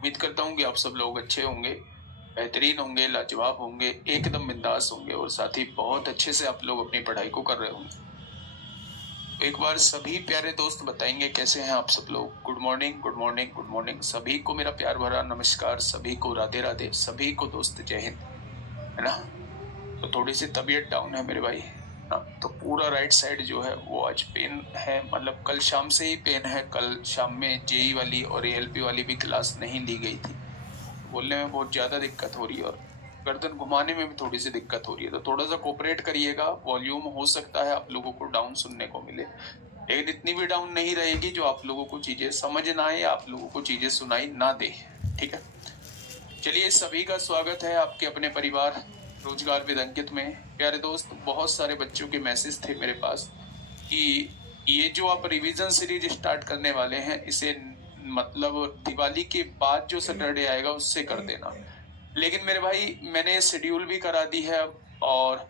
उम्मीद करता हूँ कि आप सब लोग अच्छे होंगे, बेहतरीन होंगे, लाजवाब होंगे, एकदम बिंदास होंगे और साथ ही बहुत अच्छे से आप लोग अपनी पढ़ाई को कर रहे होंगे। तो एक बार सभी प्यारे दोस्त बताएंगे कैसे हैं आप सब लोग। Good morning, good morning, good morning. सभी को मेरा प्यार भरा नमस्कार, सभी को राधे राधे, सभी को दोस्त जय हिंद, है ना। तो थोड़ी सी तबीयत डाउन है मेरे भाई, है ना। तो पूरा राइट साइड जो है वो आज पेन है, मतलब कल शाम से ही पेन है। कल शाम में जेई वाली और एएलपी वाली भी क्लास नहीं ली गई थी, बोलने में बहुत ज्यादा दिक्कत हो रही है और गर्दन घुमाने में भी थोड़ी सी दिक्कत हो रही है। तो थोड़ा सा कोऑपरेट करिएगा। वॉल्यूम हो सकता है आप लोगों को डाउन सुनने को मिले, लेकिन इतनी भी डाउन नहीं रहेगी जो आप लोगों को चीजें समझ ना आए या आप लोगों को चीजें सुनाई ना दे। ठीक है, चलिए सभी का स्वागत है आपके अपने परिवार रोजगार विद अंकित में। प्यारे दोस्त, बहुत सारे बच्चों के मैसेज थे मेरे पास कि ये जो आप रिवीजन सीरीज स्टार्ट करने वाले हैं, इसे मतलब दिवाली के बाद जो सैटरडे आएगा उससे कर देना। लेकिन मेरे भाई मैंने शेड्यूल भी करा दी है और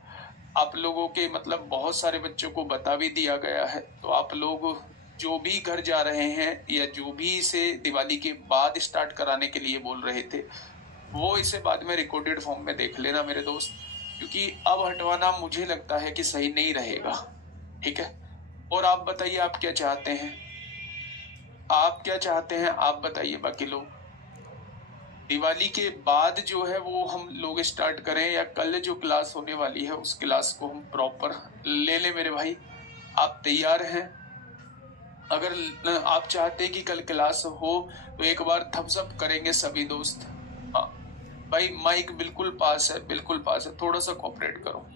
आप लोगों के मतलब बहुत सारे बच्चों को बता भी दिया गया है। तो आप लोग जो भी घर जा रहे हैं या जो भी इसे दिवाली के बाद स्टार्ट कराने के लिए बोल रहे थे, वो इसे बाद में रिकॉर्डेड फॉर्म में देख लेना मेरे दोस्त, क्योंकि अब हटवाना मुझे लगता है कि सही नहीं रहेगा। ठीक है, और आप बताइए आप क्या चाहते हैं, आप क्या चाहते हैं आप बताइए। बाकी लोग दिवाली के बाद जो है वो हम लोग स्टार्ट करें या कल जो क्लास होने वाली है उस क्लास को हम प्रॉपर ले लें मेरे भाई। आप तैयार हैं? अगर आप चाहते हैं कि कल क्लास हो तो एक बार थम्स अप करेंगे सभी दोस्त। हाँ भाई, माइक बिल्कुल पास है, बिल्कुल पास है, थोड़ा सा कोऑपरेट करो।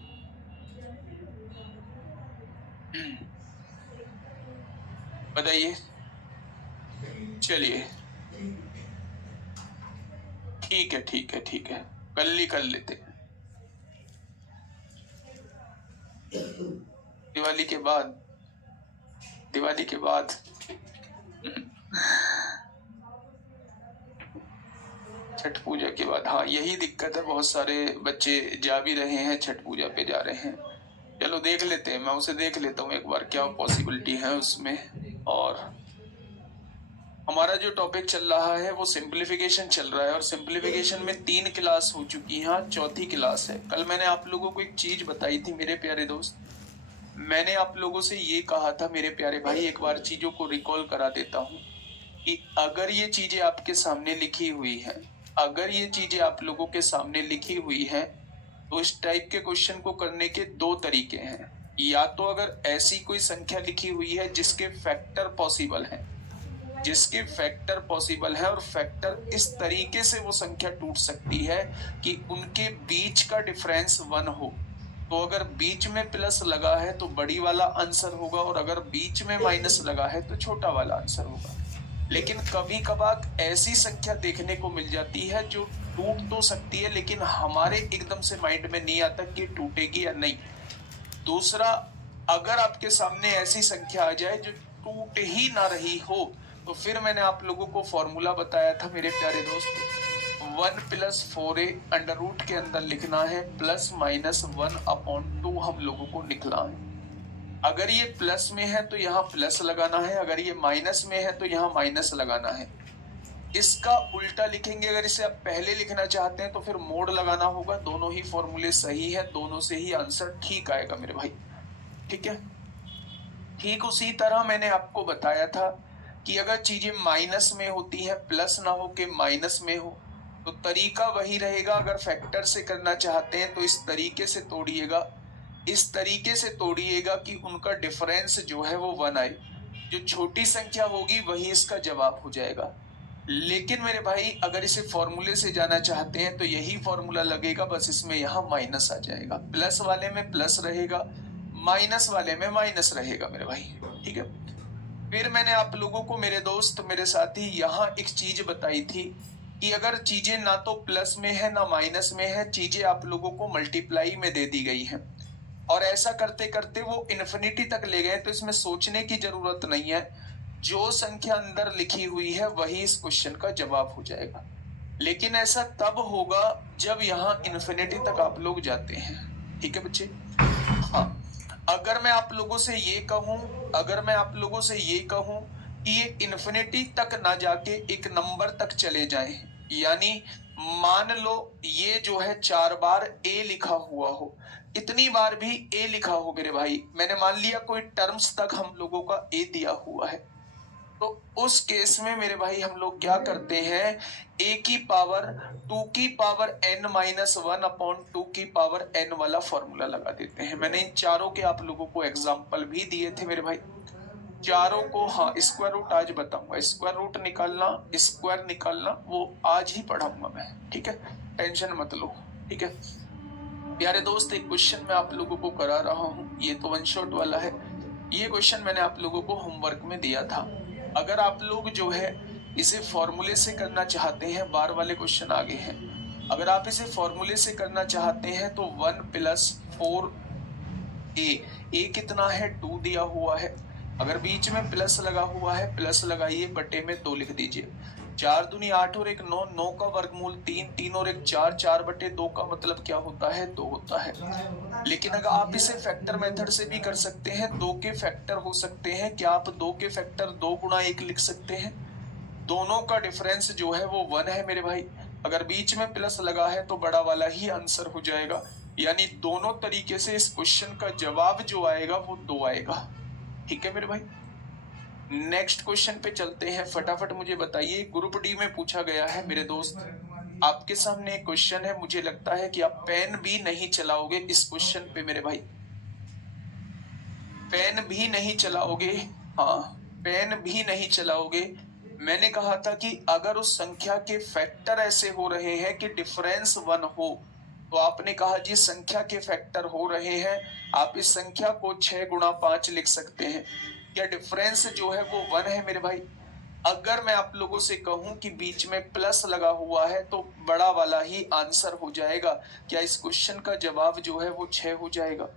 बताइए। चलिए ठीक है, ठीक है, ठीक है, कल ही कर लेते हैं, दिवाली के बाद, दिवाली के बाद। छठ पूजा के बाद, हाँ यही दिक्कत है, बहुत सारे बच्चे जा भी रहे हैं, छठ पूजा पे जा रहे हैं। चलो देख लेते हैं, मैं उसे देख लेता हूँ एक बार क्या पॉसिबिलिटी है उसमें। और हमारा जो टॉपिक चल रहा है वो सिंप्लीफिकेशन चल रहा है और सिंप्लीफिकेशन में 3 क्लास हो चुकी हैं, चौथी क्लास है। कल मैंने आप लोगों को एक चीज बताई थी मेरे प्यारे दोस्त, मैंने आप लोगों से ये कहा था मेरे प्यारे भाई, एक बार चीजों को रिकॉल करा देता हूँ कि अगर ये चीजें आपके सामने लिखी हुई हैं, अगर ये चीजें आप लोगों के सामने लिखी हुई हैं, तो इस टाइप के क्वेश्चन को करने के 2 तरीके हैं। या तो अगर ऐसी कोई संख्या लिखी हुई है जिसके फैक्टर पॉसिबल हैं, जिसके फैक्टर पॉसिबल है और फैक्टर इस तरीके से वो संख्या टूट सकती है कि उनके बीच का डिफरेंस 1 हो, तो अगर बीच में प्लस लगा है तो बड़ी वाला आंसर होगा और अगर बीच में माइनस लगा है तो छोटा वाला आंसर होगा। लेकिन कभी कभार ऐसी संख्या देखने को मिल जाती है जो टूट तो सकती है लेकिन हमारे एकदम से माइंड में नहीं आता कि टूटेगी या नहीं। दूसरा, अगर आपके सामने ऐसी संख्या आ जाए जो टूट ही ना रही हो, तो फिर मैंने आप लोगों को फॉर्मूला बताया था मेरे प्यारे दोस्त, 1+4a अंडर रूट के अंदर लिखना है, ±1/2 हम लोगों को निकला है। अगर ये प्लस में है तो यहाँ प्लस लगाना है, अगर ये माइनस में है तो यहाँ माइनस लगाना है। इसका उल्टा लिखेंगे, अगर इसे आप पहले लिखना चाहते हैं तो फिर मोड लगाना होगा। दोनों ही फॉर्मूले सही है, दोनों से ही आंसर ठीक आएगा मेरे भाई। ठीक है, ठीक उसी तरह मैंने आपको बताया था कि अगर चीजें माइनस में होती है, प्लस ना हो के माइनस में हो, तो तरीका वही रहेगा। अगर फैक्टर से करना चाहते हैं तो इस तरीके से तोड़िएगा, इस तरीके से तोड़िएगा कि उनका डिफरेंस जो है वो 1 आए। जो छोटी संख्या होगी वही इसका जवाब हो जाएगा। लेकिन मेरे भाई अगर इसे फॉर्मूले से जाना चाहते हैं तो यही फॉर्मूला लगेगा, बस इसमें यहाँ माइनस आ जाएगा। प्लस वाले में प्लस रहेगा, माइनस वाले में माइनस रहेगा मेरे भाई। ठीक है, फिर मैंने आप लोगों को मेरे दोस्त मेरे साथी यहाँ एक चीज बताई थी कि अगर चीजें ना तो प्लस में है ना माइनस में है, चीजें आप लोगों को मल्टीप्लाई में दे दी गई हैं और ऐसा करते करते वो इन्फिनिटी तक ले गए, तो इसमें सोचने की जरूरत नहीं है। जो संख्या अंदर लिखी हुई है वही इस क्वेश्चन का जवाब हो जाएगा। लेकिन ऐसा तब होगा जब यहाँ इन्फिनिटी तक आप लोग जाते हैं। ठीक है बच्चे, हाँ। अगर मैं आप लोगों से ये कहूं, अगर मैं आप लोगों से ये कहूं कि ये इन्फिनिटी तक ना जाके एक नंबर तक चले जाए। यानी मान लो ये जो है 4 बार ए लिखा हुआ हो, इतनी बार भी ए लिखा हो मेरे भाई, मैंने मान लिया कोई टर्म्स तक हम लोगों का ए दिया हुआ है, तो उस केस में मेरे भाई हम लोग क्या करते हैं, a की पावर 2 की पावर n माइनस 1 अपॉन 2 की पावर n वाला फॉर्मूला लगा देते हैं। मैंने इन चारों के आप लोगों को एग्जाम्पल भी दिए थे मेरे भाई, चारों को। हाँ, स्क्वायर रूट आज बताऊंगा, स्क्वायर रूट निकालना, स्क्वायर निकालना वो आज ही पढ़ाऊंगा मैं, ठीक है, टेंशन मत लो, ठीक है। प्यारे दोस्त, एक क्वेश्चन मैं आप लोगों को करा रहा हूँ, ये तो वन शॉट वाला है। ये क्वेश्चन मैंने आप लोगों को होमवर्क में दिया था। अगर आप लोग जो है इसे फॉर्मूले से करना चाहते हैं, बार वाले क्वेश्चन आगे हैं, अगर आप इसे फॉर्मूले से करना चाहते हैं तो 1 प्लस 4 ए कितना है, 2 दिया हुआ है। अगर बीच में प्लस लगा हुआ है, प्लस लगाइए, बटे में 2 लिख दीजिए। 4 दूनी 8 और 1 9, 9 का वर्गमूल 3, 3 और 1 4, 4 बटे 2 का मतलब क्या होता है, 2 होता है। लेकिन अगर आप इसे फैक्टर मेथड से भी कर सकते हैं, 2 के फैक्टर हो सकते हैं। क्या आप 2 के फैक्टर 2 गुणा 1 लिख सकते हैं? दोनों का डिफरेंस जो है वो 1 है मेरे भाई। अगर बीच में प्लस लगा है तो बड़ा वाला ही आंसर हो जाएगा। यानी दोनों तरीके से इस क्वेश्चन का जवाब जो आएगा वो 2 आएगा, ठीक है मेरे भाई। नेक्स्ट क्वेश्चन पे चलते हैं, फटाफट मुझे बताइए। ग्रुप डी में पूछा गया है मेरे दोस्त, आपके सामने एक क्वेश्चन है, मुझे लगता है कि आप पेन भी नहीं चलाओगे इस क्वेश्चन पे मेरे भाई, पेन भी नहीं चलाओगे। हाँ, पेन भी नहीं चलाओगे। मैंने कहा था कि अगर उस संख्या के फैक्टर ऐसे हो रहे हैं कि डिफरेंस 1 हो, तो आपने कहा जी संख्या के फैक्टर हो रहे हैं, आप इस संख्या को 6 गुणा 5 लिख सकते हैं। क्या डिफरेंस जो है वो 1 है मेरे भाई? अगर मैं आप लोगों से कहूं कि बीच में प्लस लगा हुआ है तो बड़ा वाला ही आंसर हो जाएगा। क्या इस क्वेश्चन का जवाब जो है वो 6 हो जाएगा?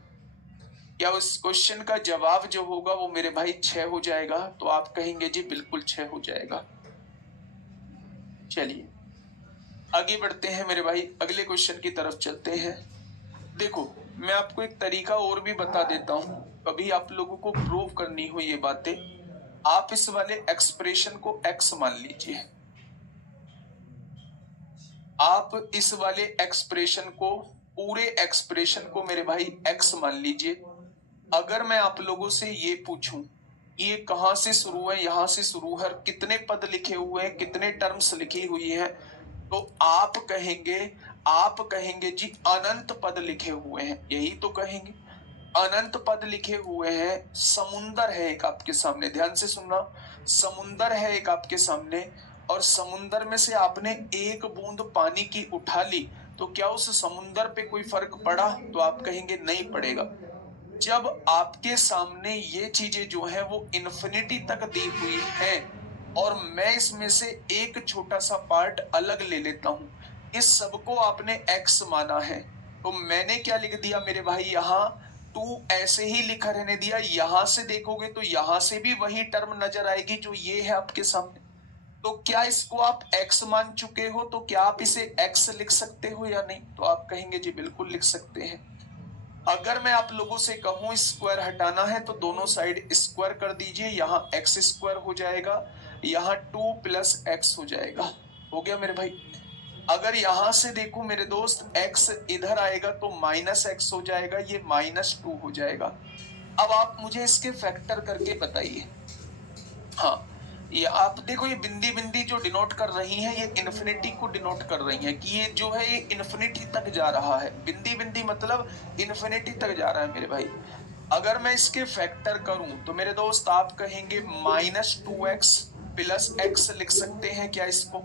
क्या उस क्वेश्चन का जवाब जो होगा वो मेरे भाई 6 हो जाएगा? तो आप कहेंगे जी बिल्कुल 6 हो जाएगा। चलिए आगे बढ़ते हैं मेरे भाई, अगले क्वेश्चन की तरफ चलते हैं। देखो, मैं आपको एक तरीका और भी बता देता हूं, कभी आप लोगों को प्रूव करनी हो ये बातें। आप इस वाले एक्सप्रेशन को x मान लीजिए, आप इस वाले एक्सप्रेशन को, पूरे एक्सप्रेशन को मेरे भाई x मान लीजिए। अगर मैं आप लोगों से ये पूछूं ये कहां से शुरू है, यहां से शुरू है, कितने पद लिखे हुए हैं, कितने टर्म्स लिखी हुई है, तो आप कहेंगे जी अनंत पद लिखे हुए हैं, यही तो कहेंगे। अनंत पद लिखे हुए हैं। समुंदर है एक आपके सामने, ध्यान से सुनना, समुंदर है एक आपके सामने, और समुंदर में से आपने एक बूंद पानी की उठा ली, तो क्या उस समुंदर पे कोई फर्क पड़ा? तो आप कहेंगे नहीं पड़ेगा। जब आपके सामने ये चीजें जो है वो इन्फिनिटी तक दी हुई है और मैं इसमें से एक छोटा सा पार्ट अलग ले लेता हूं, इस सबको आपने x माना है, तो मैंने क्या लिख दिया मेरे भाई, यहाँ 2 ऐसे ही लिखा रहने दिया। यहां से देखोगे तो यहां से भी वही टर्म नजर आएगी जो ये है आपके सामने। तो क्या इसको आप x मान चुके हो? तो क्या आप इसे x लिख सकते हो या नहीं? तो आप कहेंगे जी बिल्कुल लिख सकते हैं। अगर मैं आप लोगों से कहूं स्क्वायर हटाना है तो दोनों साइड स्क्वायर कर दीजिए, यहाँ एक्स स्क्वायर हो जाएगा, यहाँ 2 प्लस एक्स हो जाएगा। हो गया मेरे भाई। अगर यहां से देखो मेरे दोस्त, x इधर आएगा तो माइनस एक्स हो जाएगा, ये -2 हो जाएगा। अब आप मुझे इसके फैक्टर करके बताइए। हाँ, ये आप देखो, ये बिंदी बिंदी जो डिनोट कर रही हैं, ये इन्फिनिटी को डिनोट कर रही हैं कि ये जो है ये इन्फिनिटी तक जा रहा है। बिंदी बिंदी मतलब इन्फिनिटी तक जा रहा है मेरे भाई। अगर मैं इसके फैक्टर करूं तो मेरे दोस्त आप कहेंगे -2x प्लस x लिख सकते हैं क्या इसको?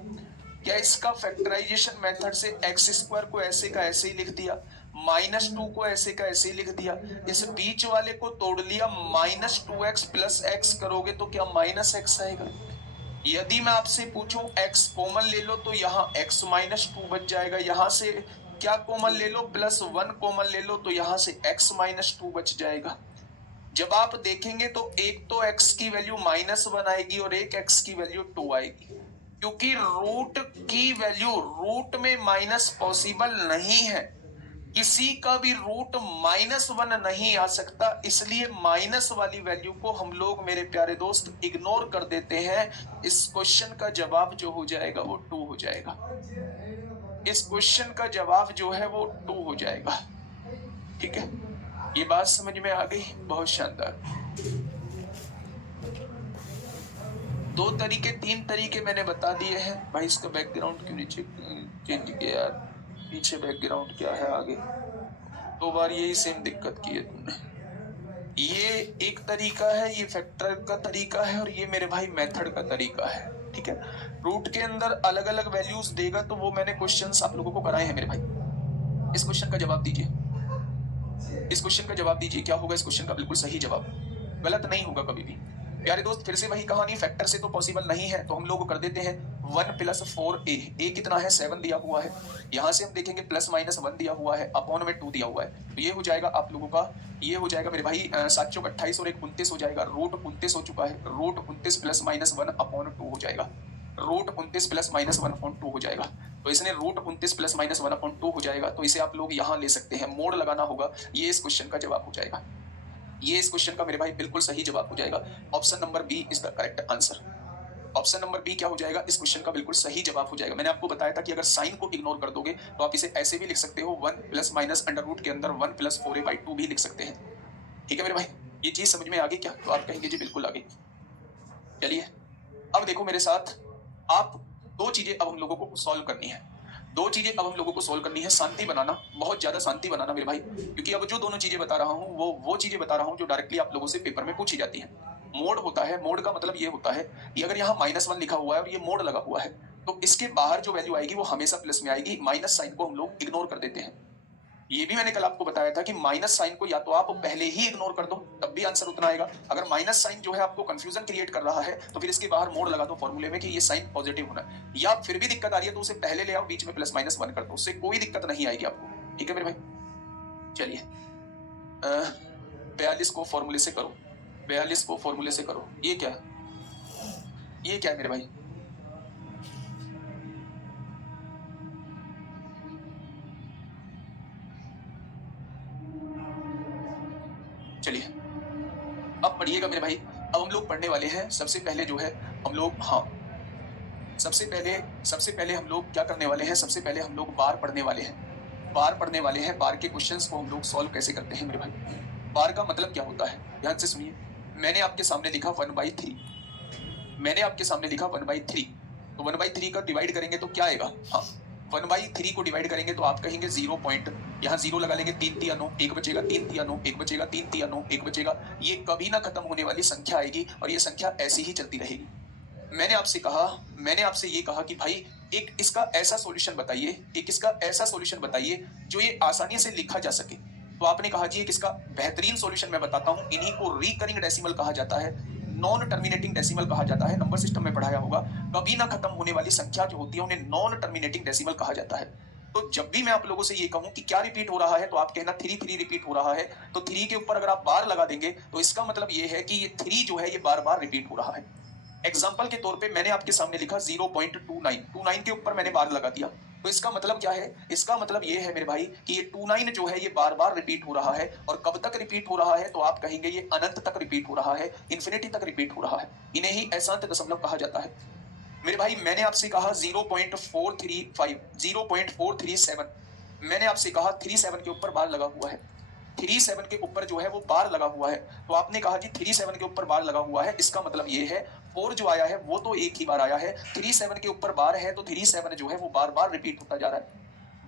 क्या इसका फैक्टराइजेशन मेथड से एक्स स्क्वायर को ऐसे का ऐसे ही लिख दिया, -2 को ऐसे का ऐसे ही लिख दिया, इस बीच वाले को तोड़ लिया, -2x प्लस x करोगे तो क्या -x आएगा? यदि मैं आपसे पूछूं x कॉमन ले लो तो यहाँ x -2 बच जाएगा, यहां से क्या कॉमन ले लो, +1 कॉमन ले लो तो यहाँ से x -2 बच जाएगा। जब आप देखेंगे तो एक तो x की वैल्यू -1 आएगी और एक x की वैल्यू 2 आएगी, क्योंकि रूट की वैल्यू, रूट में माइनस पॉसिबल नहीं है। किसी का भी रूट -1 नहीं आ सकता, इसलिए माइनस वाली वैल्यू को हम लोग मेरे प्यारे दोस्त इग्नोर कर देते हैं। इस क्वेश्चन का जवाब जो हो जाएगा वो 2 हो जाएगा। इस क्वेश्चन का जवाब जो है वो 2 हो जाएगा। ठीक है, ये बात समझ में आ गई? बहुत शानदार। 2 तरीके 3 तरीके मैंने बता दिए हैं। भाई इसका बैकग्राउंड क्यों नीचे चेंज किया यार? पीछे बैकग्राउंड क्या है, आगे 2 बार यही सेम दिक्कत की है तुमने। ये एक तरीका है, ये फैक्टर का तरीका है, और ये मेरे भाई मेथड का तरीका है। ठीक है, रूट के अंदर अलग अलग वैल्यूज देगा, तो वो मैंने क्वेश्चंस आप लोगों को कराए हैं मेरे भाई। इस क्वेश्चन का जवाब दीजिए, इस क्वेश्चन का जवाब दीजिए। क्या होगा इस क्वेश्चन का बिल्कुल सही जवाब? गलत नहीं होगा कभी भी। प्यारे दोस्त, फिर से वही कहानी, फैक्टर से तो पॉसिबल नहीं है, तो हम लोग कर देते हैं 1 + 4a। ए कितना है? 7 दिया हुआ है। यहाँ से हम देखेंगे ±1 दिया हुआ है, अपॉन में 2 दिया हुआ है, तो ये हो जाएगा आप लोगों का, ये हो जाएगा मेरे भाई 7 चौक 28 और 1 29 हो जाएगा। रूट 29 हो चुका है, रूट 29 +-1 अपॉन 2 हो जाएगा। रूट 29 +-1 अपॉन 2 हो जाएगा। तो इसने रूट 29 +-1 अपॉन 2 हो जाएगा, तो इसे आप लोग यहाँ ले सकते हैं, मोड़ लगाना होगा। ये इस क्वेश्चन का जवाब हो जाएगा, ये इस क्वेश्चन का मेरे भाई बिल्कुल सही जवाब हो जाएगा। Option number B is the correct answer. Option number B क्या हो जाएगा? इस क्वेश्चन का बिल्कुल सही जवाब हो जाएगा। मैंने आपको बताया था कि अगर साइन को इग्नोर कर दोगे तो आप इसे ऐसे भी लिख सकते हो, 1 ± अंडर रूट के अंदर 1 + 4a/2 भी लिख सकते हैं। ठीक है मेरे भाई, ये चीज समझ में आ गई क्या? तो आप कहेंगे जी बिल्कुल आ गई। चलिए अब देखो मेरे साथ, आप 2 चीजें अब हम लोगों को सॉल्व करनी है। 2 चीजें अब हम लोगों को सॉल्व करनी है। शांति बनाना, बहुत ज्यादा शांति बनाना मेरे भाई, क्योंकि अब जो दोनों चीजें बता रहा हूँ वो चीजें बता रहा हूँ जो डायरेक्टली आप लोगों से पेपर में पूछी जाती है। मोड होता है, मोड का मतलब ये होता है कि अगर यहाँ -1 लिखा हुआ है और ये मोड लगा हुआ है, तो इसके बाहर जो वैल्यू आएगी वो हमेशा प्लस में आएगी। माइनस साइन को हम लोग इग्नोर कर देते हैं। ये भी मैंने कल आपको बताया था कि माइनस साइन को या तो आप पहले ही इग्नोर कर दो, तब भी आंसर उतना आएगा। अगर माइनस साइन जो है आपको कंफ्यूजन क्रिएट कर रहा है, तो फिर इसके बाहर मोड़ लगा दो फॉर्मूले में कि ये साइन पॉजिटिव होना है। या फिर भी दिक्कत आ रही है तो उसे पहले ले आओ, बीच में +-1 कर दो, उससे कोई दिक्कत नहीं आएगी आपको। ठीक है मेरे भाई, चलिए 42 को फॉर्मूले से करो, 42 को फॉर्मूले से करो। ये क्या है, ये क्या है मेरे भाई? चलिए अब पढ़िएगा मेरे भाई। अब हम लोग पढ़ने वाले हैं, सबसे पहले जो है हम लोग, हाँ सबसे पहले हम लोग क्या करने वाले हैं? सबसे पहले हम लोग बार पढ़ने वाले हैं, बार पढ़ने वाले हैं। बार के क्वेश्चंस को हम लोग सॉल्व कैसे करते हैं मेरे भाई? बार का मतलब क्या होता है, ध्यान से सुनिए। मैंने आपके सामने लिखा 1/3, मैंने आपके सामने लिखा 1/3, तो 1/3 का डिवाइड करेंगे तो क्या आएगा? हाँ 1/3 को डिवाइड करेंगे तो आप कहेंगे 0 पॉइंट, यहाँ 0 लगा लेंगे, 3 तिया 9, 1 बचेगा, 3 तिया 9, 1 बचेगा, 3 तिया 9, 1 बचेगा। ये कभी ना खत्म होने वाली संख्या आएगी और ये संख्या ऐसी ही चलती रहेगी। मैंने आपसे ये कहा कि भाई एक इसका ऐसा सॉल्यूशन बताइए, एक इसका ऐसा सॉल्यूशन बताइए जो ये आसानी से लिखा जा सके। तो आपने कहा जी एक इसका बेहतरीन सॉल्यूशन मैं बताता हूँ, इन्हीं को रिकरिंग डेसिमल कहा जाता है, नॉन टर्मिनेटिंग डेसिमल कहा जाता है। नंबर सिस्टम में पढ़ाया होगा, कभी ना खत्म होने वाली संख्या जो होती है उन्हें नॉन टर्मिनेटिंग डेसिमल कहा जाता है। तो जब भी मैं आप लोगों से ये कहूं कि क्या रिपीट हो रहा है, तो आप कहना 3 रिपीट हो रहा है। तो 3 के ऊपर अगर आप बार लगा देंगे तो इसका मतलब ये है कि ये 3 जो है ये बार बार रिपीट हो रहा है। एग्जाम्पल के तौर पे मैंने आपके सामने लिखा 0.29 के ऊपर मैंने बार लगा दिया, तो इसका मतलब क्या है? इसका मतलब ये है मेरे भाई कि ये 29 जो है ये बार बार रिपीट हो रहा है। और कब तक रिपीट हो रहा है? तो आप कहेंगे ये अनंत तक रिपीट हो रहा है, इन्फिनिटी तक रिपीट हो रहा है। इन्हें ही अशांत दशमलव कहा जाता है मेरे भाई। मैंने आपसे कहा 0.435, 0.437, मैंने आपसे कहा 37 के ऊपर बार लगा हुआ है, 37 के ऊपर जो है वो बार लगा हुआ है। तो आपने कहा जी 37 के ऊपर बार लगा हुआ है, इसका मतलब ये है 4 जो आया है वो तो एक ही बार आया है, 37 के ऊपर बार है, तो 37 जो है वो बार बार रिपीट होता जा रहा है,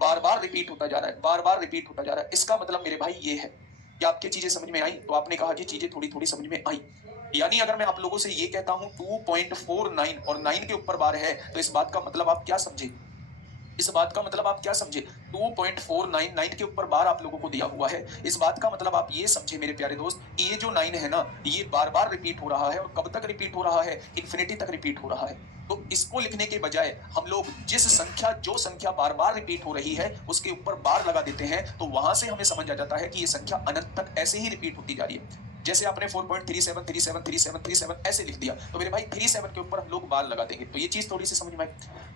बार बार रिपीट होता जा रहा है, बार बार रिपीट होता जा रहा है। इसका मतलब मेरे भाई ये है कि आपकी चीजें समझ में आई? तो आपने कहा जी चीजें थोड़ी थोड़ी समझ में आई। यानी अगर मैं आप लोगों से ये कहता हूं 2.49 और 9 के ऊपर बार है, तो इस बात का मतलब आप क्या समझे? इस बात का मतलब आप क्या समझे? 2.499 के ऊपर बार आप लोगों को दिया हुआ है। इस बात का मतलब आप ये समझे मेरे प्यारे दोस्त, ये जो 9 है ना, ये बार बार रिपीट हो रहा है। और कब तक रिपीट हो रहा है? इन्फिनिटी तक रिपीट हो रहा है। तो इसको लिखने के बजाय हम लोग जो संख्या बार बार रिपीट हो रही है उसके ऊपर बार लगा देते हैं, तो वहां से हमें समझ आ जाता है कि ये संख्या अनंत तक ऐसे ही रिपीट होती जा रही है। जैसे आपने 4.37373737 ऐसे लिख दिया तो मेरे भाई 37 के ऊपर हम लोग बार लगा देंगे। तो ये चीज थोड़ी सी समझ में आई।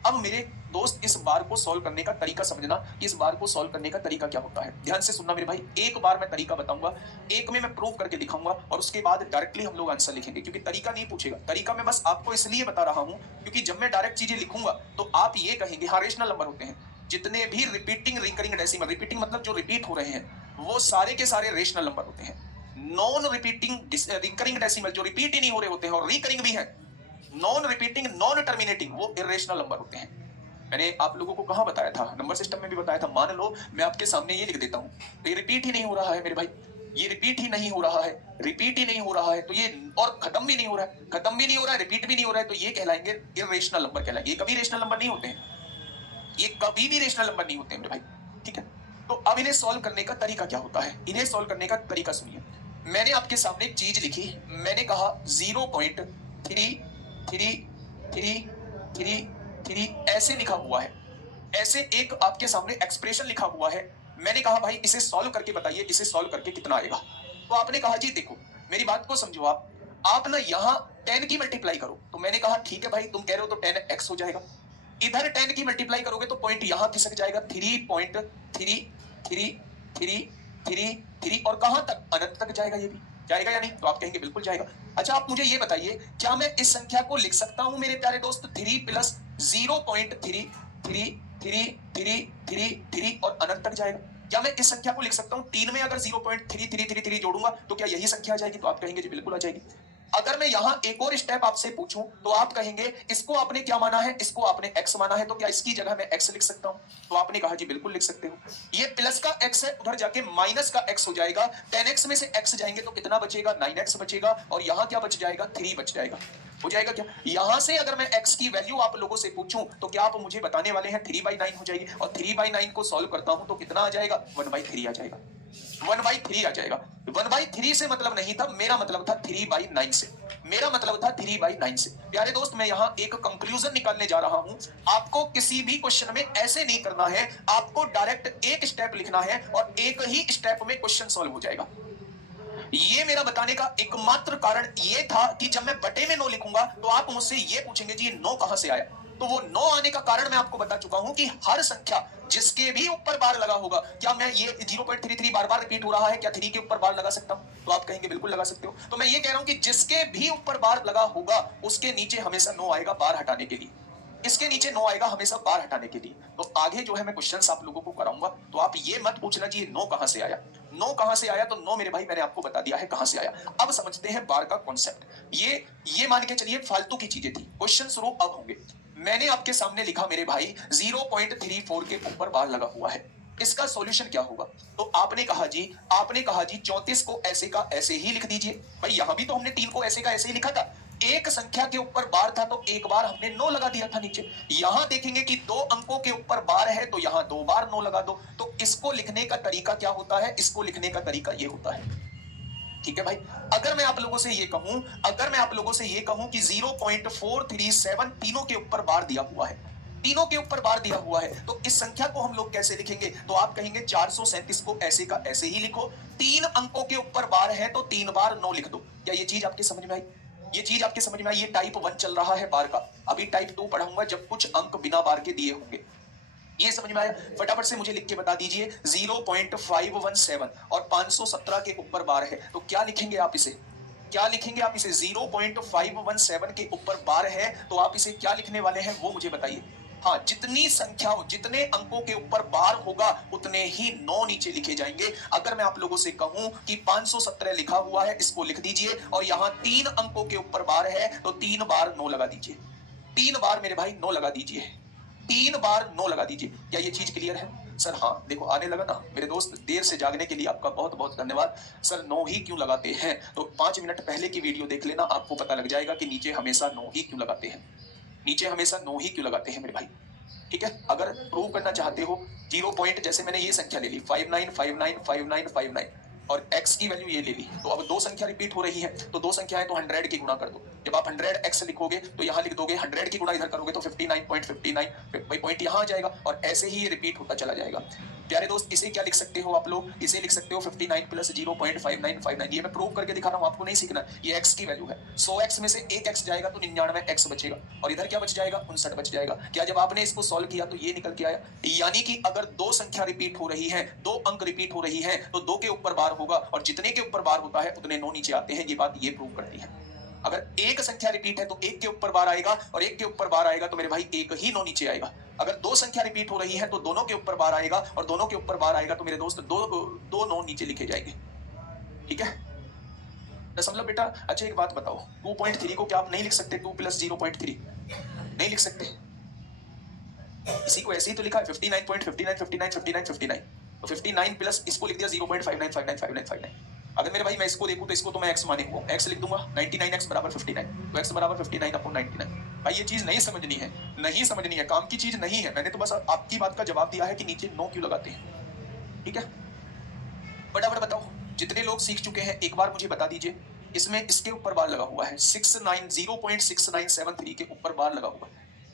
अब मेरे दोस्त इस बार को सॉल्व करने का तरीका समझना कि इस बार को सॉल्व करने का तरीका क्या होता है। ध्यान से सुनना मेरे भाई, एक बार मैं तरीका बताऊंगा, एक में मैं प्रूव करके दिखाऊंगा और उसके बाद डायरेक्टली हम लोग आंसर लिखेंगे, क्योंकि तरीका नहीं पूछेगा। तरीका मैं बस आपको इसलिए बता रहा हूं क्योंकि जब मैं डायरेक्ट चीजें लिखूंगा तो आप ये कहेंगे हाँ रेशनल नंबर होते हैं। जितने भी रिपीटिंग रिकरिंग डेसिमल, रिपीटिंग मतलब जो रिपीट हो रहे हैं वो सारे के सारे रेशनल नंबर होते हैं। नॉन रिपीटिंग रिकरिंग डेसिमल जो रिपीट ही नहीं हो रहे होते हैं और रिकरिंग भी है, नॉन रिपीटिंग नॉन टर्मिनेटिंग, वो इरेशनल नंबर होते हैं। मैंने आप लोगों को कहां बताया था, नंबर सिस्टम में भी बताया था। मान लो मैं आपके सामने ये लिख देता हूं, तो ये रिपीट ही नहीं हो रहा है मेरे भाई, ये रिपीट ही नहीं हो रहा है, रिपीट ही नहीं हो रहा है, तो ये और खत्म भी नहीं हो रहा है, खत्म भी नहीं हो रहा है, रिपीट भी नहीं हो रहा है, तो ये कहलाएंगे इरेशनल नंबर कहलाएंगे। ये कभी रेशनल नंबर नहीं होते हैं, ये कभी भी रेशनल नंबर नहीं होते हैं मेरे भाई, ठीक है। तो अब इन्हें सॉल्व करने का तरीका क्या होता है, इन्हें सॉल्व करने का तरीका सुनिए। मैंने आपके सामने एक चीज लिखी, मैंने कहा 0.3333 ऐसे लिखा हुआ है, ऐसे एक आपके सामने एक्सप्रेशन लिखा हुआ है। मैंने कहा भाई इसे सॉल्व करके बताइए, इसे सॉल्व करके कितना आएगा। तो आपने कहा जी देखो मेरी बात को समझो, आप ना यहाँ 10 की मल्टीप्लाई करो। तो मैंने कहा ठीक है भाई, तुम कह रहे हो तो 10x हो जाएगा। इधर 10 की मल्टीप्लाई करोगे तो पॉइंट यहां खिसक जाएगा 3.3333 और कहां तक, अनंत तक जाएगा। ये भी जाएगा या नहीं, तो आप कहेंगे बिल्कुल जाएगा। अच्छा आप मुझे ये बताइए, क्या मैं इस संख्या को लिख सकता हूं मेरे प्यारे दोस्त 3 प्लस 0.3333 और अनंत तक जाएगा? क्या मैं इस संख्या को लिख सकता हूं 3 में अगर 0.3333 जोड़ूंगा तो क्या यही संख्या आ जाएगी? तो आप कहेंगे जी बिल्कुल आ जाएगी। अगर मैं यहां एक और स्टेप आपसे पूछूं तो आप कहेंगे इसको आपने क्या माना है, इसको आपने x माना है, तो क्या इसकी जगह मैं x लिख सकता हूं? तो आपने कहा जी बिल्कुल लिख सकते हो। ये प्लस का x है, उधर जाके माइनस का x हो जाएगा। 10x में से x जाएंगे तो कितना बचेगा, 9x बचेगा, और यहां क्या बच जाएगा, 3 बच जाएगा। हो जाएगा क्या? यहां से अगर मैं x की वैल्यू आप लोगों से पूछूं तो क्या आप मुझे बताने वाले हैं 3/9 हो जाएगी, और 3/9 को सॉल्व करता हूं तो कितना आ जाएगा, 1/3 आ जाएगा, 1/3 आ जाएगा। 1/3 से मतलब नहीं था, मेरा मतलब था 3/9 से, मेरा मतलब था 3/9 से। प्यारे दोस्त मैं यहां एक कंक्लूजन निकालने जा रहा हूं, आपको किसी भी क्वेश्चन में ऐसे नहीं करना है, आपको डायरेक्ट एक स्टेप लिखना है और एक ही स्टेप में क्वेश्चन सॉल्व हो जाएगा। ये मेरा बताने का एकमात्र कारण ये था कि जब मैं बटे में 9 लिखूंगा तो आप मुझसे ये पूछेंगे जी ये 9 कहां से आया। तो वो 9 आने का कारण मैं आपको बता चुका हूं कि हर संख्या जिसके भी ऊपर बार लगा होगा, क्या मैं ये 0.33 बार बार रिपीट हो रहा है, क्या 3 के ऊपर बार लगा सकता हूं? तो आप कहेंगे बिल्कुल लगा सकते हो। तो मैं ये कह रहा हूं कि जिसके भी ऊपर बार लगा होगा उसके नीचे हमेशा 9 आएगा बार हटाने के लिए, इसके नीचे 9 आएगा हमेशा बार हटाने के लिए। तो आगे जो है मैं क्वेश्चंस आप लोगों को कराऊंगा, तो आप ये मत पूछना जी 9 कहां से आया, 9 कहां से आया। तो 9 मेरे भाई मैंने आपको बता दिया है कहां से आया। अब समझते हैं बार का कॉन्सेप्ट। ये मान के चलिए फालतू की चीजें थी, क्वेश्चन शुरू अब होंगे। मैंने आपके सामने लिखा मेरे भाई 0.34 के ऊपर बार लगा हुआ है, इसका सॉल्यूशन क्या होगा? तो आपने कहा जी 34 को ऐसे का ऐसे ही लिख दीजिए। भाई यहां भी तो हमने 3 को ऐसे का ऐसे ही लिखा था, एक संख्या के ऊपर बार था तो एक बार हमने 9 लगा दिया था नीचे। यहां देखेंगे कि 2 अंकों के ऊपर बार है तो यहां 2 बार 9 लगा दो। तो इसको लिखने का तरीका क्या होता है, इसको लिखने का तरीका ये होता है। ठीक है भाई, अगर मैं आप लोगों से ये कहूं कि 0.437 तीनों के ऊपर बार दिया हुआ है, तीनों के ऊपर बार दिया हुआ है, तो इस संख्या को हम लोग कैसे लिखेंगे? तो आप कहेंगे 437 को ऐसे का ऐसे ही लिखो, 3 अंकों के ऊपर बार है तो 3 बार 9 लिख दो। क्या ये चीज आपके समझ में आई? ये चीज आपके समझ में आई? ये टाइप 1 चल रहा है बार का, अभी टाइप 2 पढ़ाऊंगा जब कुछ अंक बिना बार के दिए होंगे। ये समझ में आया? फटाफट से मुझे लिख के बता दीजिए 0.517 और 517 के ऊपर बार है तो क्या लिखेंगे आप इसे, क्या लिखेंगे आप इसे? 0.517 के ऊपर बार है तो आप इसे क्या लिखने वाले हैं वो मुझे बताइए। हाँ, जितनी संख्याओं जितने अंकों के ऊपर बार होगा उतने ही 9 नीचे लिखे जाएंगे। अगर मैं आप लोगों से कहूं कि 517 लिखा हुआ है, इसको लिख दीजिए और यहां 3 अंकों के ऊपर बार है तो 3 बार 9 लगा दीजिए, 3 बार मेरे भाई 9 लगा दीजिए, 3 बार 9 लगा दीजिए। क्या ये चीज क्लियर है? सर हाँ देखो आने लगा ना मेरे दोस्त, देर से जागने के लिए आपका बहुत बहुत धन्यवाद। सर 9 ही क्यों लगाते हैं, तो 5 मिनट पहले की वीडियो देख लेना, आपको पता लग जाएगा कि नीचे हमेशा 9 ही क्यों लगाते हैं, नीचे हमेशा 9 ही क्यों लगाते हैं मेरे भाई। ठीक है, अगर प्रूव करना चाहते हो 0 पॉइंट, जैसे मैंने ये संख्या ले ली 59595959 और x की वैल्यू ये ले ली, तो अब 2 संख्या रिपीट हो रही है तो 2 संख्याएं तो 100 की गुणा कर दो। जब आप 100x लिखोगे तो यहाँ लिख दोगे, 100 की गुणा इधर करोगे तो 59.59 भाई पॉइंट यहाँ आ जाएगा और ऐसे ही ये रिपीट होता चला जाएगा। प्यारे दोस्त इसे क्या लिख सकते हो आप लोग, इसे लिख सकते हो 59 प्लस 0.5959। ये मैं प्रूव करके दिखा रहा हूं, आपको नहीं सीखना, ये x की वैल्यू है। 100x में से एक x जाएगा तो 99x बचेगा, और इधर क्या बच जाएगा, 59 बच जाएगा। क्या जब आपने इसको सॉल्व किया तो ये निकल के आया, यानी कि अगर दो संख्या रिपीट हो रही है, दो अंक रिपीट हो रही है, तो दो के ऊपर बार होगा, और जितने के ऊपर बार होता है उतने 9 नीचे आते हैं। ये बात ये प्रूव करती है। अगर एक संख्या रिपीट है तो एक के ऊपर बार आएगा, और एक के ऊपर बार आएगा तो मेरे भाई एक ही 9 नीचे आएगा। अगर दो संख्या रिपीट हो रही है तो दोनों के ऊपर बार आएगा, और दोनों के ऊपर बार आएगा तो मेरे दोस्त दो 9 नीचे लिखे जाएंगे। ठीक है दशमलव बेटा। अच्छा एक बात बताओ, 2.3 को क्या आप नहीं लिख सकते 2 प्लस 0.3? नहीं लिख सकते, इसी को ऐसे ही तो लिखा है 59.59 तो 59 प्लस इसको लिख दिया 0.59595959। अगर मेरे भाई मैं इसको देखूं तो इसको तो मैं x मानेंगे, x लिख दूंगा 99x बराबर 59, तो x बराबर 59 अपॉन 99। भाई ये चीज नहीं समझनी है, नहीं समझनी है, काम की चीज नहीं है। मैंने तो बस आपकी बात का जवाब दिया है कि नीचे 9 क्यों लगाते हैं। ठीक है फटाफट बताओ, जितने लोग सीख चुके हैं एक बार मुझे बता दीजिए, इसमें इसके ऊपर बार लगा हुआ है 0.6973 के ऊपर बार लगा हुआ है।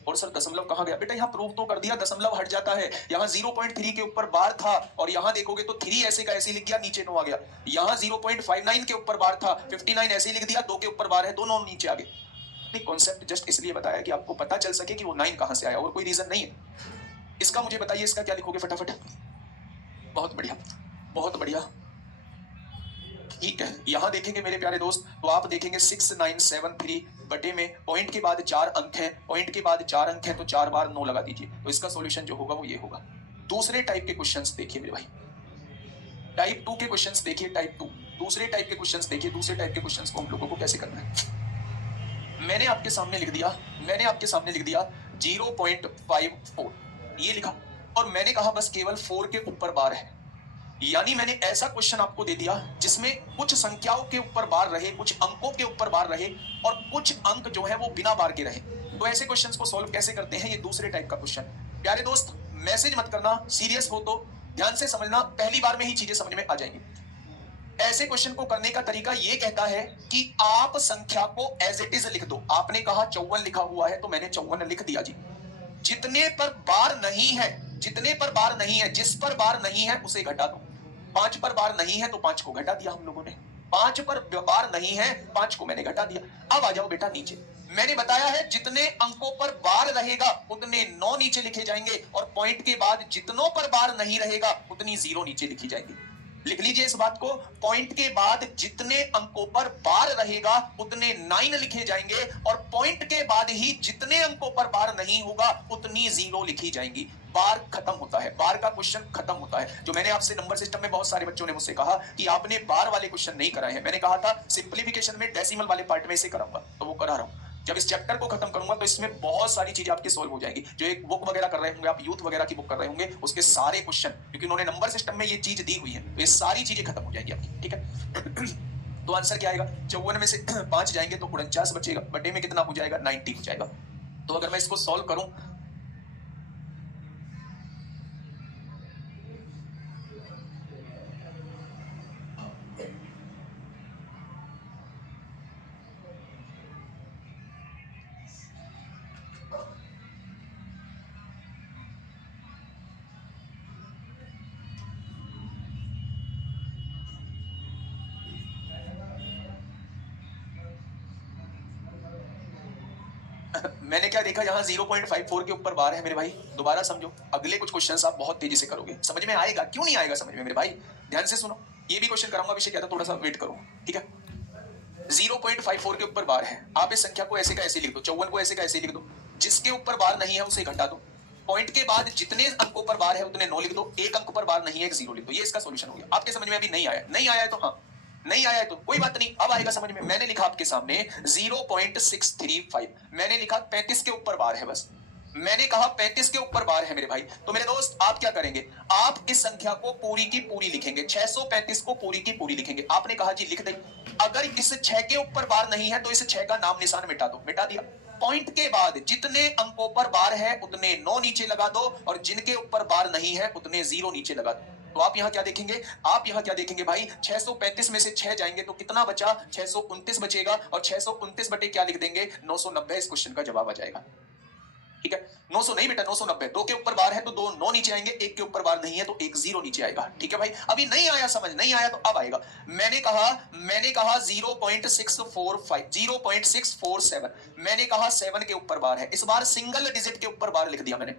और सर दशमलव कहाँ गया? बेटा यहाँ प्रूव तो कर दिया, दशमलव हट जाता है। यहाँ 0.3 के ऊपर बार था, और यहाँ देखोगे तो 3 ऐसे का ऐसे लिख दिया, नीचे 9 आ गया। यहाँ 0.59 के ऊपर बार था, 59 ऐसे लिख दिया, 2 के ऊपर बार है, दोनों नीचे आ गए। कॉन्सेप्ट जस्ट इसलिए बताया कि आपको पता चल सके कि वो 9 कहां से आया, और कोई रीजन नहीं है। इसका मुझे बताइए, इसका क्या लिखोगे फटाफट? बहुत बढ़िया, बहुत बढ़िया। ठीक है यहां देखेंगे मेरे प्यारे दोस्त, तो आप देखेंगे 6973 बटे में पॉइंट के बाद 4 अंक है, पॉइंट के बाद 4 अंक है, तो 4 बार 9 लगा दीजिए, तो इसका सॉल्यूशन जो होगा वो ये होगा। दूसरे टाइप के क्वेश्चंस देखिए मेरे भाई, टाइप 2 के क्वेश्चंस देखिए, टाइप 2 दूसरे टाइप के क्वेश्चंस देखिए। दूसरे टाइप के क्वेश्चंस को हम लोगों को कैसे करना है, मैंने आपके सामने लिख दिया, 0.54 ये लिखा, और मैंने कहा बस केवल 4 के ऊपर बार है। यानी मैंने ऐसा क्वेश्चन आपको दे दिया जिसमें कुछ संख्याओं के ऊपर बार रहे, कुछ अंकों के ऊपर बार रहे, और कुछ अंक जो है वो बिना बार के रहे। तो ऐसे क्वेश्चंस को सॉल्व कैसे करते हैं, ये दूसरे टाइप का क्वेश्चन। प्यारे दोस्त मैसेज मत करना, सीरियस हो तो ध्यान से समझना, पहली बार में ही चीजें समझ में आ जाएंगी। ऐसे क्वेश्चन को करने का तरीका ये कहता है कि आप संख्या को एज इट इज लिख दो। आपने कहा 54 लिखा हुआ है, तो मैंने 54 लिख दिया जी। जितने पर बार नहीं है, जितने पर बार नहीं है, जिस पर बार नहीं है उसे घटा दो। 5 पर बार नहीं है तो 5 को घटा दिया हम लोगों ने, 5 पर बार नहीं है, 5 को मैंने घटा दिया। अब आ जाओ बेटा नीचे, मैंने बताया है जितने अंकों पर बार रहेगा उतने 9 नीचे लिखे जाएंगे, और पॉइंट के बाद जितनों पर बार नहीं रहेगा उतनी 0 नीचे लिखी जाएगी। लिख लीजिए इस बात को, पॉइंट के बाद जितने अंकों पर बार रहेगा उतने 9 लिखे जाएंगे, और पॉइंट के बाद ही जितने अंकों पर बार नहीं होगा उतनी 0 लिखी जाएंगी। बार खत्म होता है, बार का क्वेश्चन खत्म होता है। जो मैंने आपसे नंबर सिस्टम में, बहुत सारे बच्चों ने मुझसे कहा कि आपने बार वाले क्वेश्चन नहीं कराए हैं, मैंने कहा था सिंप्लीफिकेशन में डेसिमल वाले पार्ट में इसे कराऊंगा, तो वो करा रहा हूं। जब इस चैप्टर को खत्म करूंगा तो इसमें बहुत सारी चीजें आपकी सोल्व हो जाएगी। जो एक बुक वगैरह कर रहे होंगे आप, यूथ वगैरह की बुक कर रहे होंगे, उसके सारे क्वेश्चन, क्योंकि उन्होंने नंबर सिस्टम में ये चीज दी हुई है, तो ये सारी चीजें खत्म हो जाएगी आपकी। ठीक है तो आंसर क्या आएगा, 54 में से 5 जाएंगे तो 49 बचेगा, बटे में कितना हो जाएगा, 90 हो जाएगा। तो अगर मैं इसको सॉल्व करूं, मैंने क्या देखा, यहाँ 0.54 के ऊपर बार है मेरे भाई। दोबारा समझो, अगले कुछ क्वेश्चंस आप बहुत तेजी से करोगे, समझ में आएगा। क्यों नहीं आएगा समझ में मेरे भाई, ध्यान से सुनो। ये भी क्वेश्चन कराऊंगा, अभिषेक कहता थोड़ा सा वेट करो। ठीक है 0.54 के ऊपर बार है, आप इस संख्या को ऐसे का ऐसे लिख दो, 54 को ऐसे का ऐसे लिख दो, जिसके ऊपर बार नहीं है उसे घटा दो, पॉइंट के बाद जितने अंकों पर बार है उतने 9 लिख दो, एक अंक पर बार नहीं है, एक 0 लिख दो। ये इसका सॉल्यूशन हो गया। आपके समझ में अभी नहीं आया, नहीं आया है तो हाँ, नहीं आया है तो कोई बात नहीं, अब आएगा समझ में। मैंने लिखा आपके सामने 0.635, मैंने लिखा 35 के ऊपर बार है, बस मैंने कहा 35 के ऊपर बार है मेरे भाई। तो मेरे दोस्त आप क्या करेंगे, आप इस संख्या को पूरी की पूरी लिखेंगे, 635 को पूरी की पूरी लिखेंगे। आपने कहा जी लिख दे, अगर इस 6 के ऊपर बार नहीं है तो इस 6 का नाम निशान मिटा दो, मिटा दिया। पॉइंट के बाद जितने अंकों पर बार है उतने 9 नीचे लगा दो, और जिनके ऊपर बार नहीं है उतने 0 नीचे लगा दो। तो आप यहां क्या देखेंगे, आप यहां क्या देखेंगे भाई, 635 में से 6 जाएंगे तो कितना बचा, 629 बचेगा, और 629 बटे क्या लिख देंगे, 990। इस क्वेश्चन का जवाब आ जाएगा। ठीक है। 900 नहीं बेटा, 990। 2 के ऊपर बार है तो 2 9 नीचे आएंगे, 1 के ऊपर बार नहीं है तो 1 0 नीचे आएगा। ठीक है भाई, अभी नहीं आया समझ, नहीं आया तो अब आएगा। मैंने कहा 0.645 0.647, मैंने कहा 7 के ऊपर बार है। इस बार सिंगल डिजिट के ऊपर बार लिख दिया मैंने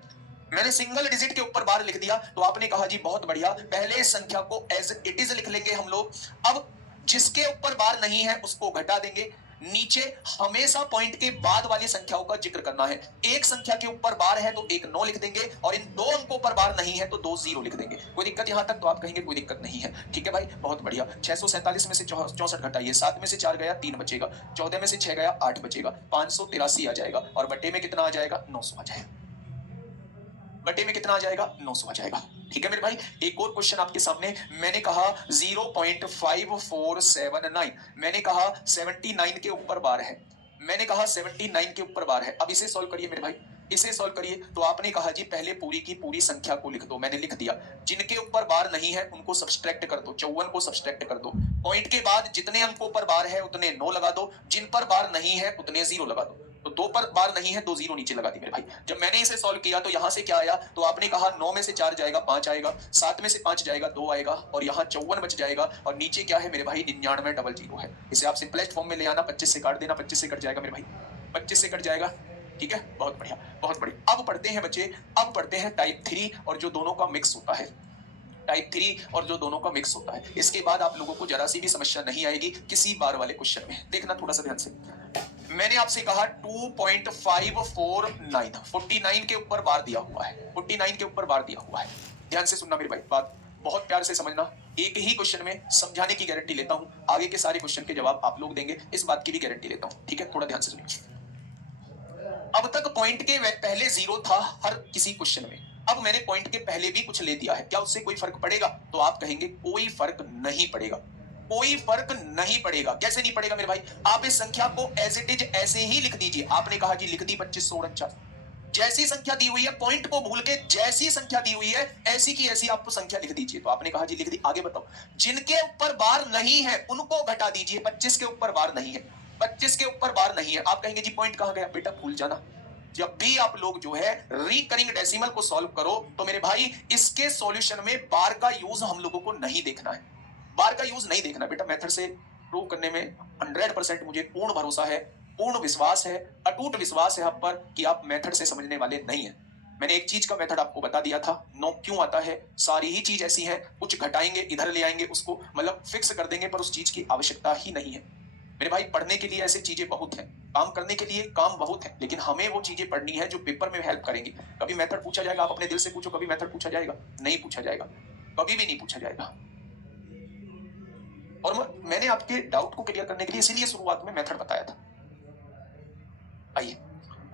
सिंगल डिजिट के ऊपर बार लिख दिया। तो आपने कहा जी बहुत बढ़िया, पहले इस संख्या को एज इट इज लिख लेंगे हम लोग। अब जिसके ऊपर बार नहीं है उसको घटा देंगे। नीचे हमेशा पॉइंट के बाद वाली संख्याओं का जिक्र करना है। एक संख्या के ऊपर बार है तो 1 9 लिख देंगे, और इन 2 अंकों पर बार नहीं है तो 2 0 लिख देंगे। कोई दिक्कत यहां तक? तो आप कहेंगे कोई दिक्कत नहीं है। ठीक है भाई, बहुत बढ़िया। 647 में से 64 घटाइए, 7 में से 4 गया 3 बचेगा, 14 में से 6 गया 8 बचेगा, 583 आ जाएगा, और बटे में कितना आ जाएगा? 900 आ जाएगा। बटे में कितना आ जाएगा? 900 आ जाएगा। ठीक है मेरे भाई, एक और क्वेश्चन आपके सामने। मैंने कहा 0.5479, मैंने कहा 79 के ऊपर बार है, मैंने कहा 79 के ऊपर बार है। अब इसे सॉल्व करिए मेरे भाई, इसे सॉल्व करिए। तो आपने कहा जी पहले पूरी की पूरी संख्या को लिख दो, मैंने लिख दिया। जिनके ऊपर बार नहीं है उनको सब्सट्रैक्ट कर दो, 54 को सब्सट्रैक्ट कर दो। पॉइंट के बाद जितने अंकों पर बार है उतने 9 लगा दो, जिन पर बार नहीं है उतने 0 लगा दो। तो 2 पर बार नहीं है, 2 0 नीचे लगा दी मेरे भाई। जब मैंने इसे सॉल्व किया तो यहां से क्या आया? तो आपने कहा 9 में से 4 जाएगा 5 आएगा, 7 में से 5 जाएगा 2 आएगा, और यहाँ 54 बच जाएगा, और नीचे क्या है मेरे भाई? 9900 है। इसे आप सिंपलेस्ट फॉर्म में ले आना, 25 से काट देना, 25 से कट जाएगा मेरे भाई, 25 से कट जाएगा। ठीक है, बहुत बढ़िया बहुत बढ़िया। अब पढ़ते हैं बच्चे, अब पढ़ते हैं टाइप 3 और जो दोनों का मिक्स होता है, टाइप 3 और जो दोनों का मिक्स होता है। इसके बाद आप लोगों को जरा सी भी समस्या नहीं आएगी किसी बार वाले क्वेश्चन में। देखना थोड़ा सा ध्यान से। मैंने आपसे कहा 2.549, 49 के ऊपर बार दिया हुआ है, 49 के ऊपर बार दिया हुआ है। ध्यान से सुनना मेरी भाई, बात बहुत प्यार से समझना। एक ही क्वेश्चन में समझाने की गारंटी लेता हूं, आगे के सारे क्वेश्चन के जवाब आप लोग देंगे, इस बात की भी गारंटी लेता हूं। ठीक है, थोड़ा ध्यान से सुनिए। अब तक पॉइंट के पहले 0 था हर किसी क्वेश्चन में, अब मैंने पॉइंट के पहले भी कुछ ले दिया है। क्या उससे कोई फर्क पड़ेगा? तो आप कहेंगे कोई फर्क नहीं पड़ेगा, कोई फर्क नहीं पड़ेगा। कैसे नहीं पड़ेगा मेरे भाई? आप इस संख्या को एज इट इज ऐसे ही लिख दीजिए। आपने कहा जी लिख दी 2549, जैसी संख्या दी हुई है पॉइंट को भूल के जैसी संख्या दी हुई है ऐसी की ऐसी आपको संख्या लिख दीजिए। तो आपने कहा जी लिख दी, आगे बताओ। जिनके ऊपर बार नहीं है उनको घटा दीजिए। 25 के ऊपर बार नहीं है, 25 के ऊपर बार नहीं है। आप कहेंगे जी पॉइंट कहां गया? बेटा भूल जाना, जब भी आप लोग जो है रिकरिंग डेसिमल को सॉल्व करो तो मेरे भाई इसके सॉल्यूशन में बार का यूज हम लोगों को नहीं देखना है, बार का यूज नहीं देखना बेटा। मेथड से प्रूव करने में 100% मुझे पूर्ण भरोसा है, पूर्ण विश्वास है, अटूट विश्वास है आप पर कि आप मेथड से समझने वाले नहीं है। मैंने एक चीज का मेथड आपको बता दिया था, नो क्यों आता है, सारी ही चीज ऐसी है, कुछ घटाएंगे इधर ले आएंगे उसको, मतलब फिक्स कर देंगे, पर उस चीज की आवश्यकता ही नहीं है मेरे भाई। पढ़ने के लिए ऐसी चीजें बहुत हैं, काम करने के लिए काम बहुत है, लेकिन हमें वो चीजें पढ़नी है जो पेपर में हेल्प करेंगी। कभी मेथड पूछा जाएगा, आप अपने दिल से पूछो, कभी मेथड पूछा जाएगा? नहीं पूछा जाएगा, कभी भी नहीं पूछा जाएगा। और मैंने आपके डाउट को क्लियर करने के लिए इसीलिए शुरुआत में मेथड बताया था। आइए,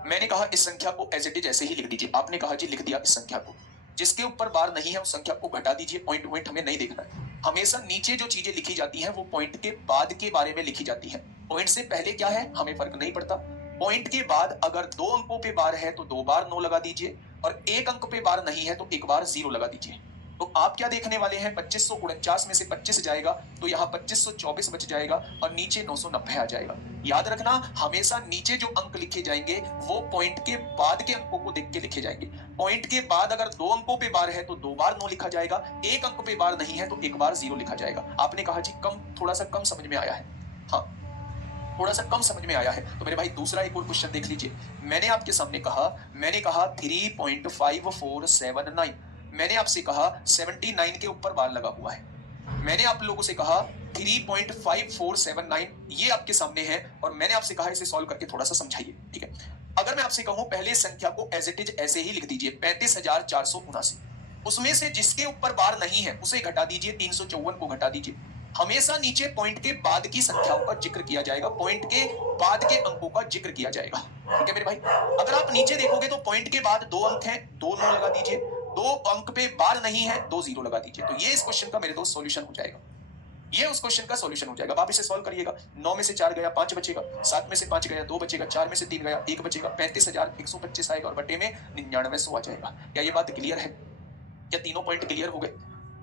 मैंने कहा इस संख्या को एज इट इज ऐसे ही लिख दीजिए। आपने कहा जी लिख दिया इस संख्या को। जिसके ऊपर बार नहीं है उस संख्या को घटा दीजिए, पॉइंट पॉइंट हमें नहीं देखना है। हमेशा नीचे जो चीजें लिखी जाती हैं वो पॉइंट के बाद के बारे में लिखी जाती हैं। पॉइंट से पहले क्या है हमें फर्क नहीं पड़ता। पॉइंट के बाद अगर 2 अंकों पे बार है तो 2 बार 9 लगा दीजिए, और 1 अंक पे बार नहीं है तो 1 बार 0 लगा दीजिए। तो आप क्या देखने वाले हैं? 2549 में से 25 जाएगा तो यहाँ 2524 बच जाएगा, और नीचे 990 आ जाएगा। याद रखना, हमेशा नीचे जो अंक लिखे जाएंगे वो पॉइंट के बाद के अंकों को देख के लिखे जाएंगे। पॉइंट के बाद अगर 2 अंकों पे बार है तो 2 बार 9 लिखा जाएगा, 1 अंक पे बार नहीं है तो 1 बार 0 लिखा जाएगा। आपने कहा जी कम, थोड़ा सा कम समझ में आया है? हाँ, थोड़ा सा कम समझ में आया है। तो मेरे भाई दूसरा एक और क्वेश्चन देख लीजिए। मैंने आपके सामने कहा, मैंने कहा 3.5479, मैंने आपसे कहा 79 के ऊपर बार लगा हुआ है। मैंने आप लोगों से कहा 3.5479 ये आपके सामने है, और मैंने आपसे कहा इसे सॉल्व करके थोड़ा सा समझाइए। ठीक है, अगर मैं आपसे कहूं पहले संख्या को एज इट इज ऐसे ही लिख दीजिए 35,479, उसमें से जिसके ऊपर बार नहीं है उसे घटा दीजिए, 354 को घटा दीजिए। हमेशा नीचे पॉइंट के बाद की संख्याओं का जिक्र किया जाएगा, पॉइंट के बाद के अंकों का जिक्र किया जाएगा। ठीक है मेरे भाई, अगर आप नीचे देखोगे तो पॉइंट के बाद 2 अंक हैं, 2 9 लगा दीजिए, 2 अंक पे बार नहीं है 2 0 लगा दीजिए। तो ये इस क्वेश्चन का मेरे दोस्त सॉल्यूशन हो जाएगा, ये उस क्वेश्चन का सॉल्यूशन हो जाएगा। आप इसे सॉल्व करिएगा। 9 में से 4 गया 5 बचेगा, 7 में से 5 गया 2 बचेगा, 4 में से 3 गया 1 बचेगा, 35,125 आएगा, और बटे में 9900 आ जाएगा। क्या ये बात क्लियर है? क्या तीनों पॉइंट क्लियर हो गए?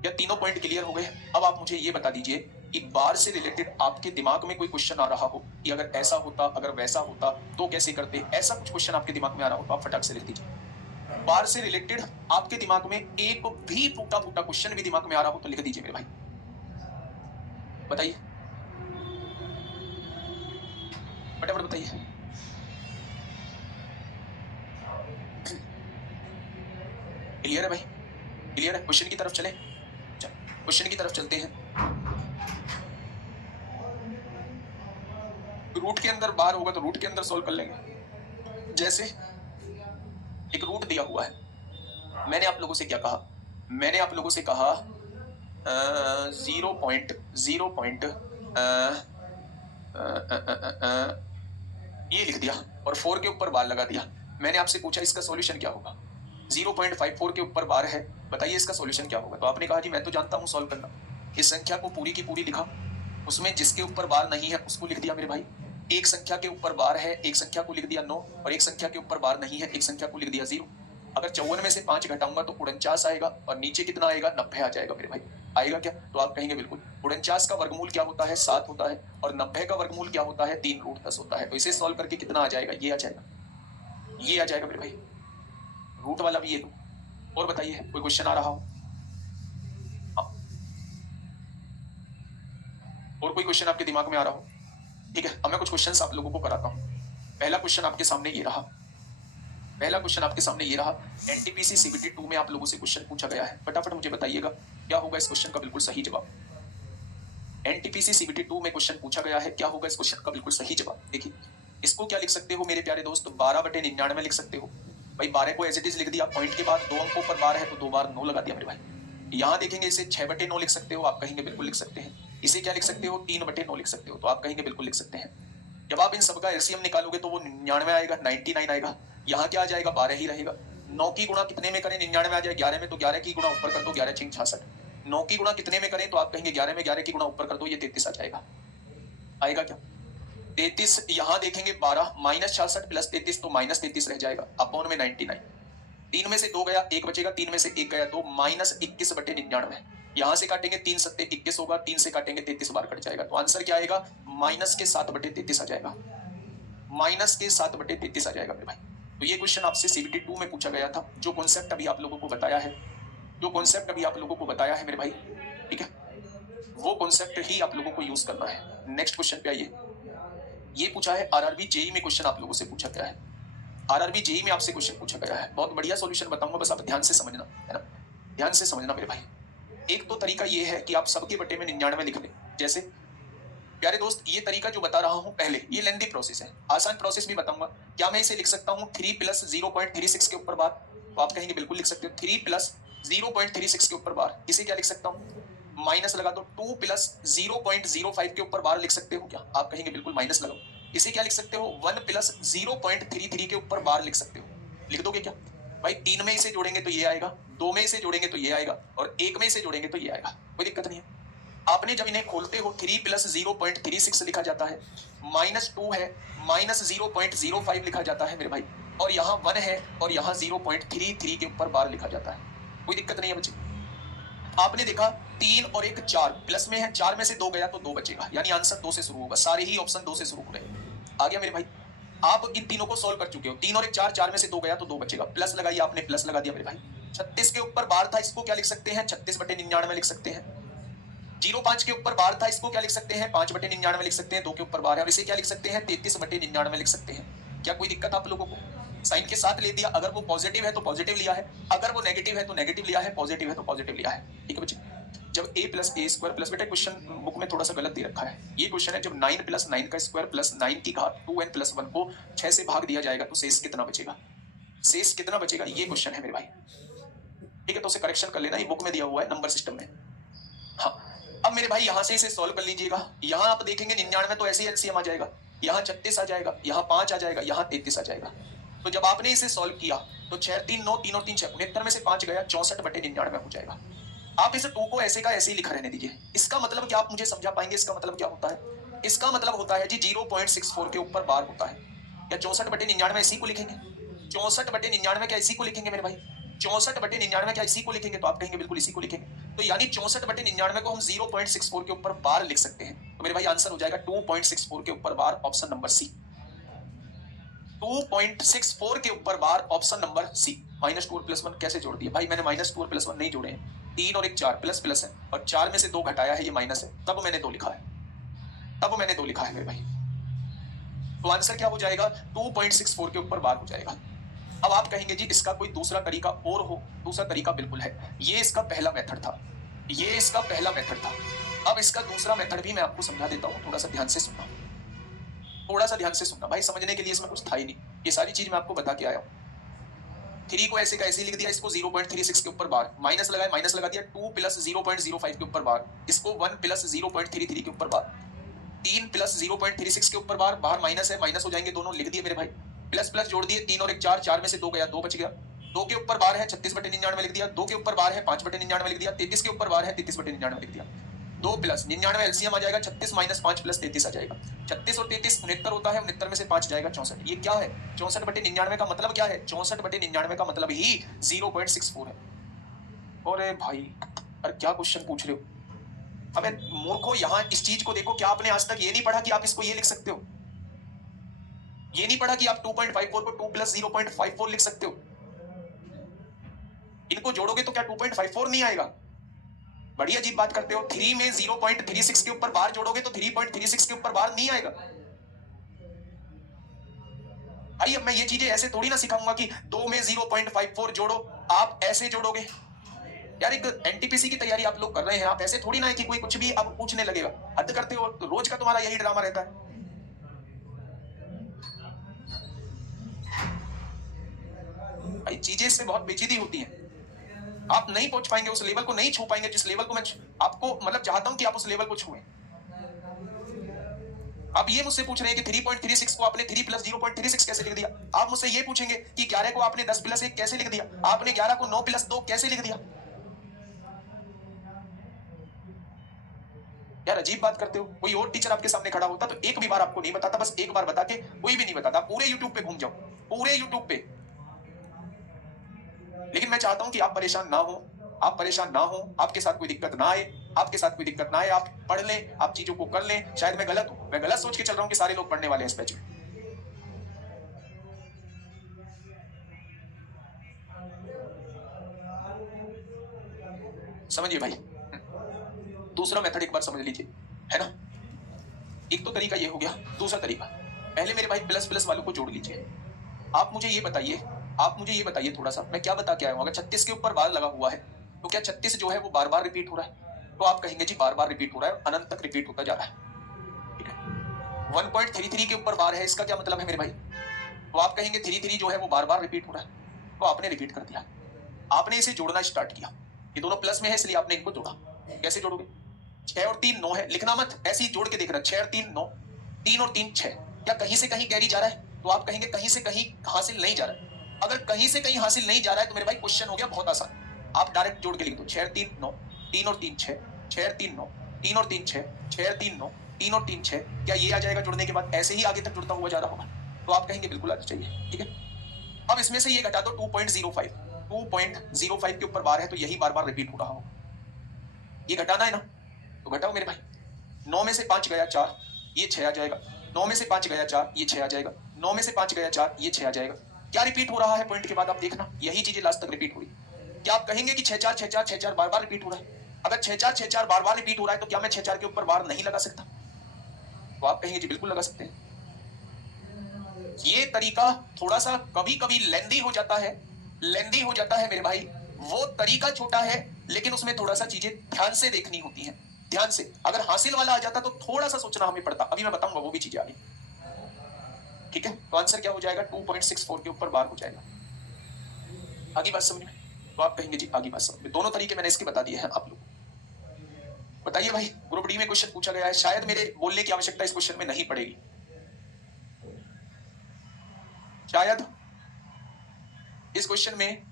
या तीनों पॉइंट क्लियर हो गए? अब आप मुझे ये बता दीजिए कि बार से रिलेटेड आपके दिमाग में कोई क्वेश्चन आ रहा हो कि अगर ऐसा होता, अगर वैसा होता तो कैसे करते, ऐसा कुछ क्वेश्चन आपके दिमाग में आ रहा हो तो आप फटाक से लिख दीजिए। बार से रिलेटेड आपके दिमाग में एक भी टूटा फूटा क्वेश्चन भी दिमाग में आ रहा हो तो लिख दीजिए मेरे भाई। बताइए, फटाफट बताइए। क्लियर है भाई? क्लियर है? क्वेश्चन की तरफ चले, क्वेश्चन की तरफ चलते हैं। रूट के अंदर बार होगा तो रूट के अंदर सोल्व कर लेंगे। जैसे एक रूट दिया हुआ है, मैंने आप लोगों से क्या कहा, मैंने आप लोगों से कहा 0.0 ये लिख दिया और 4 के ऊपर बार लगा दिया। मैंने आपसे पूछा इसका सॉल्यूशन क्या होगा। 0.54 के ऊपर बार है, बताइए इसका सॉल्यूशन क्या होगा। तो आपने कहा जी मैं तो जानता हूं सॉल्व करना। इस संख्या को पूरी की पूरी लिखा, उसमें जिसके ऊपर बार नहीं है उसको लिख दिया मेरे भाई। एक संख्या के ऊपर बार है, एक संख्या को लिख दिया 9, और एक संख्या के ऊपर बार नहीं है, एक संख्या को लिख दिया 0। अगर 54 में से 5 घटाऊंगा तो 49 आएगा, और नीचे कितना आएगा, 90 आ जाएगा मेरे भाई। आएगा क्या? तो आप कहेंगे बिल्कुल। 49 का वर्गमूल क्या होता है, 7 होता है, और 90 का वर्गमूल क्या होता है, 3√10 होता है। तो इसे सॉल्व करके कितना आ जाएगा, ये आ जाएगा, ये आ जाएगा मेरे भाई। रूट वाला भी ये दो। और बताइए कोई क्वेश्चन आ रहा हो? और कोई क्वेश्चन आपके दिमाग में आ रहा हो? ठीक है, अब मैं कुछ क्वेश्चन आप लोगों को कराता हूं। पहला क्वेश्चन आपके सामने ये रहा, पहला क्वेश्चन आपके सामने ये रहा। एनटीपीसी सीबीटी 2 में आप लोगों से क्वेश्चन पूछा गया है, फटाफट मुझे बताइएगा क्या होगा इस क्वेश्चन का बिल्कुल सही जवाब। एनटीपीसी सीबीटी 2 में क्वेश्चन पूछा गया है, क्या होगा इस क्वेश्चन का बिल्कुल सही जवाब। देखिए इसको क्या लिख सकते हो मेरे प्यारे दोस्त, 12/99 लिख सकते हो भाई। 12 को एज इट इज लिख दिया, पॉइंट के बाद 2 अंकों पर बार है तो 2 बार 9 लगा दिया मेरे भाई। यहाँ देखेंगे इसे 6/9 लिख सकते हो, आप कहेंगे बिल्कुल लिख सकते हैं। इसे क्या लिख सकते हो, 3/9 लिख सकते हो, तो आप कहेंगे बिल्कुल लिख सकते हैं। जब आप इन सबका एलसीएम निकालोगे तो वो 99 आएगा, 99 आएगा। यहाँ क्या आ जाएगा, 12 ही रहेगा। 9 की गुणा कितने में करें, 99 आ जाए 11 में, तो 11 की गुणा ऊपर कर दो, 11 6 66। 9 की गुणा कितने में करें तो आप कहेंगे 11 में, 11 की गुणा ऊपर कर दो, ये 33 आ जाएगा। आएगा क्या, 33। यहाँ देखेंगे 12 -66 + 33 तो -33 रह जाएगा, अपॉन में 99। 3 में से 2 गया, 1 बचेगा, 3 में से 1 गया तो -21/99। यहाँ से काटेंगे 3 7 21 होगा, 3 से काटेंगे 33 बार कट जाएगा, तो आंसर क्या आएगा, -7/33 आ जाएगा, -7/33 आ जाएगा मेरे भाई। तो ये क्वेश्चन आपसे सीबीटी 2 में पूछा गया था। जो कॉन्सेप्ट अभी आप लोगों को बताया है, जो कॉन्सेप्ट अभी आप लोगों को बताया है मेरे भाई, ठीक है, वो कॉन्सेप्ट ही आप लोगों को यूज करना है। नेक्स्ट क्वेश्चन पे आइए। ये पूछा है आरआरबी जेई में, क्वेश्चन आप लोगों से पूछा गया है। आरआरबी जेई में आपसे क्वेश्चन पूछा गया है, बहुत बढ़िया सॉल्यूशन बताऊंगा, बस आप ध्यान से समझना, है ना, ध्यान से समझना मेरे भाई। एक तो तरीका ये है कि आप सबके बटे में 99 लिख लें। जैसे प्यारे दोस्त, ये तरीका जो बता रहा हूं पहले, ये लेंथी प्रोसेस है, आसान प्रोसेस भी बताऊंगा। क्या मैं इसे लिख सकता हूं 3 + 0.36 के ऊपर बार, तो आप कहेंगे बिल्कुल लिख सकते हो। 3 + 0.36 के ऊपर बार, इसे क्या लिख सकता हूं, माइनस लगा दो। 2 + 0.05 के ऊपर बार लिख सकते हो क्या, आप कहेंगे बिल्कुल माइनस लगाओ। इसे क्या लिख सकते हो, 1 + 0.33 के ऊपर बार लिख सकते हो। लिख दोगे क्या भाई? 3 में इसे जोड़ेंगे तो ये आएगा, 2 में इसे जोड़ेंगे तो ये आएगा, और 1 में इसे जोड़ेंगे तो ये आएगा, कोई दिक्कत नहीं है। आपने जब इन्हें खोलते हो 3 + 0.36 लिखा जाता है, -2 है, -0.05 लिखा जाता है मेरे भाई, और यहाँ 1 है और यहाँ 0.33 के ऊपर बार लिखा जाता है, कोई दिक्कत नहीं है बच्चे। आपने देखा 3 और 1 4 प्लस में है, 4 में से 2 गया तो 2 बचेगा, यानी आंसर 2 से शुरू होगा। सारे ही ऑप्शन 2 से शुरू हो रहे हैं। आ गया मेरे भाई, आप इन तीनों को सॉल्व कर चुके हो। 3 और 1 4, 4 में से 2 गया तो 2 बचेगा, प्लस लगाइए, आपने प्लस लगा दिया मेरे भाई। 36 के ऊपर बार था, इसको क्या लिख सकते हैं, 36/99 लिख सकते हैं। 0.5 के ऊपर बार था, इसको क्या लिख सकते हैं, 5/99 लिख सकते हैं, 2 के ऊपर बार है, और इसे क्या लिख सकते हैं, 33/99 लिख सकते हैं। क्या कोई दिक्कत आप लोगों को? साइन के साथ ले दिया, अगर वो पॉजिटिव है तो पॉजिटिव लिया है, अगर वो नेगेटिव है तो नेगेटिव लिया है, पॉजिटिव है तो पॉजिटिव लिया है, ठीक है बच्चे। जब a + a² बेटा क्वेश्चन बुक में थोड़ा सा गलत दे रखा है, ये क्वेश्चन है जब 9 + 9 का स्क्वायर प्लस 9 की घात 2n + 1 को 6 से भाग दिया जाएगा तो शेष कितना बचेगा, शेष कितना बचेगा, ये क्वेश्चन है मेरे भाई, ठीक है। तो उसे करेक्शन कर लेना, ये बुक में दिया हुआ है नंबर सिस्टम में। हाँ, अब मेरे भाई यहां से इसे सॉल्व कर लीजिएगा। यहां आप देखेंगे 99 तो ऐसे ही एलसीएम आ जाएगा, यहाँ 36 आ जाएगा, यहाँ 5 आ जाएगा, यहाँ 33 आ जाएगा। तो जब आपने इसे सॉल्व किया तो 6 3 9, 3 और 3 6, 69 में से 5 गया, 64/99 हो जाएगा। आप इस 2 को ऐसे का ऐसे ही लिखा रहने दीजिए। इसका मतलब क्या, आप मुझे समझा पाएंगे इसका मतलब क्या होता है? इसका मतलब होता है जी 0.64 के ऊपर बार होता है, या 64/99 इसी को लिखेंगे, 64/99 क्या इसी को लिखेंगे मेरे भाई, 64/99 क्या इसी को लिखेंगे, तो आप कहेंगे बिल्कुल इसी को लिखेंगे। तो यानी 64/99 को हम 0.64 के ऊपर बार लिख सकते हैं। तो मेरे भाई आंसर हो जाएगा 2.64 के ऊपर बार, ऑप्शन नंबर सी। 2.64 के ऊपर बार, ऑप्शन नंबर सी। -2 और +1 कैसे जोड़ दिए भाई? मैंने -2 और +1 नहीं जोड़े हैं, 3 और 1 4, प्लस प्लस है, और 4 में से 2 घटाया है, ये माइनस है, तब मैंने 2 लिखा है, तब मैंने 2 लिखा है मेरे भाई। तो आंसर क्या हो जाएगा? 2.64 के ऊपर बार हो जाएगा। अब आप कहेंगे जी इसका कोई दूसरा तरीका और हो? दूसरा तरीका बिल्कुल है। ये इसका पहला मेथड था, ये इसका पहला मेथड था। अब इसका दूसरा मेथड भी मैं आपको समझा देता हूं, थोड़ा सा ध्यान से सुनना, थोड़ा सा ध्यान से सुनना भाई, समझने के लिए इसमें कुछ था ही नहीं, ये सारी चीज मैं आपको बता के आया हूं। 3 को ऐसे का ऐसे लिख दिया, इसको 0.36 के ऊपर बार, माइनस लगाया, माइनस लगा दिया, 2 + 0.05 के ऊपर बार, इसको 1 + 0.33 के ऊपर बार, 3 + 0.36 के ऊपर बार, बाहर माइनस है, माइनस हो जाएंगे दोनों, लिख दिए मेरे भाई, प्लस प्लस जोड़ दिए, 3 और 1 4, 4 में से 2 गया, 2 बच गया, 2 के ऊपर बार है 36/99 लिख दिया, 2 के ऊपर बार है 5/99 लिख दिया, 33 के ऊपर बार है 33/99 लिख दिया, 2 + 99 एलसीएम आ जाएगा 36 - 5 + 33 आ जाएगा, 36 और 33 69 होता है, 69 में से 5 जाएगा 64। ये क्या है? 64/99 का मतलब क्या है? 64/99 का मतलब ही 0.64 है। अरे भाई, अरे क्या क्वेश्चन पूछ रहे हो? अबे मूर्खो, यहाँ इस चीज को देखो, क्या आपने आज तक ये नहीं पढ़ा कि आप इसको ये लिख सकते हो? ये नहीं पढ़ा कि आप 2.54 को 2 + 0.54 लिख सकते हो? इनको जोड़ोगे तो क्या 2.54 नहीं आएगा? बड़ी अजीब बात करते हो। 3 में 0.36 के ऊपर बार जोड़ोगे तो 3.36 के ऊपर बार नहीं आएगा। भाई अब मैं ये चीजें ऐसे थोड़ी ना सिखाऊंगा कि 2 में 0.54 जोड़ो, आप ऐसे जोड़ोगे। यार एक एनटीपीसी की तैयारी आप लोग कर रहे हैं, आप ऐसे थोड़ी ना है कि कोई कुछ भी अब पूछने लगेगा। हद करते हो, तो रोज का तुम्हारा यही ड्रामा रहता है। भाई चीजें इससे बहुत पेचीदी होती हैं, आप नहीं पहुंच पाएंगे, उस लेवल को नहीं छू पाएंगे जिस लेवल को मैं आपको मतलब चाहता हूं कि आप उस लेवल को छुएं। आप ये मुझसे पूछ रहे हैं कि 3.36 को आपने 3 + 0.36 कैसे लिख दिया? आप मुझसे ये पूछेंगे कि 11 को आपने 10 + 1 कैसे लिख दिया? आपने 11 को 9 + 2 कैसे लिख दिया? यार अजीब बात करते हो। कोई और टीचर आपके सामने खड़ा होता तो एक भी बार आपको नहीं बताता, बस एक बार बता के कोई भी नहीं बताता। पूरे यूट्यूब पे घूम जाओ, पूरे यूट्यूब पे। लेकिन मैं चाहता हूं कि आप परेशान ना हो, आप परेशान ना हो, आपके साथ कोई दिक्कत ना आए, आपके साथ कोई दिक्कत ना आए, आप पढ़ लें, आप चीजों को कर लें। शायद मैं गलत हूं, मैं गलत सोच के चल रहा हूं कि सारे लोग पढ़ने वाले हैं इस बैच में। समझिए भाई, दूसरा मेथड एक बार समझ लीजिए, है ना? एक तो तरीका ये हो गया, दूसरा तरीका, पहले मेरे भाई प्लस प्लस वालों को जोड़ लीजिए। आप मुझे ये बताइए, आप मुझे ये बताइए थोड़ा सा, मैं क्या बता के आया हूं? अगर 36 के ऊपर बार लगा हुआ है तो क्या 36 जो है वो बार बार रिपीट हो रहा है? तो आप कहेंगे जी बार बार रिपीट हो रहा है, अनंत तक रिपीट होता जा रहा है, ठीक है। 1.33 के ऊपर बार है, इसका क्या मतलब है मेरे भाई? तो आप कहेंगे 33 जो है वो बार बार रिपीट हो रहा है, तो आपने रिपीट कर दिया, आपने इसे जोड़ना स्टार्ट किया। ये दोनों प्लस में है इसलिए आपने इनको जोड़ा। कैसे जोड़ोगे? 6 और 3 9 है, लिखना मत, ऐसे ही जोड़ के देखना। 6 और 3 9, 3 और 3 6। क्या कहीं से कहीं कैरी जा रहा है? तो आप कहेंगे कहीं से कहीं हासिल नहीं जा रहा है। अगर कहीं से कहीं हासिल नहीं जा रहा है तो मेरे भाई क्वेश्चन हो गया बहुत आसान, आप डायरेक्ट जोड़ के लिख दो। 6 और 3 9, 3 और 3 6, 6 और 3 9, 3 और 3 6, 6 और 3 9, 3 और 3 6। क्या ये आ जाएगा जुड़ने के बाद? ऐसे ही आगे तक जुड़ता हुआ जा रहा होगा, तो आप कहेंगे बिल्कुल आना चाहिए, ठीक है। अब इसमें से ये घटा दो 2.05, 2.05 के ऊपर बार है तो यही बार बार रिपीट हो रहा हो, ये घटाना है ना, तो घटाओ मेरे भाई। 9 में से 5 गया 4, ये 6 आ जाएगा। 9 में से 5 गया 4, ये 6 आ जाएगा। 9 में से 5 गया 4, ये 6 आ जाएगा। क्या रिपीट हो रहा है पॉइंट के बाद? आप देखना, यही चीजें लास्ट तक रिपीट हो रही। क्या आप कहेंगे कि 6 4 6 4 6 4 बार बार रिपीट हो रहा है? अगर 6 4 6 4 बार बार रिपीट हो रहा है तो क्या मैं 6 4 के ऊपर बार नहीं लगा सकता? तो आप कहेंगे जी बिल्कुल लगा सकते हैं। ये तरीका थोड़ा सा कभी कभी लेंदी हो जाता है, लेंदी हो जाता है मेरे भाई। वो तरीका छोटा है लेकिन उसमें थोड़ा सा चीजें ध्यान से देखनी होती हैं, ध्यान से। अगर हासिल वाला आ जाता तो थोड़ा सा सोचना हमें पड़ता, अभी मैं बताऊंगा वो भी चीजें आगे, ठीक है। तो आंसर क्या हो जाएगा? 2.64 के ऊपर बार हो जाएगा। आगे बात समझ में? तो आप कहेंगे जी आगे बात समझ में। दोनों तरीके मैंने इसके बता दिए हैं आप लोग। बताइए भाई, ग्रुप डी में क्वेश्चन पूछा गया है, शायद मेरे बोलने की आवश्यकता इस क्वेश्चन में नहीं पड़ेगी, शायद इस क्वेश्चन में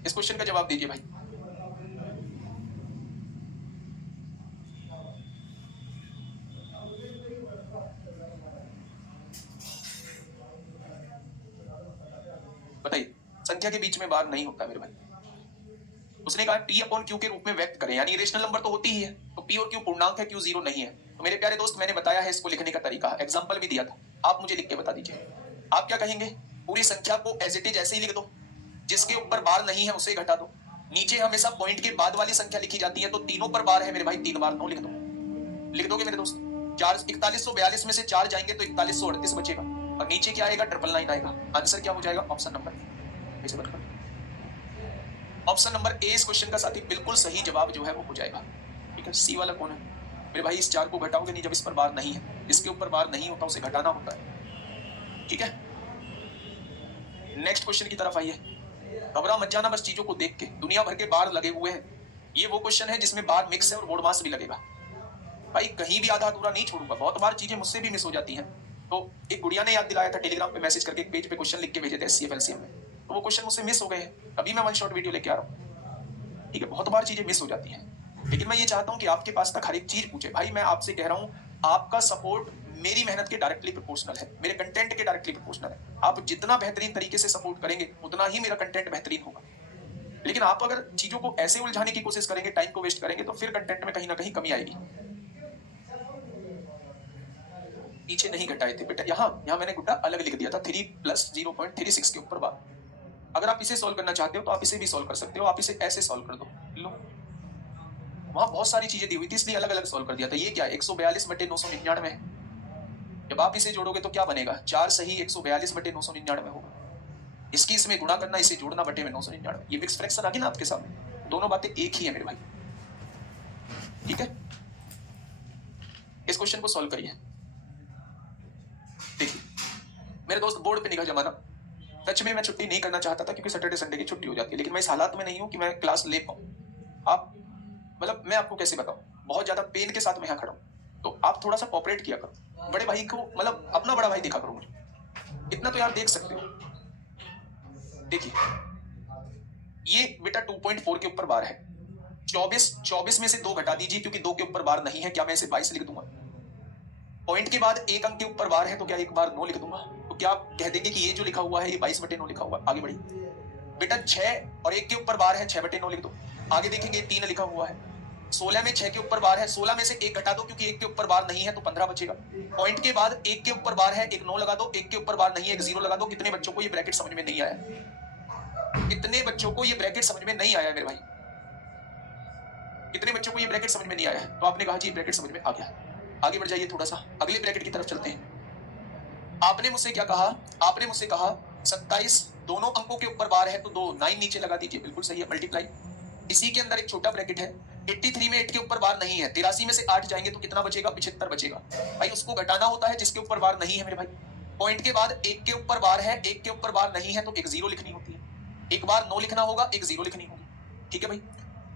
इस क्वेश्चन का जवाब दीजिए भाई। संख्या के बीच में बार नहीं होता मेरे भाई। उसने कहा p अपॉन q के रूप में व्यक्त करें, यानी रेशनल नंबर तो होती ही है, तो p और q पूर्णांक है, q जीरो नहीं है। तो मेरे प्यारे दोस्त मैंने बताया है इसको लिखने का तरीका, एग्जाम्पल भी दिया था, आप मुझे लिख के बता दीजिए। आप क्या कहेंगे, पूरी संख्या को एज इट इज ऐसे ही लिख दो, जिसके ऊपर बार नहीं है उसे घटा दो। नीचे हमेशा पॉइंट के बाद वाली संख्या लिखी जाती है, तो तीनों पर बार है मेरे भाई, 3 बार 9 लिख दो। लिख दोगे मेरे दोस्त? 4142 में से 4 जाएंगे तो 4138 बचेगा, और नीचे क्या आएगा, 999 आएगा। आंसर क्या हो जाएगा, ऑप्शन नंबर ऐसे बनकर ऑप्शन नंबर ए इस क्वेश्चन का साथी बिल्कुल सही जवाब जो है वो हो जाएगा। ठीक है, सी वाला कौन है मेरे भाई? इस 4 को घटाओगे नहीं जब इस पर बार नहीं है, इसके ऊपर बार नहीं होता उसे घटाना होता है। ठीक है, नेक्स्ट क्वेश्चन की तरफ आइए। घबरा मत जाना बस चीजों को देख के, दुनिया भर के बार लगे हुए हैं। ये वो क्वेश्चन है जिसमें बार मिक्स है और बोर्ड मास भी लगेगा भाई, कहीं भी आधा अधूरा नहीं छोड़ूंगा। बहुत बार चीजें मुझसे भी मिस हो जाती हैं, तो एक गुड़िया ने याद दिलाया था टेलीग्राम पे मैसेज करके, एक पेज पे क्वेश्चन लिख के भेजे थे एससीएफ एलसीएम में, तो वो क्वेश्चन मुझसे मिस हो गए हैं। अभी मैं वन शॉट वीडियो लेके आ रहा हूँ। ठीक है, बहुत बार चीजें मिस हो जाती हैं, लेकिन मैं ये चाहता हूँ कि आपके पास तक हर एक चीज पूछे। भाई मैं आपसे कह रहा हूँ, आपका सपोर्ट मेरी मेहनत के डायरेक्टली प्रोपोर्शनल है, मेरे कंटेंट के डायरेक्टली प्रोपोर्शनल है। आप जितना बेहतरीन तरीके से सपोर्ट करेंगे उतना ही मेरा कंटेंट बेहतरीन होगा। लेकिन आप अगर चीजों को ऐसे उलझाने की कोशिश करेंगे, टाइम को वेस्ट करेंगे, तो फिर कंटेंट में कहीं ना कहीं कमी आएगी। पीछे नहीं घटाए थे बेटा, यहाँ मैंने गुड्डा अलग लिख दिया था, 3 + 0.36 के ऊपर बार। अगर आप इसे सॉल्व करना चाहते हो तो आप इसे भी सॉल्व कर सकते हो, आप इसे ऐसे सॉल्व कर दो। लो, वहां बहुत सारी चीजें दी हुई थी इसलिए अलग अलग सॉल्व कर दिया था। ये क्या है, 142/999 है। जब आप इसे जोड़ोगे तो क्या बनेगा, 4 सही 142/999 होगा। इसकी इसमें गुणा करना, इसे जोड़ना बटे में 999, ये मिक्स फ्रैक्शन आ गई ना आपके सामने। दोनों बातें एक ही है मेरे भाई। ठीक है, इस क्वेश्चन को सॉल्व करिए। देखिए मेरे दोस्त, बोर्ड पे निगाह जमाना। सच में मैं छुट्टी नहीं करना चाहता था क्योंकि सैटरडे संडे की छुट्टी हो जाती है, लेकिन मैं इस हालात में नहीं हूं कि मैं क्लास ले पाऊं। आप मतलब मैं आपको कैसे बताऊं, बहुत ज्यादा पेन के साथ मैं यहाँ खड़ा हूं, तो आप थोड़ा सा कोऑपरेट किया करो। बड़े भाई को मतलब अपना बड़ा भाई देखा करो मुझे, इतना तो यार देख सकते हो। देखिए ये बेटा 2.4 के ऊपर बार है, 24 में से 2 घटा दीजिए क्योंकि 2 के ऊपर बार नहीं है, क्या मैं इसे 22 लिख दूंगा? पॉइंट के बाद 1 अंक के ऊपर बार है तो क्या एक बार 9 लिख दूंगा? तो क्या आप कह देंगे कि ये जो लिखा हुआ है ये 22/9 लिखा हुआ है? आगे बढ़िए बेटा, 6 और 1 के ऊपर बार है, 6/9 लिख दो। आगे देखेंगे 3 लिखा हुआ है, 16 में 6 के ऊपर बार है, 16 में से 1 घटा दो क्योंकि 1 के ऊपर बार नहीं है तो 15 बचेगा। पॉइंट के बाद 1 के ऊपर बार है, एक 9 लगा दो, 1 के ऊपर बार नहीं है, एक 0 लगा दो। कितने बच्चों को ये ब्रैकेट समझ में नहीं आया? कितने बच्चों को ये ब्रैकेट समझ में नहीं आया मेरे भाई? कितने बच्चों को ये ब्रैकेट समझ में नहीं आया? तो आपने कहा जी ब्रैकेट समझ में आ गया। आगे बढ़ जाइए, थोड़ा सा अगले ब्रैकेट की तरफ चलते हैं। आपने मुझसे क्या कहा? आपने मुझसे कहा 27 दोनों अंकों के ऊपर बार है तो 2 9 नीचे लगा दीजिए, बिल्कुल सही है, मल्टीप्लाई। इसी के अंदर एक छोटा ब्रैकेट है, 83 में 8 के ऊपर बार नहीं है, 83 में से 8 जाएंगे तो कितना बचेगा? 75 बचेगा। भाई उसको घटाना होता है जिसके ऊपर बार नहीं है मेरे भाई। पॉइंट के बाद 1 के ऊपर बार है, 1 के ऊपर बार नहीं है तो एक 0 लिखनी होती है, एक बार 9 लिखना होगा, एक 0 लिखनी होगी। ठीक है भाई,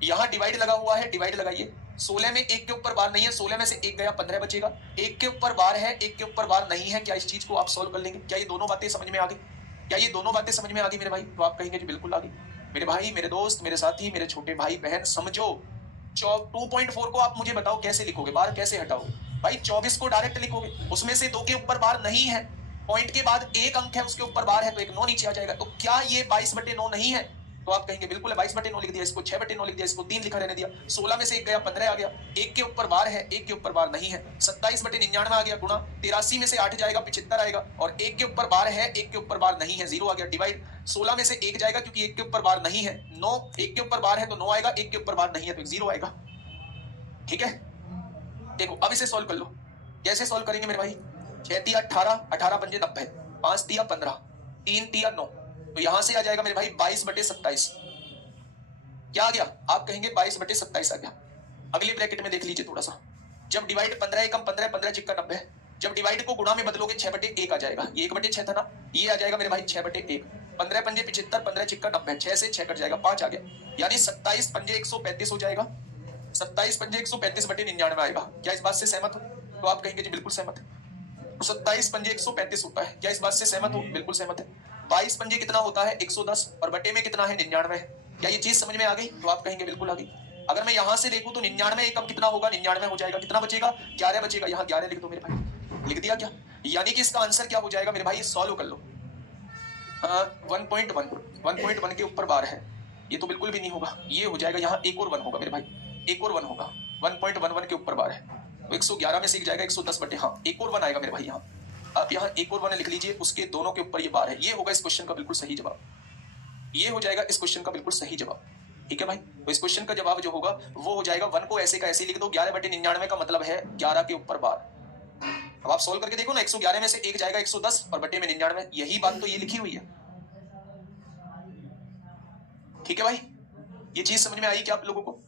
यहाँ डिवाइड लगा हुआ है, डिवाइड लगाइए। 16 में 1 के ऊपर बार नहीं है, 16 में से 1 गया, 15 बचेगा। 1 के ऊपर बार है, 1 के ऊपर बार नहीं है, क्या इस चीज को आप सॉल्व कर लेंगे? क्या ये दोनों बातें समझ में आ गई? क्या ये दोनों बातें समझ में आ गई मेरे भाई? तो आप कहेंगे जी बिल्कुल आ गई। मेरे भाई, मेरे दोस्त, मेरे साथी, मेरे छोटे भाई बहन, समझो 2.4 को आप मुझे बताओ कैसे लिखोगे, बार कैसे हटाओगे? भाई 24 को डायरेक्ट लिखोगे, उसमें से 2 के ऊपर बार नहीं है, पॉइंट के बाद 1 अंक है उसके ऊपर बार है तो एक 9 नीचे आ जाएगा। तो क्या ये 22/9 नहीं है? तो आप कहेंगे बिल्कुल है, 22/9 लिख दिया, इसको 6/9 लिख दिया, इसको 3 लिखा रहने दिया। 16 में से 1 गया, 15 आ गया। 1 के ऊपर बार है, 1 के ऊपर बार नहीं है, 27/99 आ गया गुणा, 83 में से 8 जाएगा, 75 आएगा, और 1 के ऊपर बार है, 1 के ऊपर बार नहीं है, 0 आ गया, डिवाइड। 16 में से 1 जाएगा क्योंकि 1 के ऊपर बार नहीं है, 9, 1 के ऊपर बार है तो 9 आएगा, 1 के ऊपर बार नहीं है तो 0 आएगा। ठीक है, देखो अब इसे सॉल्व कर लो। कैसे सॉल्व करेंगे मेरे भाई? 6 तिया 18, 18 पंजे 90, 5 तिया 15, 3 तिया 9, तो यहां से आ जाएगा मेरे भाई 22/27। क्या आ गया? आप कहेंगे 22/27 आ गया। अगली ब्रैकेट में देख लीजिए थोड़ा सा, जब डिवाइड 15 एकम 15, 15 चिक्का 90, जब डिवाइड को गुणा में बदलोगे 6/1 आ जाएगा। ये 1/6 था ना, ये आ जाएगा मेरे भाई 6/1। 15 पंजे 75, 15 चिक्का 90, 6 से 6 कट जाएगा, 5 आ गया, यानी 27 पंजे 135 हो जाएगा। 27 पंजे 135/99 आएगा। क्या इस बात से सहमत हो? तो आप कहेंगे जी बिल्कुल सहमत है। 27 पंजे 135 होता है, क्या इस बात से सहमत हो? बिल्कुल सहमत है। 22 पंजे कितना होता है? 110, और बटे में कितना है? 99 है। क्या ये चीज समझ में आ गई? तो आप कहेंगे बिल्कुल आ गई। अगर मैं यहां से देखूं तो 99 एकम कितना होगा? 99 हो जाएगा, कितना बचेगा? 11 बचेगा। यहाँ 11 लिख दो मेरे भाई, लिख दिया क्या? यानी कि इसका आंसर क्या हो जाएगा मेरे भाई? सॉल्व कर लो। 1.1 के ऊपर बार है, ये तो बिल्कुल भी नहीं होगा। ये हो जाएगा, यहाँ एक और 1 होगा मेरे भाई, एक और 1 होगा। 1.11 के ऊपर बार है तो 111 में से एक जाएगा 110 बटे, हाँ एक और 1 आएगा मेरे भाई। यहाँ आप यहाँ एक और 1 लिख लीजिए, उसके दोनों के ऊपर ये बार है। ये होगा इस क्वेश्चन का बिल्कुल सही जवाब, ये हो जाएगा इस क्वेश्चन का बिल्कुल सही जवाब। ठीक है भाई, तो इस क्वेश्चन का जवाब जो होगा वो हो जाएगा 1 को ऐसे का ऐसे लिख दो, 11/99 का मतलब है 11 के ऊपर बार। अब आप सोल्व करके देखो ना, 111 में से एक जाएगा 110 और बटे में 99, यही बात तो ये लिखी हुई है। ठीक है भाई, ये चीज समझ में आई क्या आप लोगों को?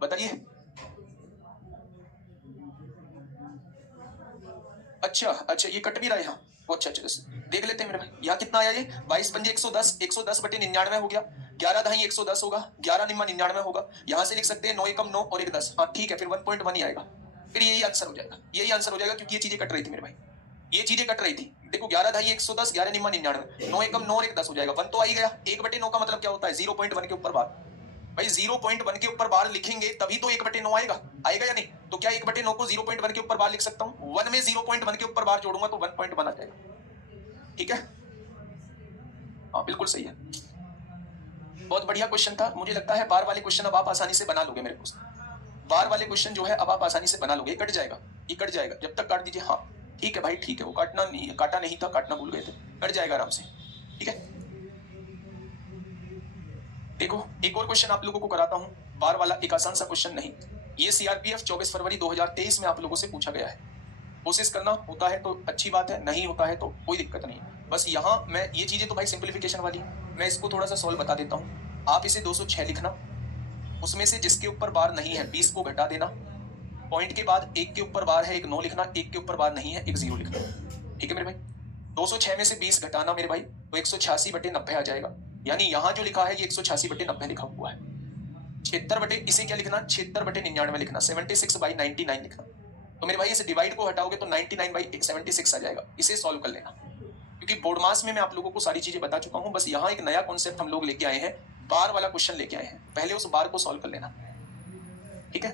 बताइए। अच्छा ये कट भी रहा है यहाँ, अच्छा देख लेते हैं मेरे भाई। यहाँ कितना आया, ये 22 पंजे 110, 110 बटे 99 हो गया, 11 दहाई 110 होगा, 11 निम्मा 99 होगा। यहाँ से लिख सकते हैं 9 एकम 9 और 1 10, हाँ ठीक है, फिर 1.1 ही आएगा, फिर यही आंसर हो जाएगा, यही आंसर हो जाएगा, क्योंकि ये चीजें कट रही थी मेरे भाई, ये चीजें कट रही थी। देखो 11 दहाई 110, 11 निम्मा 99, 9 एकम 9 और 1 10 हो जाएगा, 1 तो आ ही गया। 1/9 का मतलब क्या होता है, 0.1 के ऊपर बार। भाई 0.1 के ऊपर बार लिखेंगे तभी तो 1/9 आएगा, आएगा या नहीं? तो क्या 1/9 को 0.1 के ऊपर बार लिख सकता हूँ? 1 में 0.1 के ऊपर बार जोड़ूंगा तो 1.1 आ जाएगा। ठीक है, हाँ बिल्कुल सही है, बहुत बढ़िया क्वेश्चन था। मुझे लगता है बार वाले क्वेश्चन अब आप आसानी से बना लोगे मेरे दोस्त, बार वाले क्वेश्चन जो है अब आप आसानी से बना लोगे। कट जाएगा, ये कट जाएगा, जब तक काट दीजिए। हाँ ठीक है भाई, ठीक है, वो काटना नहीं, काटा नहीं था, काटना भूल गए थे, कट जाएगा आराम से। ठीक है, देखो एक और क्वेश्चन आप लोगों को कराता हूं, बार वाला, एक आसान सा क्वेश्चन नहीं। ये सीआरपीएफ 24 फरवरी 2023 में आप लोगों से पूछा गया है। कोशिश करना, होता है तो अच्छी बात है, नहीं होता है तो कोई दिक्कत नहीं है। बस यहाँ मैं ये चीजें तो भाई सिंप्लीफिकेशन वाली, मैं इसको थोड़ा सा सॉल्व बता देता हूँ। आप इसे 206 लिखना, उसमें से जिसके ऊपर बार नहीं है 20 को घटा देना, पॉइंट के बाद एक के ऊपर बार है, एक 9 लिखना, एक के ऊपर बार नहीं है, एक 0 लिखना। ठीक है मेरे भाई, 206 में से 20 घटाना मेरे भाई, तो 186 बटे 90 आ जाएगा। यानी यहाँ जो लिखा है ये 186 बटे 90 लिखा हुआ है। 76 बटे, इसे क्या लिखना, 76 बटे 99 लिखना, 76/99 लिखना। तो मेरे भाई इसे डिवाइड को हटाओगे तो 99/76 आ जाएगा। इसे सॉल्व कर लेना, क्योंकि बोर्ड मास में मैं आप लोगों को सारी चीजें बता चुका हूं। बस यहाँ एक नया कॉन्सेप्ट हम लोग लेके आए हैं, बार वाला क्वेश्चन लेके आए हैं, पहले उस बार को सॉल्व कर लेना। ठीक है,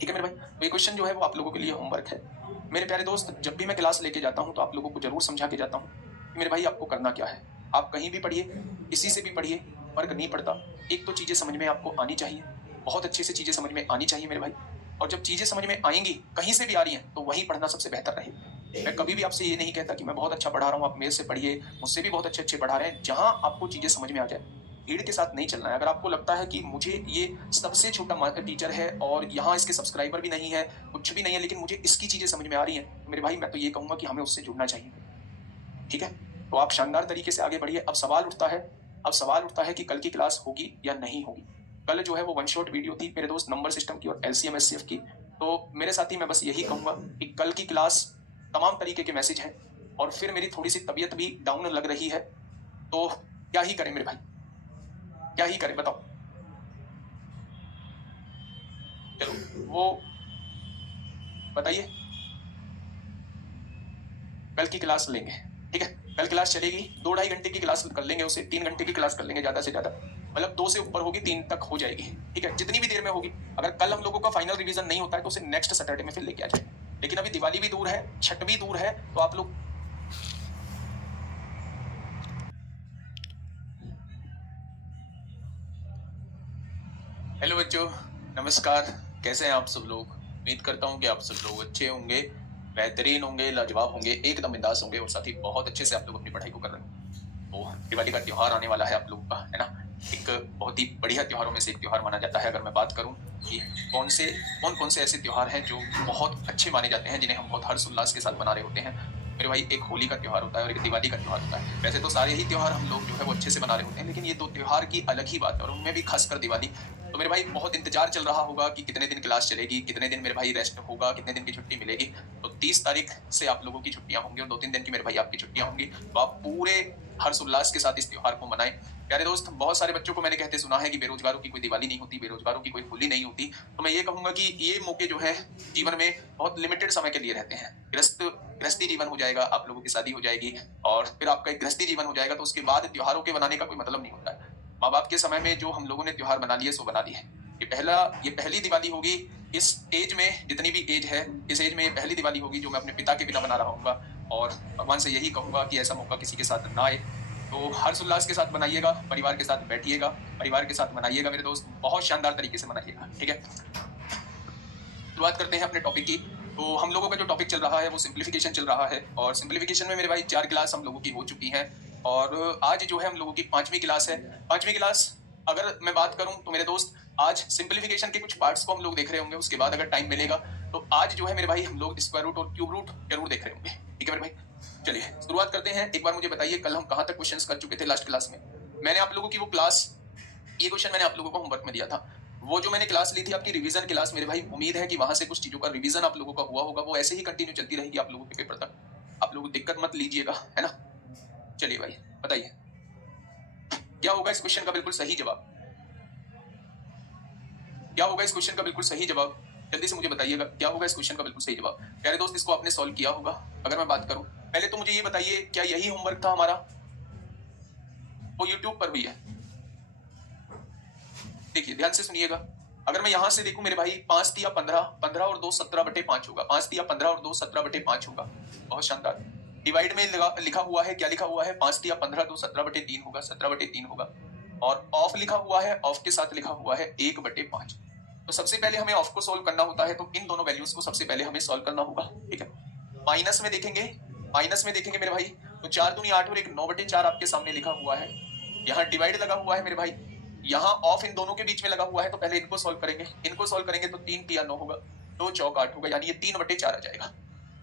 ठीक है मेरे भाई, तो ये क्वेश्चन जो है वो आप लोगों के लिए होमवर्क है। मेरे प्यारे दोस्त, जब भी मैं क्लास लेके जाता हूँ तो आप लोगों को जरूर समझा के जाता हूँ कि मेरे भाई आपको करना क्या है। आप कहीं भी पढ़िए, इसी से भी पढ़िए, फर्क नहीं पड़ता। एक तो चीजें समझ में आपको आनी चाहिए, बहुत अच्छे से चीजें समझ में आनी चाहिए मेरे भाई। और जब चीजें समझ में आएंगी, कहीं से भी आ रही हैं, तो वही पढ़ना सबसे बेहतर रहेगा। मैं कभी भी आपसे ये नहीं कहता कि मैं बहुत अच्छा पढ़ा रहा हूँ, आप मेरे से पढ़िए, मुझसे भी बहुत अच्छे अच्छे पढ़ा रहे हैं। जहाँ आपको चीजें समझ में आ जाए, भीड़ के साथ नहीं चलना है। अगर आपको लगता है कि मुझे ये सबसे छोटा टीचर है और यहाँ इसके सब्सक्राइबर भी नहीं है, कुछ भी नहीं है, लेकिन मुझे इसकी चीजें समझ में आ रही हैं, तो मेरे भाई मैं तो ये कहूंगा कि हमें उससे जुड़ना चाहिए। ठीक है, तो आप शानदार तरीके से आगे बढ़िए। अब सवाल उठता है कि कल की क्लास होगी या नहीं होगी। कल जो है वो 1 शॉट वीडियो थी मेरे दोस्त, नंबर सिस्टम की और LCM SCF की। तो मेरे साथी मैं बस यही कहूंगा कि कल की क्लास तमाम तरीके के मैसेज हैं, और फिर मेरी थोड़ी सी तबीयत भी डाउन लग रही है, तो क्या ही करें मेरे भाई, क्या ही करें बताओ। चलो वो बताइए, कल की क्लास लेंगे, ठीक है, कल क्लास चलेगी, 2-2.5 घंटे की क्लास कर लेंगे, उसे 3 घंटे की क्लास कर लेंगे ज्यादा से ज्यादा, मतलब 2 से ऊपर होगी, 3 तक हो जाएगी। ठीक है, जितनी भी देर में होगी। अगर कल हम लोगों का फाइनल रिवीजन नहीं होता है तो उसे नेक्स्ट सैटरडे में फिर लेके आ जाए। लेकिन अभी दिवाली भी दूर है, छठ भी दूर है, तो आप लोग हेलो बच्चों, नमस्कार, कैसे हैं आप सब लोग? उम्मीद करता हूं कि आप सब लोग अच्छे होंगे, बेहतरीन होंगे, लाजवाब होंगे, एकदम बिंदास होंगे, और साथ ही बहुत अच्छे से आप लोग अपनी पढ़ाई को कर रहे हैं। तो दिवाली का त्यौहार आने वाला है आप लोगों का, है ना। एक बहुत ही बढ़िया त्योहारों में से एक त्यौहार माना जाता है। अगर मैं बात करूं कि कौन कौन से ऐसे त्यौहार हैं जो बहुत अच्छे माने जाते हैं, जिन्हें हम बहुत हर्ष उल्लास के साथ मना रहे होते हैं, मेरे भाई एक होली का त्यौहार होता है और एक दिवाली का त्यौहार होता है। वैसे तो सारे ही त्यौहार हम लोग जो है वो अच्छे से मना रहे होते हैं, लेकिन ये 2 त्यौहार की अलग ही बात है, और उनमें भी खासकर दिवाली। तो मेरे भाई बहुत इंतजार चल रहा होगा कि कितने दिन क्लास चलेगी, कितने दिन मेरे भाई रेस्ट होगा, कितने दिन की छुट्टी मिलेगी। तो 30 तारीख से आप लोगों की छुट्टियां होंगी और 2-3 दिन की मेरे भाई आपकी छुट्टियां होंगी। तो आप पूरे हर्ष उल्लास के साथ इस त्योहार को मनाएं। प्यारे दोस्त, बहुत सारे बच्चों को मैंने कहते सुना है कि बेरोजगारों की कोई दिवाली नहीं होती, बेरोजगारों की कोई होली नहीं होती। तो मैं ये कहूंगा कि ये मौके जो है जीवन में बहुत लिमिटेड समय के लिए रहते हैं। गृहस्थी जीवन हो जाएगा, आप लोगों की शादी हो जाएगी और फिर आपका एक गृहस्थी जीवन हो जाएगा, तो उसके बाद त्योहारों के बनाने का कोई मतलब नहीं होता है। माँ बाप के समय में जो हम लोगों ने त्योहार बना लिए सो बना लिए। ये पहली दिवाली होगी इस एज में, जितनी भी एज है, इस एज में ये पहली दिवाली होगी जो मैं अपने पिता के बिना बना रहा हूँ। और भगवान से यही कहूँगा कि ऐसा मौका किसी के साथ ना आए। तो हर्ष उल्लास के साथ मनाइएगा, परिवार के साथ बैठिएगा, परिवार के साथ मनाइएगा मेरे दोस्त, बहुत शानदार तरीके से मनाइएगा, ठीक है। शुरुआत करते हैं अपने टॉपिक की। तो हम लोगों का जो टॉपिक चल रहा है वो सिंप्लीफिकेशन चल रहा है, और सिंप्लीफिकेशन में मेरे भाई 4 क्लास हम लोगों की हो चुकी हैं, और आज जो है हम लोगों की 5वीं क्लास है। 5वीं क्लास अगर मैं बात करूं तो मेरे दोस्त आज सिंप्लीफिकेशन के कुछ पार्ट्स को हम लोग देख रहे होंगे, उसके बाद अगर टाइम मिलेगा तो आज जो है मेरे भाई हम लोग स्क्वायर रूट और क्यूब रूट जरूर देख रहे होंगे, ठीक है मेरे भाई। चलिए शुरुआत करते हैं। एक बार मुझे बताइए कल हम कहाँ तक क्वेश्चंस कर चुके थे लास्ट क्लास में। मैंने आप लोगों की वो क्लास, ये क्वेश्चन मैंने आप लोगों को होमवर्क में दिया था, वो जो मैंने क्लास ली थी आपकी रिवीजन क्लास मेरे भाई, उम्मीद है कि वहां से कुछ चीजों का रिवीजन आप लोगों का हुआ होगा, वो ऐसे ही कंटिन्यू चलती रहेगी आप लोगों के पेपर तक। आप लोग दिक्कत मत लीजिएगा, है ना। चलिए भाई बताइए क्या होगा इस क्वेश्चन का बिल्कुल सही जवाब, क्या होगा इस क्वेश्चन का बिल्कुल सही जवाब, जल्दी से मुझे बताइएगा क्या होगा इस क्वेश्चन का बिल्कुल सही जवाब। प्यारे दोस्त इसको आपने सॉल्व किया होगा। अगर मैं बात करूं, पहले तो मुझे ये बताइए क्या यही होमवर्क था हमारा, वो यूट्यूब पर भी है। देखिए ध्यान से सुनिएगा, अगर मैं यहां से देखूं मेरे भाई 5 तिया 15, 15 और 2 17/5 होगा, 5 तिया 15 और 2 17/5 होगा, बहुत शानदार। डिवाइड में लिखा हुआ है, क्या लिखा हुआ है, 5 तिया 15 2 17/3 होगा, 17/3 होगा, और ऑफ लिखा हुआ है, ऑफ के साथ लिखा हुआ है 1/5। तो सबसे पहले हमें ऑफ को सोल्व करना होता है, तो इन दोनों वैल्यूज को सबसे पहले हमें सोल्व करना होगा, ठीक है। माइनस में देखेंगे, माइनस में देखेंगे मेरे भाई, तो 4 दूनी 8 और 1 9/4 आपके सामने लिखा हुआ है। यहाँ डिवाइड लगा हुआ है मेरे भाई, यहाँ ऑफ इन दोनों के बीच में लगा हुआ है, तो पहले इनको सॉल्व करेंगे, इनको सॉल्व करेंगे तो 3 तिया 9 होगा, 2 चौक 8 होगा, यानी ये 3/4 आ जाएगा।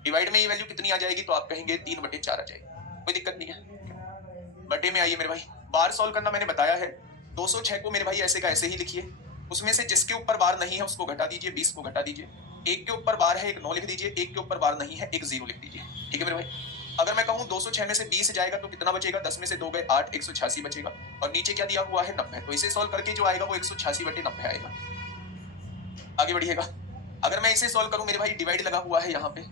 डिवाइड में ये वैल्यू कितनी आ जाएगी, तो आप कहेंगे 3/4 आ जाएगी, कोई दिक्कत नहीं है। बटे में आइए मेरे भाई, बार सॉल्व करना मैंने बताया है, 206 को मेरे भाई ऐसे का ऐसे ही लिखिए, उसमें से जिसके ऊपर बार नहीं है उसको घटा दीजिए, 20 को घटा दीजिए, एक के ऊपर बार है 1 9 लिख दीजिए, एक के ऊपर बार नहीं है 1 0 लिख दीजिए, ठीक है मेरे भाई। अगर मैं कहूं 206 में से 20 जाएगा तो कितना बचेगा, 10 में से 2 गए 8, 186 बचेगा, और नीचे क्या दिया हुआ है 90, तो इसे सॉल्व करके जो आएगा वो 186/90 आएगा। आगे बढ़िएगा, अगर मैं इसे सॉल्व करूं मेरे भाई, डिवाइड लगा हुआ है यहाँ पे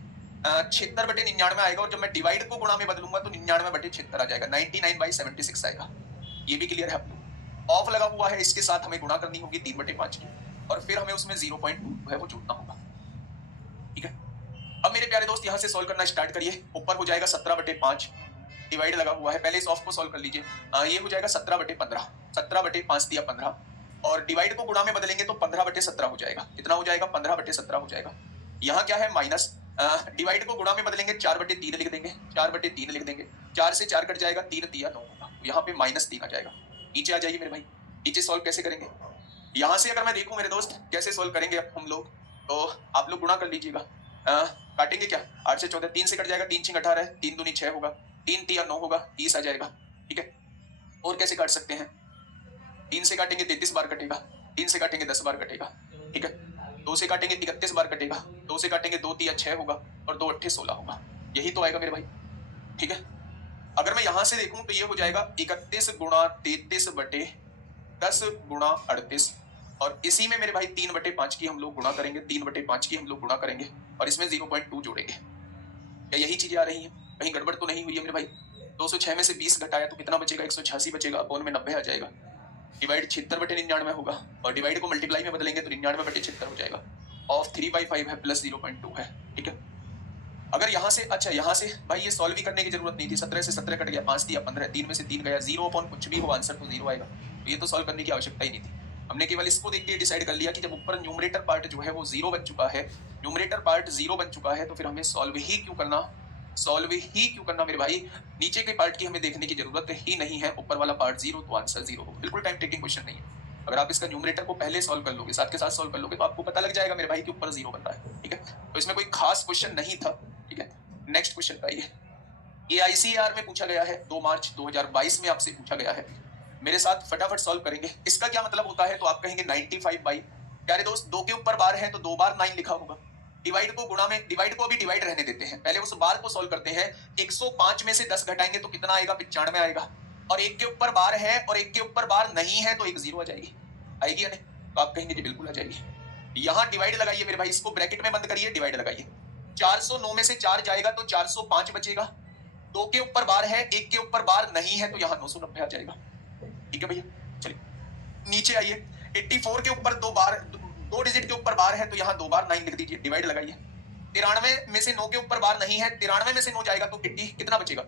76/99 आएगा, और जब मैं डिवाइड को गुणा में बदलूंगा तो 99/76 आ जाएगा, 99/76 आएगा। ये भी क्लियर है आप लोग। ऑफ लगा हुआ है, इसके साथ हमें गुणा करनी होगी 3/5 की, और फिर हमें उसमें 0.2 है वो जोड़ना होगा, ठीक है। अब मेरे प्यारे दोस्त यहाँ से सॉल्व करना स्टार्ट करिए। ऊपर हो जाएगा 17/5, डिवाइड लगा हुआ है, पहले इस ऑफ को सॉल्व कर लीजिए। ये हो जाएगा 17/15, 17/5 दिया 15, और डिवाइड को गुणा में बदलेंगे तो 15/17 हो जाएगा। कितना हो जाएगा, 15/17 हो जाएगा। यहाँ क्या है माइनस, डिवाइड को गुणा में बदलेंगे 4/3 लिख देंगे, 4/3 लिख देंगे, 4 से 4 कट जाएगा, 3 तिया 9 होगा, यहाँ पे -3 आ जाएगा। नीचे आ जाइए मेरे भाई, नीचे सॉल्व कैसे करेंगे, यहाँ से अगर मैं देखूं मेरे दोस्त कैसे सॉल्व करेंगे अब हम लोग, तो आप लोग गुणा कर लीजिएगा। काटेंगे क्या, 8 से 14, 3 से कट जाएगा, 3 6 18 है, 3 दूनी 6 होगा, 3 तिया 9 होगा, 30 आ जाएगा, ठीक है। और कैसे काट सकते हैं, 3 से काटेंगे 33 बार कटेगा, 3 से काटेंगे 10 बार कटेगा, ठीक है। 2 से काटेंगे 31 बार कटेगा, 2 से काटेंगे 2 तिया 6 होगा, और 2 8 16 होगा, यही तो आएगा मेरे भाई, ठीक है। अगर मैं यहां से देखूं तो ये हो जाएगा 31 गुणा 33/10 गुणा 38, और इसी में मेरे भाई 3/5 की हम लोग गुणा करेंगे, 3/5 की हम लोग गुणा करेंगे, और इसमें 0.2 जोड़ेंगे। क्या यही चीजें आ रही हैं, कहीं गड़बड़ तो नहीं हुई है मेरे भाई। 206 में से 20 घटाया तो कितना बचेगा, 186 बचेगा, अपोन में 90 आ जाएगा। डिवाइड 76/99 होगा, और डिवाइड को मल्टीप्लाई में बदलेंगे तो 99/76 हो जाएगा। ऑफ 3/5 है प्लस 0.2 है, ठीक है। अगर यहाँ से, अच्छा यहाँ से भाई ये सॉल्व भी करने की जरूरत नहीं थी, 17 से 17 कट गया, 5 दिया 15, 3 में से 3 गया, 0 अपॉन कुछ भी हो आंसर तो 0 आएगा, तो ये तो सॉल्व करने की आवश्यकता ही नहीं थी। हमने केवल इसको देख के डिसाइड कर लिया कि जब ऊपर न्यूमरेटर पार्ट जो है वो 0 बन चुका है, न्यूमरेटर पार्ट 0 बन चुका है, तो फिर हमें सॉल्व ही क्यों करना, सॉल्व ही क्यों करना मेरे भाई। नीचे के पार्ट की हमें देखने की जरूरत ही नहीं है, ऊपर वाला पार्ट 0 तो आंसर 0 हो, बिल्कुल टाइम टेकिंग क्वेश्चन नहीं है। अगर आप इसका न्यूमरेटर को पहले सॉल्व कर लोगे, साथ के साथ सॉल्व कर लोगे, तो आपको पता लग जाएगा मेरे भाई कि ऊपर 0 बन रहा है, ठीक है। तो इसमें कोई खास क्वेश्चन नहीं था, ठीक है। नेक्स्ट क्वेश्चन का ये आईसीआर में पूछा गया है, 2 मार्च 2022 में आपसे पूछा गया है। मेरे साथ फटाफट सॉल्व करेंगे। इसका क्या मतलब होता है, तो आप कहेंगे 95 बाई, प्यारे दोस्त 2 के ऊपर बार है तो 2 बार 9 लिखा होगा। डिवाइड को गुणा में, डिवाइड को अभी डिवाइड रहने देते हैं, पहले उस बार को सॉल्व करते हैं। 105 में से 10 घटाएंगे तो कितना आएगा, 95 आएगा, और 1 के ऊपर बार है और 1 के ऊपर बार नहीं है तो 1 0 आ जाएगी, आएगी या नहीं, तो आप कहेंगे जी बिल्कुल आ जाएगी। यहाँ डिवाइड लगाइए मेरे भाई, इसको ब्रैकेट में बंद करिए, डिवाइड लगाइए। 409 में से 4 जाएगा तो 405 बचेगा, 2 के ऊपर बार है, 1 के ऊपर बार नहीं है, तो यहाँ 990 आ जाएगा, ठीक है भैया। चलिए नीचे आइए, 84 के ऊपर 2 बार, 2 डिजिट के ऊपर बार है तो यहाँ 2 बार 9 लिख दीजिए, डिवाइड लगाइए। 93 में से 9 के ऊपर बार नहीं है, 93 में से 9 जाएगा तो 80 कितना बचेगा,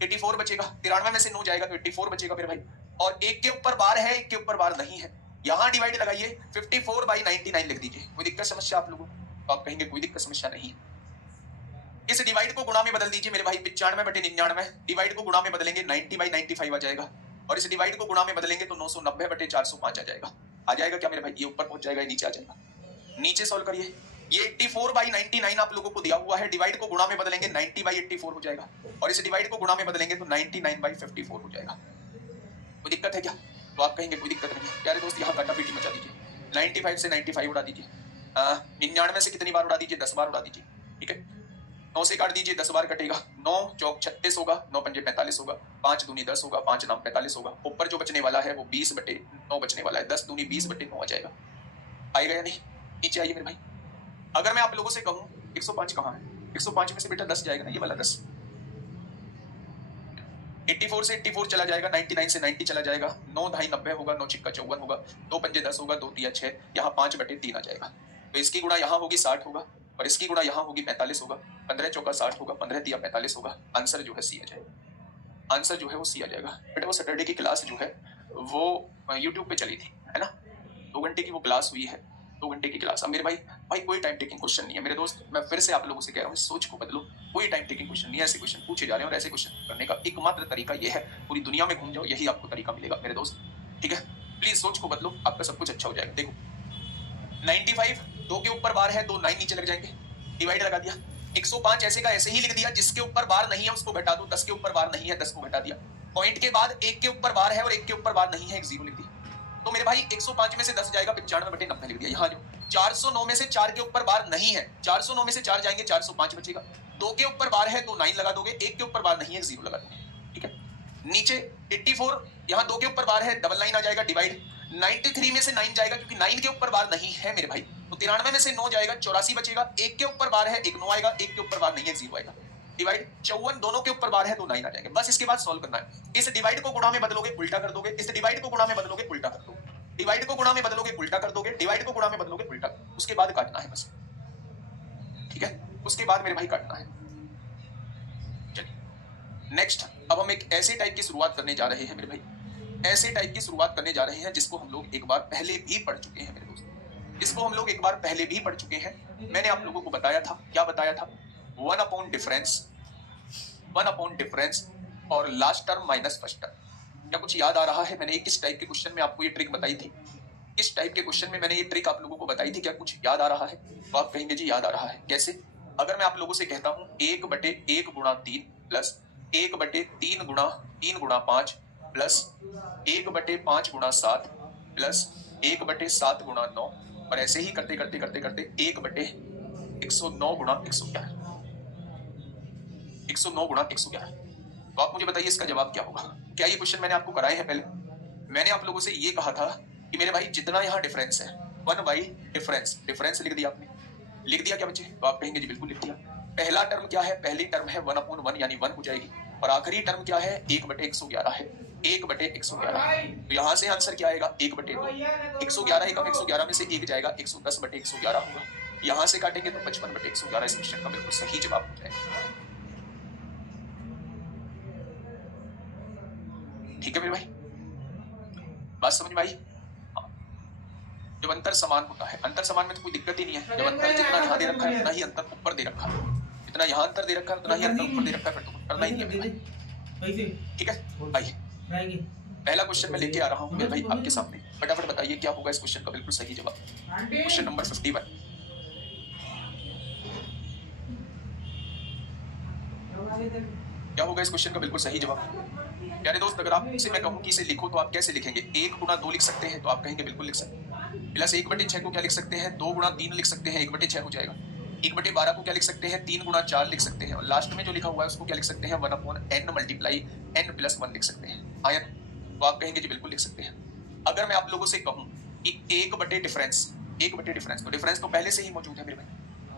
84 बचेगा। 93 में से 9 जाएगा तो 84 बचेगा मेरे भाई। और एक के ऊपर बार है, एक के ऊपर बार नहीं है, यहाँ डिवाइड लगाइए, 54/99 लिख दीजिए। कोई दिक्कत समस्या आप लोगों को? तो आप कहेंगे कोई दिक्कत समस्या नहीं है। इस डिवाइड को गुणा में बदल दीजिए मेरे भाई, 95/99 डिवाइड को गुणा में बदलेंगे 90/95 आ जाएगा, और इस डिवाइड को गुणा में बदलेंगे तो 990/405 आ जाएगा। आ जाएगा क्या मेरे भाई? ये ऊपर पहुंच जाएगा, नीचे आ जाएगा। नीचे सॉल्व करिए, ये 84/99 आप लोगों को दिया हुआ है, डिवाइड को गुणा में बदलेंगे 90/84 हो जाएगा, और इस डिवाइड को गुणा में बदलेंगे तो 99/54 हो जाएगा। कोई दिक्कत है क्या? तो आप कहेंगे कोई दिक्कत नहीं है। प्यारे दोस्त यहाँ काटा पीटी मचा दीजिए, 95 से 95 उड़ा दीजिए, 99 से कितनी बार उड़ा दीजिए? 10 बार उड़ा दीजिए, ठीक है। 9 से काट दीजिए, 10 बार कटेगा, 9 चौक 36 होगा, 9 पंजे 45 होगा, 5 दूनी 10 होगा, 5 नाम 45 होगा। ऊपर जो बचने वाला है वो 20/9 बचने वाला है, 10 दूनी 20/9 आ जाएगा। आएगा या नहीं? नीचे आइए मेरे भाई। अगर मैं आप लोगों से कहूं 105 कहाँ है, 105 में से बेटा 10 जाएगा ना, ये वाला 10। 84 से 84 चला जाएगा, 99 से 90 चला जाएगा, 9 ढाई 90 होगा, 9 छिक्का 54 होगा, 2 पंजे 10 होगा, 2 तिया 6, यहाँ 5/3 आ जाएगा। तो इसकी गुणा यहाँ होगी 60 होगा, और इसकी गुणा यहाँ होगी 45 होगा, 15 चौका 60 होगा, 15 तिया 45 होगा। आंसर जो है सी आ जाएगा, आंसर जो है वो सी आ जाएगा। बेटा वो सैटरडे की क्लास जो है वो यूट्यूब पे चली थी, है ना, 2 घंटे की वो क्लास हुई है, 2 घंटे की क्लास। अब मेरे भाई कोई टाइम टेकिंग क्वेश्चन नहीं है मेरे दोस्त, मैं फिर से आप लोगों से कह रहा हूँ, सोच को बदलो। कोई टाइम टेकिंग क्वेश्चन नहीं है, ऐसे क्वेश्चन पूछे जा रहे हैं, और ऐसे क्वेश्चन करने का एकमात्र तरीका ये है, पूरी दुनिया में घूम जाओ, यही आपको तरीका मिलेगा मेरे दोस्त, ठीक है। प्लीज सोच को बदलो, आपका सब कुछ अच्छा हो जाएगा। देखो 95 2 के ऊपर बार है, 2 9 नीचे लग जाएंगे, डिवाइड लगा दिया। 105 ऐसे का ऐसे ही लिख दिया, जिसके ऊपर बार नहीं है उसको घटा दो, 10 के ऊपर बार नहीं है 10 को घटा दिया, पॉइंट के बाद 1 के ऊपर बार है और 1 के ऊपर बार नहीं है, एक 0 लिख दिया। तो मेरे भाई 105 में से 10 जाएगा, 95/90 लिख दिया। यहाँ जो 409 में से 4 के ऊपर बार नहीं है, 409 में से 4 जाएंगे, 405 बचेगा। 2 के ऊपर बार है तो 9 लगा दोगे, 1 के ऊपर बार नहीं है 0 लगा दोगे, ठीक है। नीचे 84, यहाँ 2 के ऊपर बार है, 99 आ जाएगा, डिवाइड 93 में से 9 जाएगा, क्योंकि 9 के ऊपर बार नहीं है मेरे भाई, तो 93 में से 9 जाएगा, 84 बचेगा। 1 के ऊपर बार है, 1 9 आएगा, 1 के ऊपर बार नहीं है 0 आएगा, डिवाइड 54 दोनों के ऊपर बार है तो 9 आ जाएगा। बस इसके बाद सॉल्व करना है। इस डिवाइड को गुणा में बदलोगे, उल्टा कर दोगे, इस डिवाइड को गुणा में बदलोगे, उल्टा कर दोगे, डिवाइड को गुणा में बदलोगे, उल्टा कर दोगे, डिवाइड को गुणा में बदलोगे, उल्टा, उसके बाद काटना है बस, ठीक है। उसके बाद मेरे भाई काटना है। चलिए नेक्स्ट, अब हम एक ऐसे टाइप की शुरुआत करने जा रहे हैं मेरे भाई, ऐसे टाइप की शुरुआत करने जा रहे हैं जिसको हम लोग एक बार पहले भी पढ़ चुके हैं मेरे दोस्त, इसको हम लोग एक बार पहले भी पढ़ चुके हैं। मैंने आप लोगों को बताया था, क्या बताया था? 1/डिफरेंस और last term minus first term. क्या कुछ याद आ रहा है? मैंने किस टाइप के क्वेश्चन में आपको ये ट्रिक बताई थी? किस टाइप के क्वेश्चन में मैंने ये ट्रिक आप लोगों को बताई थी? क्या कुछ याद आ रहा है? तो आप कहेंगे जी याद आ रहा है। कैसे? अगर मैं आप लोगों से कहता हूं 1/1 गुणा 3 प्लस 1/3 गुणा 3 गुणा 5 प्लस 1/5 गुणा 7 प्लस 1/7 गुणा 9, और ऐसे ही करते करते करते करते 1/109 गुणा 111, 109 गुणा 111। तो आप मुझे बताइए इसका जवाब क्या होगा? क्या ये क्वेश्चन मैंने आपको कराए हैं पहले? मैंने आप लोगों से ये कहा था कि मेरे भाई जितना यहाँ डिफरेंस है 1/डिफरेंस, डिफरेंस लिख दिया आपने, लिख दिया क्या बच्चे? तो आप कहेंगे जी बिल्कुल लिख दिया। पहला टर्म क्या है? पहली टर्म है 1/1 यानी 1 हो जाएगी, और आखिरी टर्म क्या है? 1/111 है, 1/111। तो यहाँ से आंसर क्या आएगा? 1/2। 111 एकम 111 में से 1 जाएगा, 110/111 होगा। यहाँ से काटेंगे तो 55/111 इस क्वेश्चन का बिल्कुल सही जवाब हो जाएगा। ठीक है मेरे भाई, बात समझ में आई? जब अंतर समान होता है, अंतर समान में तो कोई दिक्कत ही नहीं है। जब अंतर जितना यहाँ दे रखा है उतना ही अंतर ऊपर दे रखा है, जितना यहाँ अंतर दे रखा है उतना ही अंतर ऊपर दे रखा है, फिर तो करना ही नहीं है मेरे भाई। ठीक है, आइए पहला क्वेश्चन मैं लेके आ रहा हूँ मेरे भाई आपके सामने। फटाफट बताइए क्या होगा इस क्वेश्चन का बिल्कुल सही जवाब। Question number 51। क्या होगा इस क्वेश्चन का बिल्कुल सही जवाब? प्यारे दोस्त, अगर आपसे मैं कहूं कि इसे लिखो तो आप कैसे लिखेंगे? 1 गुणा 2 लिख सकते हैं, तो आप कहेंगे बिल्कुल लिख सकते हैं। प्लस 1/6 को क्या लिख सकते हैं? 2 गुणा 3 लिख सकते हैं, 1/6 हो जाएगा। 1/12 को क्या लिख सकते हैं? 3 गुणा 4 लिख सकते हैं, और लास्ट में जो लिखा हुआ है उसको क्या लिख सकते हैं? 1/n मल्टीप्लाई n+1 लिख सकते हैं। आया? तो आप कहेंगे जी बिल्कुल लिख सकते हैं। अगर मैं आप लोगों से कहूं कि 1/डिफरेंस, 1/डिफरेंस, तो डिफरेंस तो पहले से ही मौजूद है मेरे भाई,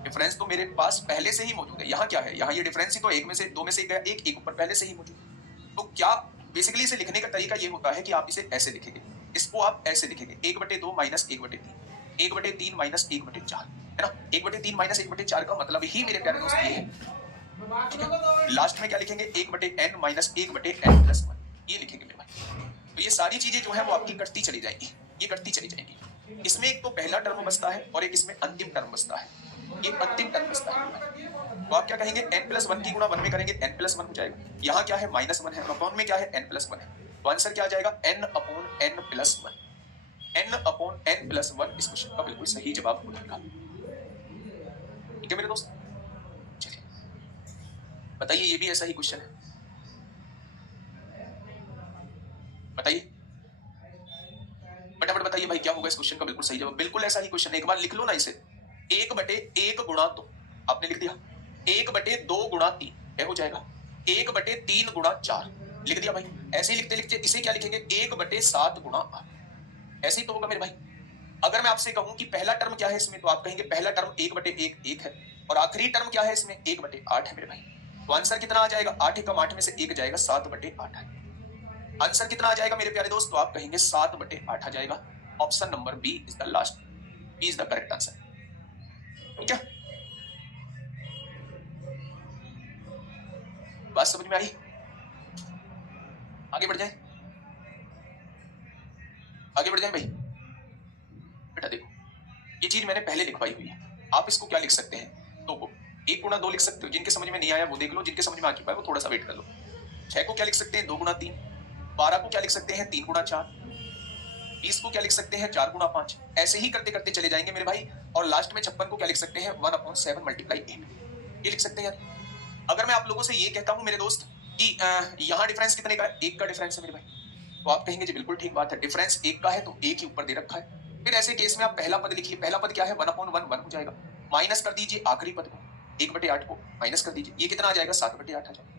डिफरेंस तो मेरे पास पहले से ही मौजूद है। यहाँ क्या है? यहाँ ये डिफरेंस ही तो 1 में से 2 में से गया, एक ऊपर पहले से ही मौजूद। तो क्या बेसिकली इसे लिखने का तरीका ये होता है कि आप इसे ऐसे लिखेंगे, इसको आप ऐसे लिखेंगे 1/2 माइनस 1/3। 1/3 माइनस 1/4, है ना। 1/3 माइनस 1/4 का मतलब ही मेरे प्यारे दोस्त ये है, ठीक है। लास्ट में क्या लिखेंगे, 1/n माइनस 1/n प्लस 1, ये लिखेंगे मेरे भाई। तो ये सारी चीजें जो है वो आपकी कटती चली जाएगी, ये कटती चली जाएगी। इसमें एक तो पहला टर्म बचता है और एक इसमें अंतिम टर्म बचता है, ये अंतिम टर्म बचता है। तो आप क्या कहेंगे, n+1 की गुणा 1 में करेंगे n+1 हो जाएगा। यहाँ क्या है, -1 है, अपॉन में क्या है, n+1 है। तो आंसर क्या आ जाएगा, n/n+1, n/n+1 इस क्वेश्चन का बिल्कुल सही जवाब हो जाएगा। ठीक है मेरे दोस्त, चलिए बताइए, ये भी ऐसा ही क्वेश्चन है, बताइए फटाफट बताइए भाई, क्या होगा इस क्वेश्चन का बिल्कुल सही जवाब। बिल्कुल ऐसा ही क्वेश्चन है, एक बार लिख लो ना इसे। 1/1 गुणा 2 आपने लिख दिया, 1/2 गुणा 3 क्या हो जाएगा, 1/3 गुणा 4 लिख दिया भाई। ऐसे ही लिखते लिखते इसे क्या लिखेंगे, 1/7 गुणा 8, ऐसे ही तो होगा मेरे भाई। अगर मैं आपसे कहूं कि पहला टर्म क्या है इसमें, तो आप कहेंगे पहला टर्म 1/1 1 है, और आखिरी टर्म क्या है इसमें, 1/8 है मेरे भाई। तो आंसर कितना आ जाएगा, 8 एकम 8 में से 1 जाएगा, 7/8 है। आंसर कितना आ जाएगा मेरे प्यारे दोस्त, तो आप कहेंगे 7/8 आ जाएगा। Option number B is the last, B is the correct answer. ठीक है, बात समझ में आई, आगे बढ़ जाए, आगे बढ़ जाए भाई। बेटा देखो, ये चीज मैंने पहले लिखवाई हुई है, आप इसको क्या लिख सकते हैं, 2 को 1 गुणा 2 लिख सकते हो। जिनके समझ में नहीं आया वो देख लो, जिनके समझ में आ चुका है वो थोड़ा सा वेट कर लो। 6 को क्या लिख सकते हैं, 2 गुणा 3। 12 को क्या लिख सकते हैं, 3 गुणा 4। 20 को क्या लिख सकते हैं, 4 गुणा 5। ऐसे ही करते करते चले जाएंगे मेरे भाई। और लास्ट में 56 को क्या लिख सकते हैं, 1/7 × 8, ये लिख सकते हैं यार। अगर मैं आप लोगों से ये कहता हूं मेरे दोस्त कि यहाँ डिफरेंस कितने का है, 1 का डिफरेंस है मेरे भाई, तो आप कहेंगे जी बिल्कुल ठीक बात है, डिफरेंस 1 का है तो 1 ही ऊपर दे रखा है। फिर ऐसे केस में आप पहला पद लिखिए, पहला पद क्या है, 1/1 हो जाएगा। माइनस कर दीजिए आखिरी पद को, 1/8 को माइनस कर दीजिए, ये कितना आ जाएगा, 7/8 आ जाएगा।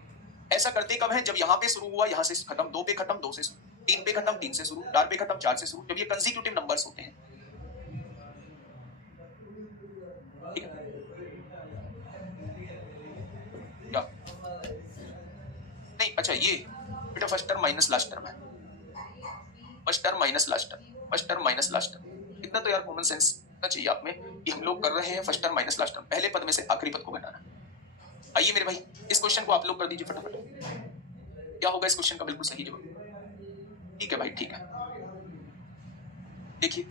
ऐसा करते कब है, जब यहाँ पे शुरू हुआ, यहाँ से खत्म, 2 पे खत्म, 2 से शुरू, 3 पे खत्म, 3 से शुरू, 4 पे खत्म, 4 से शुरू, जब ये कंसेक्यूटिव नंबर्स होते हैं। ठीक है, क्या नहीं, अच्छा ये बेटा first term minus last term है, first term minus last term, first term minus last term. इतना तो यार कॉमन सेंस होना चाहिए आप में कि हम लोग कर रहे हैं first term minus last term, पहले पद में से आखिरी पद को घटाना। आइए मेरे भाई, इस क्वेश्चन को आप लोग कर दीजिए फटाफट, क्या होगा इस क्वेश्चन का बिल्कुल सही जवाब। ठीक है भाई, ठीक है, देखिए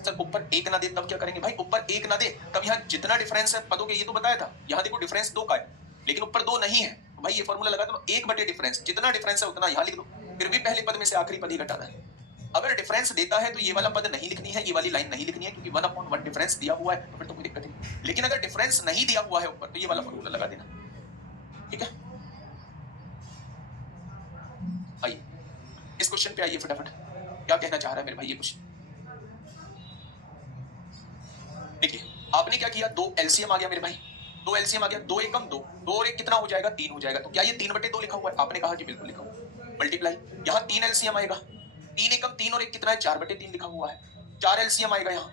सर ऊपर 1 ना दे तब क्या करेंगे भाई, ऊपर 1 ना दे तब यहाँ जितना डिफरेंस है पदों के, ये तो बताया था, यहाँ देखो डिफरेंस 2 का है लेकिन ऊपर 2 नहीं है, तो भाई ये फॉर्मूला लगा दो, 1 डिफरेंस, जितना डिफरेंस है उतना यहाँ लिख दो, फिर भी पहले पद में से आखिरी पद ही घटाना है। अगर डिफरेंस देता है तो ये वाला पद नहीं लिखनी है, ये वाली लाइन नहीं लिखनी है, क्योंकि 1/1 डिफरेंस दिया हुआ है तो फिर तो कोई दिक्कत नहीं। लेकिन अगर डिफरेंस नहीं दिया हुआ है ऊपर, तो ये वाला फॉर्मूला लगा देना। ठीक है, आइए इस क्वेश्चन पे आइए फटाफट, क्या कहना चाह रहा है मेरे भाई ये क्वेश्चन। देखिए आपने क्या किया, 2 एलसीएम आ गया मेरे भाई, 2 एलसीएम आ गया, 2 एकम 2, 2 और 1 कितना हो जाएगा, 3 हो जाएगा। तो क्या ये 3/2 लिखा हुआ है, आपने कहा कि बिल्कुल लिखा हुआ, मल्टीप्लाई, यहाँ 3 एलसीएम आएगा, 3 एकम 3 और 1 कितना है, 4/3 लिखा हुआ है। 4 एलसीएम आएगा, यहाँ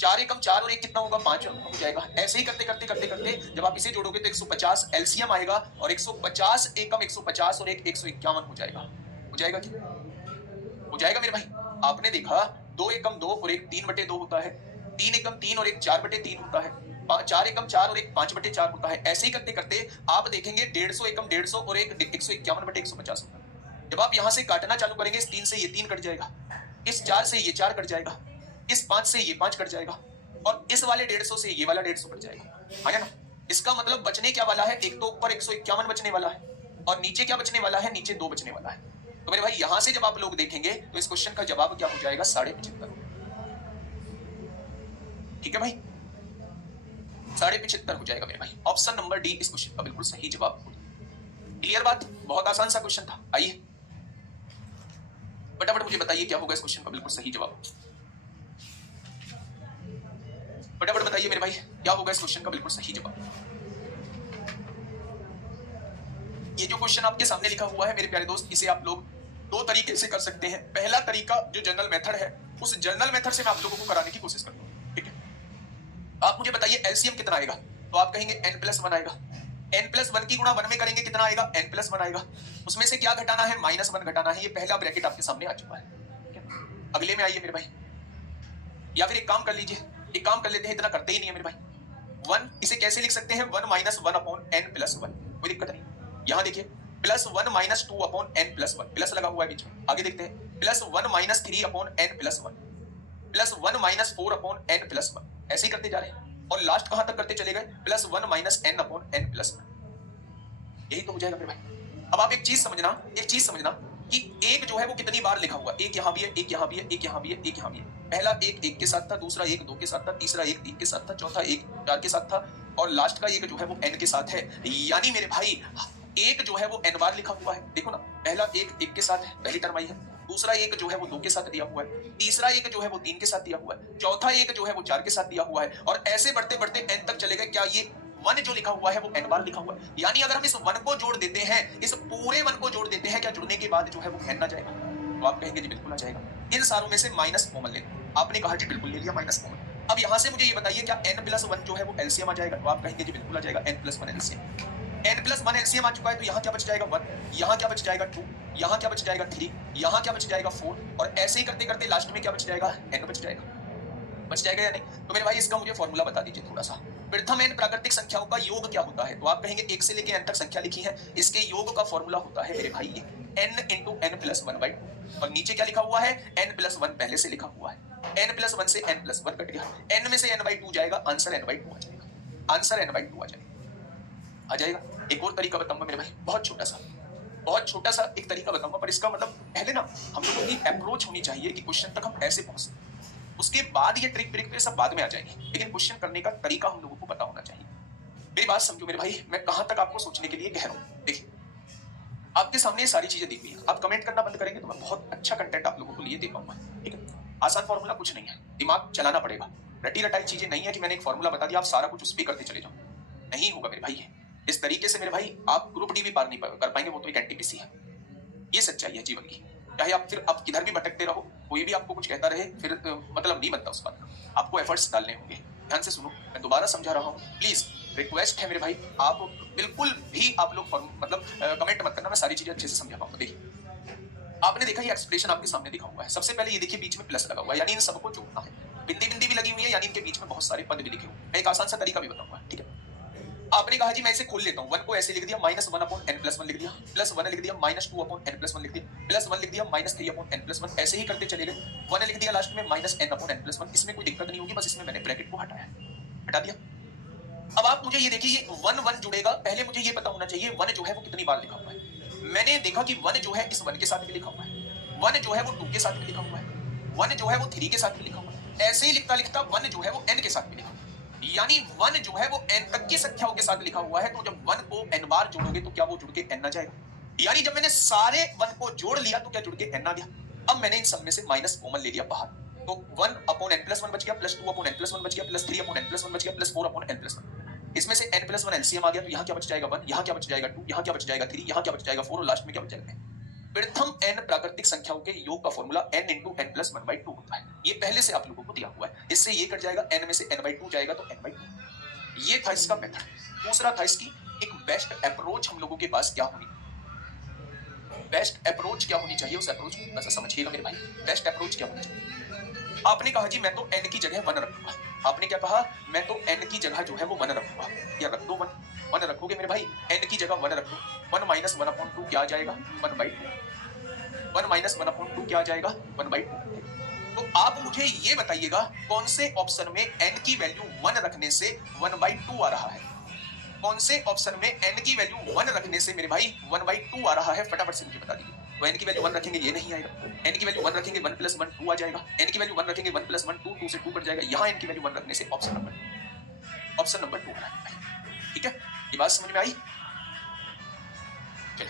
4 एकम 4 और 1 कितना होगा, 5 हो जाएगा। ऐसे ही करते करते करते करते जब आप इसे जोड़ोगे तो 150 एलसीएम आएगा, और 150 एकम 150 और 1 151 हो जाएगा। हो जाएगा क्या, हो जाएगा मेरे भाई। आपने देखा 2 एकम 2 और 1 3/2 होता है, 3 एकम 3 और 1 4/3 होता है, 4 एकम 4 और 1 5/4 होता है। ऐसे ही करते करते आप देखेंगे 150 एकम 150 और 1 151/150 होता है। जब आप यहाँ से काटना चालू करेंगे, इस 3 से ये 3 कट जाएगा, इस 4 से ये 4 कट जाएगा, इस 5 से ये 5 कट जाएगा, और इस वाले 150 से ये वाला 150 कट जाएगा। आया ना, इसका मतलब बचने क्या वाला है, एक तो ऊपर 151 बचने वाला है, और नीचे क्या बचने वाला है, नीचे 2 बचने वाला है। तो मेरे भाई यहां से जब आप लोग देखेंगे तो इस क्वेश्चन का जवाब क्या हो जाएगा, 75.5। ठीक है भाई, 75.5 हो जाएगा मेरे भाई। ऑप्शन नंबर डी इस क्वेश्चन का बिल्कुल सही जवाब हो। क्लियर बात, बहुत आसान सा क्वेश्चन था। आइए फटाफट मुझे बताइए क्या होगा इस क्वेश्चन का बिल्कुल सही जवाब, फटाफट बताइए मेरे भाई क्या होगा इस क्वेश्चन का बिल्कुल सही जवाब। ये जो क्वेश्चन आपके सामने लिखा हुआ है मेरे प्यारे दोस्त, इसे आप लोग 2 तरीके से कर सकते हैं। पहला तरीका जो जनरल मेथड है, उस जनरल मेथड से मैं आप लोगों को कराने की कोशिश करूंगा। ठीक है, आप मुझे बताइए एलसीएम कितना आएगा, तो आप कहेंगे n+1 आएगा। n+1 की गुणा 1 में करेंगे कितना आएगा, n+1 आएगा। उसमें से क्या घटाना है, -1 घटाना है। ये पहला ब्रैकेट आपके सामने आ चुका है। अगले में आइए मेरे भाई, या फिर एक काम कर लीजिए, एक काम कर लेते हैं, इतना करते ही नहीं है मेरे भाई। 1 इसे कैसे लिख सकते हैं, 1 माइनस 1 अपॉन n प्लस 1, कोई दिक्कत नहीं। यहां देखिए plus 1 minus 2 upon n plus 1, plus लगा हुआ है बीच में। आगे देखते हैं plus 1 minus 3 upon n plus 1, plus 1 minus 4 upon n plus 1, ऐसे ही करते जा रहे हैं और लास्ट कहां तक करते चले गए, plus 1 minus n upon n plus 1। यही तो हो जाएगा मेरे भाई। अब आप एक चीज समझना कि एक जो है वो कितनी बार लिखा हुआ, एक यहां भी है, एक यहां भी है, एक यहां भी है, एक यहां भी है। पहला एक 1 के साथ था, दूसरा एक 2 के साथ था, तीसरा एक 3 के साथ था, चौथा एक 4 के साथ था और लास्ट का एक जो है वो n के साथ है। यानी मेरे भाई एक जो है वो n बार लिखा हुआ है। देखो ना, पहला एक 1 के साथ है, पहली टर्म आई है, दूसरा एक जो है वो 2 के साथ दिया हुआ है, तीसरा एक जो है वो 3 के साथ दिया हुआ है, चौथा एक जो है वो 4 के साथ दिया हुआ है और ऐसे बढ़ते बढ़ते n तक चले गए। क्या ये 1 जो लिखा हुआ है वो n बार लिखा हुआ है? यानी अगर हम इस 1 को जोड़ देते हैं, इस पूरे 1 को जोड़ देते हैं, क्या जुड़ने के बाद जो है वो n आ जाएगा? तो आप कहेंगे जी बिल्कुल आ जाएगा। इन सारों में से माइनस कॉमन लेना, आपने कहा जी बिल्कुल ले लिया माइनस कॉमन। अब यहां से मुझे ये बताइए क्या n प्लस 1 जो है वो एलसीएम आ जाएगा? तो आप कहेंगे जी बिल्कुल आ जाएगा, n plus 1 LCM. n plus 1 LCM आ चुका है तो यहाँ क्या बच जाएगा 1, यहाँ क्या बच जाएगा 2, यहाँ क्या बच जाएगा 3, यहाँ क्या बच जाएगा 4 और ऐसे ही करते करते लास्ट में क्या बच जाएगा, n बच जाएगा या नहीं? तो मेरे भाई इसका मुझे फॉर्मूला बता दीजिए थोड़ा सा। प्रथम n प्राकृतिक संख्याओं का योग क्या होता है? तो आप कहेंगे 1 से लेके n तक संख्या लिखी है, इसके योग का फॉर्मूला होता है मेरे भाई ये n इंटू n प्लस 1/2 और नीचे क्या लिखा हुआ है, n प्लस 1 पहले से लिखा हुआ है। n प्लस 1 से n प्लस 1 कट गया, n में से n/2 जाएगा, आंसर n/2 आ जाएगा, आंसर n/2 आ जाएगा। एक और तरीका बताऊंगा मेरे भाई, बहुत छोटा सा एक तरीका बताऊंगा, पर इसका मतलब पहले ना हम लोगों की अप्रोच होनी चाहिए कि क्वेश्चन तक हम ऐसे पहुंचते, उसके बाद ये ट्रिक ब्रिक पे सब बाद में आ जाएंगे, लेकिन क्वेश्चन करने का तरीका हम लोगों को पता होना चाहिए। मेरी बात समझो मेरे भाई, मैं कहां तक आपको सोचने के लिए कह रहा हूं। देखिए आपके सामने ये सारी चीजें दी हुई है, आप कमेंट करना बंद करेंगे तो मैं बहुत अच्छा कंटेंट आप लोगों को लिए दे पाऊंगा। ठीक है, आसान फॉर्मूला कुछ नहीं है, दिमाग चलाना पड़ेगा। रटी रटाई चीजें नहीं है कि मैंने एक फॉर्मूला बता दिया आप सारा कुछ उस पर करते चले जाओ, नहीं होगा मेरे भाई। इस तरीके से मेरे भाई आप ग्रुप डी भी पार नहीं कर पाएंगे, वो तो एक एनटीपीसी है। ये सच्चाई है जीवन की। चाहे आप फिर आप किधर भी भटकते रहो, कोई भी आपको कुछ कहता रहे, फिर मतलब नहीं बनता उस बात का। आपको एफर्ट्स डालने होंगे। ध्यान से सुनो, मैं दोबारा समझा रहा हूँ, प्लीज रिक्वेस्ट है मेरे भाई, आप बिल्कुल भी आप लोग मतलब कमेंट मत करना, मैं सारी चीजें अच्छे से समझा पाऊंगा। देखिए आपने देखा ये एक्सप्रेशन आपके सामने दिखा हुआ है, सबसे पहले ये देखिए बीच में प्लस लगा हुआ है, यानी इन सबको जोड़ना है। बिंदी बिंदी भी लगी हुई है, यानी इनके बीच में बहुत सारे पद भी लिखे हुए। मैं एक आसान सा तरीका भी बताऊंगा। ठीक है, आपने कहा जी मैं इसे खोल लेता हूं, 1 को ऐसे लिख दिया, माइनस 1 अपॉन n प्लस 1 लिख दिया, प्लस 1 लिख दिया, माइनस 2 अपॉन n प्लस 1 लिख दिया, प्लस 1 लिख दिया, माइनस 3 अपॉन n प्लस 1, ऐसे ही करते चले गए। 1 लिख दिया लास्ट में, minus n upon n plus 1, इसमें कोई दिक्कत नहीं होगी, बस इसमें मैंने ब्रैकेट को हटा दिया। अब आप मुझे ये देखिए, ये 1 1 जुड़ेगा, पहले मुझे ये पता होना चाहिए 1 जो है वो कितनी बार लिखा हुआ है। मैंने देखा कि 1 जो है इस 1 के साथ भी लिखा हुआ है, 1 जो है वो 2 के साथ भी लिखा हुआ है, 1 जो है वो 3 के साथ भी लिखा हुआ है, ऐसे ही लिखता लिखता 1 जो है वो n के साथ भी लिखा हुआ है। यानी 1 जो है वो n तक की संख्याओं के साथ लिखा हुआ है, तो जब 1 को n बार जोड़ोगे तो क्या वो जुड़ के n आ जाएगा? यानी जब मैंने सारे 1 को जोड़ लिया तो क्या जुड़ के n आ गया? अब मैंने इन सब में से माइनस कॉमन ले लिया बाहर, तो 1 अपॉन n प्लस 1 बच गया, प्लस 2 अपॉन n प्लस 1 बच गया, प्लस 3 अपॉन n प्लस 1 बच गया, प्लस 4 अपॉन n प्लस 1। इसमें से n प्लस 1 एलसीएम आ गया, तो यहाँ क्या बच जाएगा 1, यहाँ क्या बच जाएगा 2, यहाँ क्या बच जाएगा 3, यहाँ क्या बच जाएगा 4 और लास्ट में क्या बच जाएगा। प्रथम n प्राकृतिक संख्याओं के योग का formula n into n plus 1/2 होता है। ये पहले से आप लोगों को दिया हुआ है, इससे ये कट जाएगा, n में से n/2 जाएगा तो n/2। ये था इसका मेथड। दूसरा था इसकी एक बेस्ट अप्रोच हम लोगों के पास क्या होनी, बेस्ट अप्रोच क्या होनी चाहिए, उस अप्रोच को बस समझिएगा मेरे भाई। बेस्ट अप्रोच क्या होनी चाहिए? आपने कहा जी मैं तो n की जगह 1 रखूंगा। आपने क्या कहा, मैं तो n की जगह जो है वो 1 रखूंगा। या रख दो 1 रखोगे मेरे भाई, n की जगह 1 रख दो। 1 माइनस 1/2 क्या आ जाएगा 1/2। 1 माइनस 1/2 क्या आ जाएगा 1/2। तो आप मुझे ये बताइएगा कौन से ऑप्शन में n की वैल्यू 1 रखने से 1/2 आ रहा है? कौन से ऑप्शन में n की वैल्यू 1 रखने से मेरे भाई 1/2 आ रहा है? फटाफट से मुझे बता दीजिए। तो n की वैल्यू 1 रखेंगे ये नहीं आएगा, n की वैल्यू 1 रखेंगे 1 प्लस 1 2 आ जाएगा, n की वैल्यू 1 रखेंगे 1 प्लस 1 2, 2 से 2 कट जाएगा। यहाँ n की वैल्यू 1 रखने से ऑप्शन नंबर 2 आ रहा है। ठीक है, ये बात समझ में आई? चलो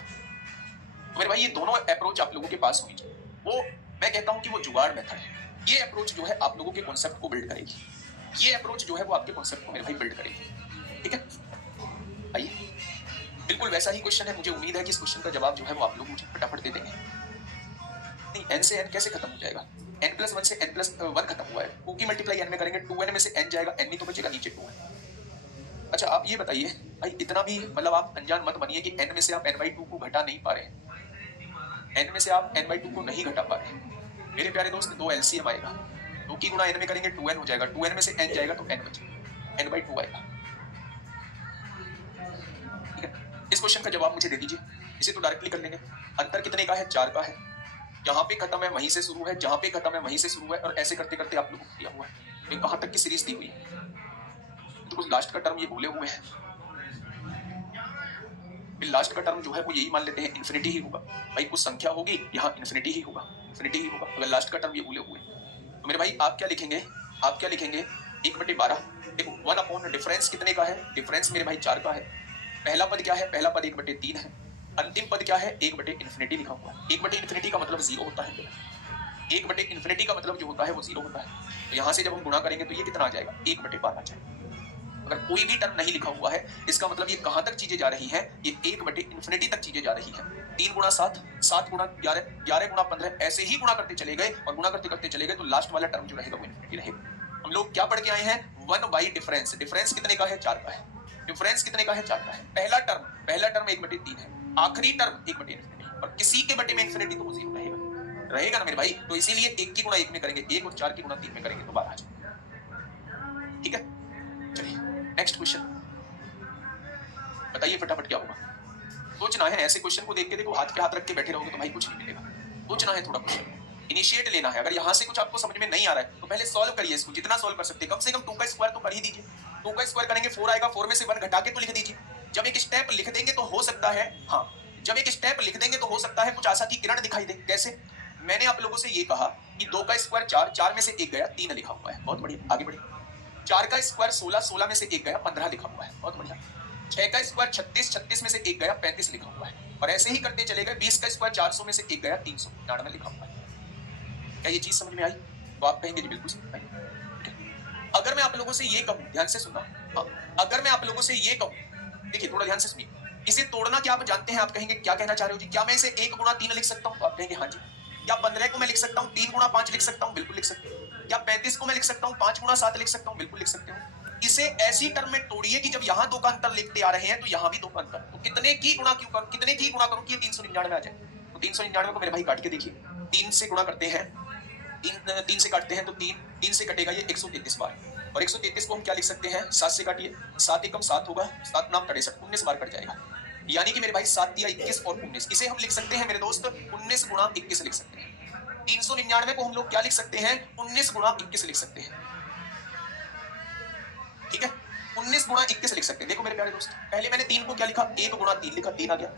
तो मेरे भाई ये दोनों अप्रोच आप लोगों के पास होनी चाहिए। वो मैं कहता हूं कि वो जुगाड़ मेथड है। ये अप्रोच जो है आप लोगों के कॉन्सेप्ट को बिल्ड करेगी, ये अप्रोच जो है वो आपके कॉन्सेप्ट को मेरे भाई बिल्ड करेगी। ठीक है, आइए बिल्कुल वैसा ही क्वेश्चन है। मुझे उम्मीद है कि इस क्वेश्चन का जवाब जो है वो आप लोग मुझे फटाफट दे देंगे। नहीं, n से n कैसे खत्म हो जाएगा? n प्लस 1 से n प्लस 1 खत्म हुआ है, 2 की मल्टीप्लाई n में करेंगे, 2n में से n जाएगा, n ही तो बचेगा, नीचे 2 है। अच्छा आप ये बताइए भाई, इतना भी मतलब आप अनजान मत बनिए कि n में से आप n/2 को घटा नहीं पा रहे, n में से आप n/2 को नहीं घटा पा रहे। मेरे प्यारे दोस्त 2 एलसीएम आएगा, 2 की गुणा n में करेंगे 2n हो जाएगा, 2n में से n जाएगा तो n बचेगा, n/2 आएगा। ठीक है, इस क्वेश्चन का जवाब मुझे दे दीजिए, इसे तो डायरेक्टली कर लेंगे। अंतर कितने का है? 4 का है। जहां पे खत्म है वहीं से शुरू है, जहां पे खत्म है वहीं से शुरू है, और ऐसे करते करते आप लोगों को दिया हुआ है। ये कहां तक की सीरीज दी हुई है? तो कुछ लास्ट का टर्म ये भूले हुए हैं। लास्ट का टर्म जो है वो यही मान लेते हैं इन्फिनिटी ही होगा। भाई कुछ संख्या होगी, यहाँ इन्फिनिटी ही होगा, इन्फिनिटी ही होगा। अगर लास्ट का टर्म ये भूले हुए तो मेरे भाई आप क्या लिखेंगे? आप क्या लिखेंगे? 1/12। देखो 1 अपॉन डिफरेंस कितने का है? डिफरेंस मेरे भाई 4 का है। पहला पद क्या है? पहला पद 1/3 है। अंतिम पद क्या है? 1/इन्फिनिटी लिखा हुआ है। 1/इन्फिनिटी का मतलब 0 होता है। 1/इन्फिनिटी का मतलब जो होता है वो 0 होता है। तो यहाँ से जब हम गुणा करेंगे तो ये कितना आ जाएगा? 1/12 आ जाएगा। अगर कोई भी टर्म नहीं लिखा हुआ है इसका मतलब ये कहां तक चीजें जा रही हैं? ये 1/इन्फिनिटी तक चीजें जा रही हैं। 3 गुणा 7, 7 गुणा 11, 11 गुणा 15, ऐसे ही गुणा करते चले गए और गुणा करते करते चले गए तो लास्ट वाला टर्म जो रहेगा वो इन्फिनिटी रहेगा। हम लोग क्या पढ़ के आए हैं? 1/डिफरेंस। डिफरेंस कितने का है? 4 का है। डिफरेंस कितने का है? 4 का है। पहला टर्म 1/3 है, आखिरी टर्म 1/इन्फिनिटी, और किसी के बटे में इन्फिनिटी तो वो 0 रहेगा ना मेरे भाई। तो इसीलिए 1 की गुणा 1 में करेंगे 1 और 4 की गुणा 3 में करेंगे तो 12 आ जाएगा। ठीक है, चलिए नेक्स्ट क्वेश्चन बताइए फटाफट क्या होगा। सोचना है, ऐसे क्वेश्चन को देख के देखो, हाथ पे हाथ रख के बैठे रहोगे तो भाई कुछ नहीं मिलेगा। सोचना है, थोड़ा क्वेश्चन इनिशिएट लेना है। अगर यहाँ से कुछ आपको समझ में नहीं आ रहा है तो पहले सॉल्व करिए इसको, जितना सॉल्व कर सकते हैं। कम से कम 2 का स्क्वायर तो कर ही दीजिए। 2 का स्क्वायर करेंगे 4 आएगा, 4 में से 1 घटा के तो लिख दीजिए। जब एक स्टेप लिख देंगे तो हो सकता है, हाँ जब एक स्टेप लिख देंगे तो हो सकता है कुछ आशा की किरण दिखाई दे। कैसे? मैंने आप लोगों से ये कहा कि 2 का स्क्वायर 4, 4 में से 1 गया 3 लिखा हुआ है, बहुत बढ़िया, आगे बढ़िए। 4 का स्क्वायर 16, 16 में से 1 गया 15 लिखा हुआ है, बहुत बढ़िया। 6 का स्क्वायर 36, 36 में से 1 गया 35 लिखा हुआ है, और ऐसे ही करते चले गए। 20 का स्क्वायर 400 में से 1 गया 399 लिखा हुआ है। क्या ये चीज समझ में आई? तो आप कहेंगे जी बिल्कुल समझ में आई। अगर मैं आप लोगों से ये कहूं, ध्यान से सुनना, हाँ, अगर मैं आप लोगों से ये कहूं, देखिए थोड़ा ध्यान से सुनिए, इसे तोड़ना क्या आप जानते हैं? आप कहेंगे क्या कहना चाह रहे हो जी? क्या मैं इसे 1 गुणा 3 लिख सकता हूं? तो आप कहेंगे हाँ जी। क्या 15 को मैं लिख सकता हूँ 3 गुणा 5 लिख सकता हूँ? बिल्कुल लिख सकते हो। क्या 35 को मैं लिख सकता हूँ 5 गुणा 7 लिख सकता हूँ? बिल्कुल लिख सकते हो। इसे ऐसी टर्म में तोड़िए कि जब यहाँ 2 का अंतर लिखते आ रहे हैं तो यहाँ भी 2 का अंतर, तो कितने की गुणा क्यों करूं, कितने की गुणा करूं कि 399 आ जाए? तो 399 को मेरे भाई काट के देखिए, 3 से गुणा करते हैं, 3 से काटते हैं तो 3 से कटेगा ये 133 बार, और 133 को हम क्या लिख सकते हैं? 7 से काटिए, 7 एकम 7 होगा, 7 नाम 63, 19 बार कट जाएगा। यानी कि मेरे भाई 7 दिया 21 और 19, इसे हम लिख सकते हैं मेरे दोस्त 19 गुणा 21 लिख सकते हैं। 399 को हम लोग क्या लिख सकते हैं? 19 गुणा 21 लिख सकते हैं। ठीक है, 19 गुणा 21 लिख सकते हैं। देखो मेरे प्यारे दोस्त, पहले मैंने 3 को क्या लिखा? 1 गुणा 3 लिखा, 3 आ गया।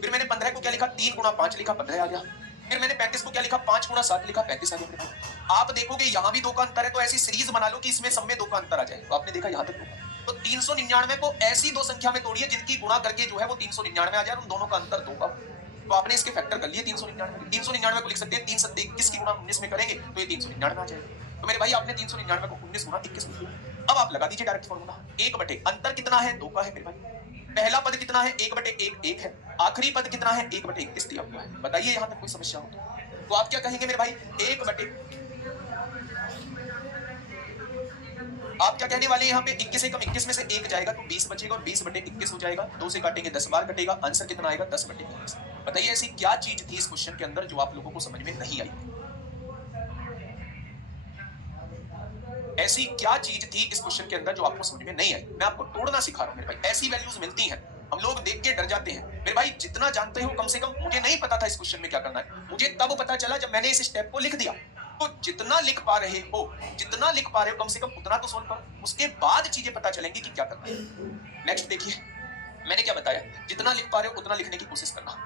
फिर मैंने 15 को क्या लिखा? 3 गुणा 5 लिखा, 15 आ गया। फिर मैंने 35 को क्या लिखा? 5 गुणा 7 लिखा, 35 आ गया। आप देखोगे यहाँ भी 2 का अंतर है, तो ऐसी सीरीज बना लो कि इसमें सब में 2 का अंतर आ जाए। तो आपने देखा यहाँ तक 2 का, तो 399 को ऐसी 2 संख्या में तोड़िए जिनकी गुणा करके जो है वो 399 आ जाए, उन दोनों का अंतर 2 का। तो आपने इसके फैक्टर कर लिए 399 को लिख सकते हैं 3 7 21 की गुणा 19 में करेंगे तो ये 399 आ जाएगा। तो मेरे भाई आपने 399 को 19 गुणा 21 लिख लिया। अब आप लगा दीजिए डायरेक्ट फॉर्मूला, 1 अंतर कितना है? 2 का है मेरे भाई। पहला पद कितना है? 1/1 1 है। आखिरी पद कितना है? 1/21 दिया हुआ है। बताइए यहाँ तक कोई समस्या हो तो आप क्या कहेंगे मेरे भाई? 1 आप क्या कहने वाले हैं यहाँ पे? 21 एकम 21 में से 1 जाएगा तो 20 बचेगा, और 20/21 हो जाएगा। 2 से काटेंगे 10 बार कटेगा, आंसर कितना आएगा? 10/21। बताइए ऐसी क्या चीज थी इस क्वेश्चन के अंदर जो आप लोगों को समझ में नहीं आई? ऐसी क्या चीज थी इस क्वेश्चन के अंदर जो आपको समझ में नहीं आई? मैं आपको तोड़ना सिखा रहा हूं मेरे भाई। ऐसी वैल्यूज मिलती हैं, हम लोग देख के डर जाते हैं मेरे भाई। जितना जानते हो कम से कम, मुझे नहीं पता था इस क्वेश्चन में क्या करना है, मुझे तब पता चला जब मैंने इस स्टेप को लिख दिया। तो जितना लिख पा रहे हो, जितना लिख पा रहे हो कम से कम उतना तो सोल्व करो, उसके बाद चीजें पता चलेंगी कि क्या करना है। नेक्स्ट देखिए, मैंने क्या बताया? जितना लिख पा रहे हो उतना लिखने की कोशिश करना,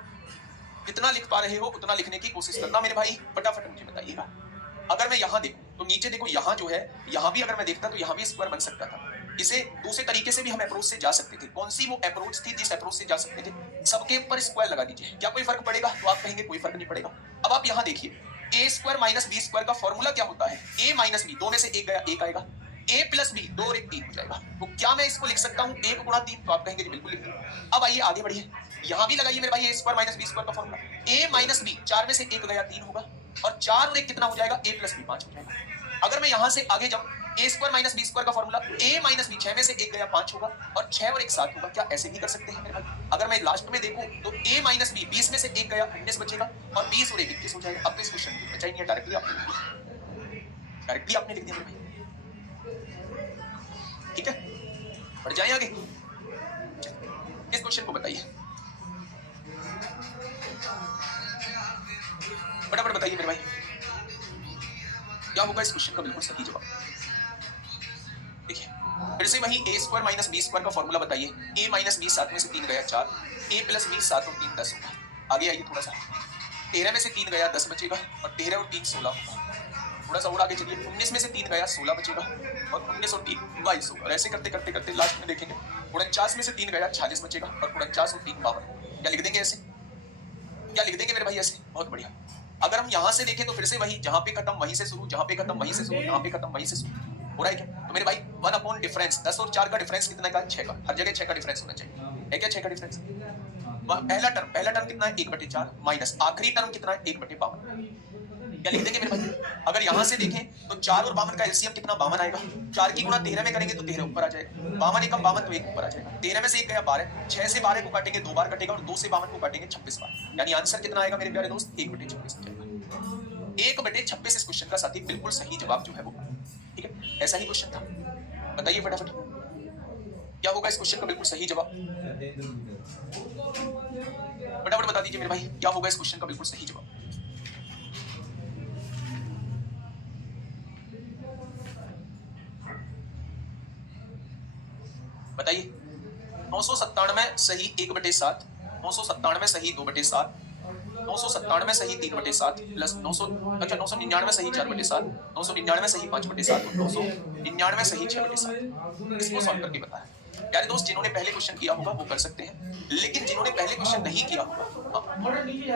जितना लिख पा रहे हो उतना लिखने की कोशिश करना मेरे भाई। फटाफट मुझे बताइएगा। अगर मैं यहाँ देखूं तो नीचे देखो, यहाँ जो है, यहाँ भी अगर मैं देखता तो यहाँ भी स्क्वायर बन सकता था। इसे दूसरे तरीके से भी हम अप्रोच से जा सकते थे। कौन सी वो अप्रोच थी जिस अप्रोच से जा सकते थे? सबके ऊपर स्क्वायर लगा दीजिए, क्या कोई फर्क पड़ेगा? तो आप कहेंगे कोई फर्क नहीं पड़ेगा। अब आप यहाँ देखिए, a square minus b square का फॉर्मूला क्या होता है? a माइनस बी, 2 में से 1 गया 1 आएगा, a प्लस बी, 2 और 1 3 हो जाएगा। तो क्या मैं इसको लिख सकता हूँ 1 गुणा 3? तो आप कहेंगे बिल्कुल लिख लीजिए। अब आइए आगे बढ़िए, यहाँ भी लगाइए मेरे भाई a square minus b square का फॉर्मूला। a माइनस बी, 4 में से 1 गया 3 होगा, और 4 और 1 कितना हो जाएगा? a प्लस बी 5 हो जाएगा। अगर मैं यहाँ से आगे जाऊँ, a square minus b square का फॉर्मूला, a माइनस बी, 6 में से 1 गया 5 होगा, और 6 और 1 7 होगा। क्या ऐसे भी कर सकते हैं मेरे भाई? अगर मैं लास्ट में देखूं तो a माइनस बी, 20 में से 1 गया 19 बचेगा, और 20 और 1 21 हो जाएगा। अब तो इस क्वेश्चन की बचा ही नहीं है, डायरेक्टली आप डायरेक्टली आपने लिख दिया मेरे भाई। ठीक है, बढ़ जाए आगे। इस क्वेश्चन को बताइए, फटाफट बताइए मेरे भाई, क्या होगा इस क्वेश्चन का बिल्कुल सही जवाब। देखिए फिर से वही ए स्क्वायर माइनस बी स्क्वायर का फॉर्मूला बताइए। ए माइनस बी 7 में से 3 गया 4, ए प्लस बी 7 और 3 10 होगा। आगे आइए थोड़ा सा, 13 में से 3 गया 10 बचेगा, और 13 और 3 16 होगा। थोड़ा सा और आगे चलिए, 19 में से 3 गया 16 बचेगा, और 19 और 3 22 होगा। और ऐसे करते करते करते लास्ट में देखेंगे 49 में से 3 गया 46 बचेगा, और 49 और 3 52। क्या लिख देंगे ऐसे, क्या लिख देंगे मेरे भाई ऐसे? बहुत बढ़िया। अगर हम यहाँ से देखें तो फिर से वही, जहां पे खत्म वहीं से शुरू, जहां पे खत्म वहीं से शुरू, जहां पे खत्म वहीं से शुरू हो रहा है क्या? तो मेरे भाई 1 अपॉन डिफरेंस, 10 और 4 का डिफरेंस कितना का? 6 का। हर जगह 6 का डिफरेंस होना चाहिए, है क्या? 6 का डिफरेंस। पहला टर्म कितना है? 1/4 माइनस आखिरी टर्म कितना है? 1/52। क्या लिख देंगे मेरे भाई? अगर यहाँ से देखें तो 4 और 52 का एलसीएम कितना? 52 आएगा। 4 की गुणा 13 में करेंगे तो 13 ऊपर आ जाएगा, 52 एकम 52 तो 1 ऊपर आ जाएगा। 13 में से 1 गया 12, 6 से 12 को काटेंगे 2 बार कटेगा, और 2 से 52 को काटेंगे 26 बार। यानी आंसर कितना आएगा मेरे प्यारे दोस्त? 1/26 जाएगा। 1/26 इस क्वेश्चन का साथी बिल्कुल सही जवाब जो है वो। ठीक है, ऐसा ही क्वेश्चन था। बताइए फटाफट, क्या होगा इस क्वेश्चन का बिल्कुल सही जवाब? फटाफट बता दीजिए मेरे भाई, क्या होगा इस क्वेश्चन का बिल्कुल सही जवाब? बताइए। 997 सही 1/7, 997 सही 2/7, 997 सही 3/7 प्लस 900, अच्छा 999 सही 4/7, 999 सही 5/7 और 999 सही 6/7। इसको सॉल्व करके बताया। प्यारे दोस्त, जिन्होंने पहले क्वेश्चन किया होगा वो कर सकते हैं, लेकिन जिन्होंने पहले क्वेश्चन नहीं किया होगा,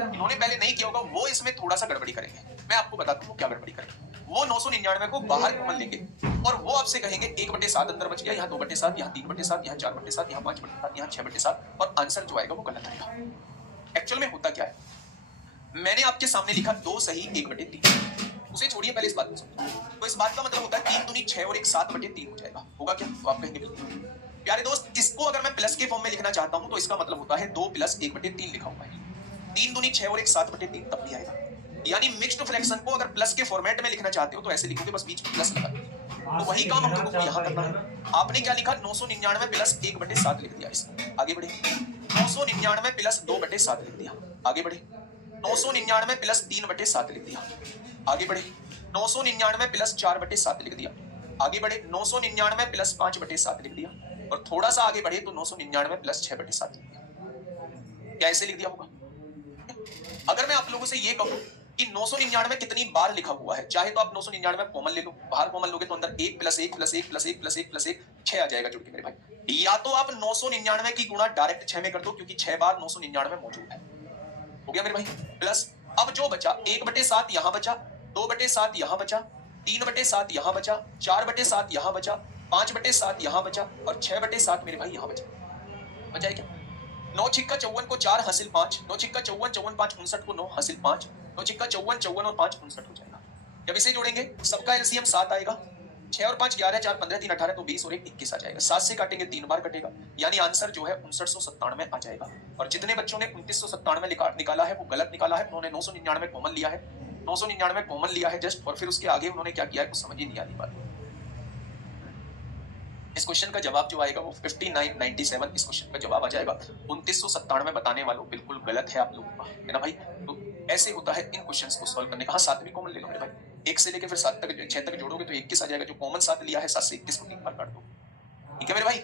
इन्होंने पहले नहीं किया होगा, वो इसमें थोड़ा सा गड़बड़ी करेंगे। मैं आपको बताता हूँ क्या गड़बड़ी करेंगे। वो 999 को बाहर कॉमन लेंगे और वो आपसे कहेंगे 1/7 अंदर बच गया, यहाँ 2/7, यहाँ 3/7, यहाँ 4/7, यहाँ 5/7, यहाँ 6/7, और आंसर जो आएगा वो गलत आएगा। एक्चुअल में होता क्या है, मैंने आपके सामने लिखा 2 सही 1/3, उसे छोड़िए, पहले इस बात को समझो। तो इस बात का मतलब होता है 3 दूनी 6 और 1 7/3 हो जाएगा। होगा क्या? तो आप कहेंगे बिल्कुल। प्यारे दोस्त, इसको अगर मैं प्लस के फॉर्म में लिखना चाहता हूं तो इसका मतलब होता है 2 + 1/3 लिखा हुआ है। 3 दूनी 6 और 1 7/3 तब भी आएगा। यानी मिक्स्ड फ्रैक्शन को अगर प्लस के फॉर्मेट में लिखना चाहते हो तो ऐसे लिखोगे, बस बीच में प्लस लगा। तो वही काम हम लोगों को यहाँ करना है। आपने क्या लिखा? 999 + 1/7 लिख दिया। इसको आगे बढ़े, 999 + 2/7 लिख दिया। आगे बढ़े, 999 + 3/7 लिख दिया। आगे बढ़े, 999 + 4/7 लिख दिया। आगे बढ़े, 999 + 5/7 लिख दिया। और थोड़ा सा आगे बढ़े तो 999 + 6/7 लिख दिया। क्या ऐसे लिख दिया होगा? अगर मैं आप लोगों से ये कहूं कि 999 कितनी बार लिखा हुआ है, चाहे तो आप 999 कॉमन ले लो, बाहर कॉमन लोगे तो अंदर 1 + 1 + 1 + 1 + 1 + 1 6 आ जाएगा जुड़ के मेरे भाई। या तो आप 999 की गुणा डायरेक्ट 6 में कर दो, क्योंकि 6 बार 999 मौजूद है। हो गया मेरे भाई। प्लस अब जो बचा 1/7 यहां बचा, 2/7 यहां बचा, 3/7 यहां बचा, 4/7 यहां बचा, 5/7 यहां बचा, और 6/7 मेरे भाई यहां बचा। बचा है क्या? 9 छिक्का 54 को 4 हासिल 5, 9 छिक्का 54 54 5 59 को 9 हासिल 5, 9 छिक्का 54 54 और 5 59 हो जाएगा। जब इसे जोड़ेंगे सबका एलसीएम 7 आएगा। 6 और 5 11, 4 15, 3 18 तो 20 और 1 21 आ जाएगा। 7 से काटेंगे 3 बार कटेगा, यानी आंसर जो है 5997 आ जाएगा। और जितने बच्चों ने 2997 निकाला है वो गलत निकाला है। उन्होंने 999 कॉमन लिया है, 999 कॉमन लिया है जस्ट, और फिर उसके आगे उन्होंने क्या किया है कुछ समझ ही नहीं आ रही बात। इस क्वेश्चन का जवाब जो आएगा वो 5997 इस क्वेश्चन का जवाब आ जाएगा। 2997 बताने वालों बिल्कुल गलत है आप लोगों का, है ना भाई? तो ऐसे होता है इन क्वेश्चंस को सॉल्व करने का। हाँ, 7 भी कॉमन ले लो मेरे भाई, 1 से लेके फिर 7 तक 6 तक जोड़ोगे तो 21 आ जाएगा। जो कॉमन 7 लिया है 7 से 21 को 3 बार काट दो। ठीक है मेरे भाई,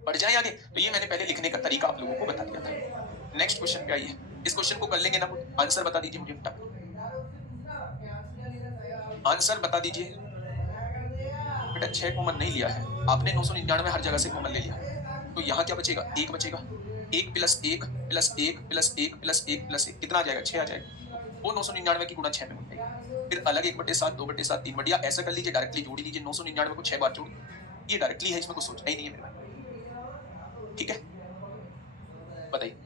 बढ़ जाए आगे। तो ये मैंने पहले लिखने का तरीका आप लोगों को बता दिया था। नेक्स्ट क्वेश्चन क्या है? इस क्वेश्चन को कर लेंगे ना, आंसर बता दीजिए मुझे, आंसर बता दीजिए। बेटा 6 कॉमन नहीं लिया है आपने, 999 हर जगह से कॉमन ले लिया, तो यहाँ क्या बचेगा? 1 बचेगा। 1 + 1 + 1 + 1 + 1 + 1 कितना आ जाएगा? 6 आ जाएगा। वो 999 की गुणा 6 में हो जाएगी। फिर अलग 1/7 2/7 3/, ऐसा कर लीजिए, डायरेक्टली जोड़ लीजिए। 999 को 6 बार जोड़, ये डायरेक्टली है, इसमें कुछ सोचना ही नहीं है मेरे भाई। ठीक है, बताइए।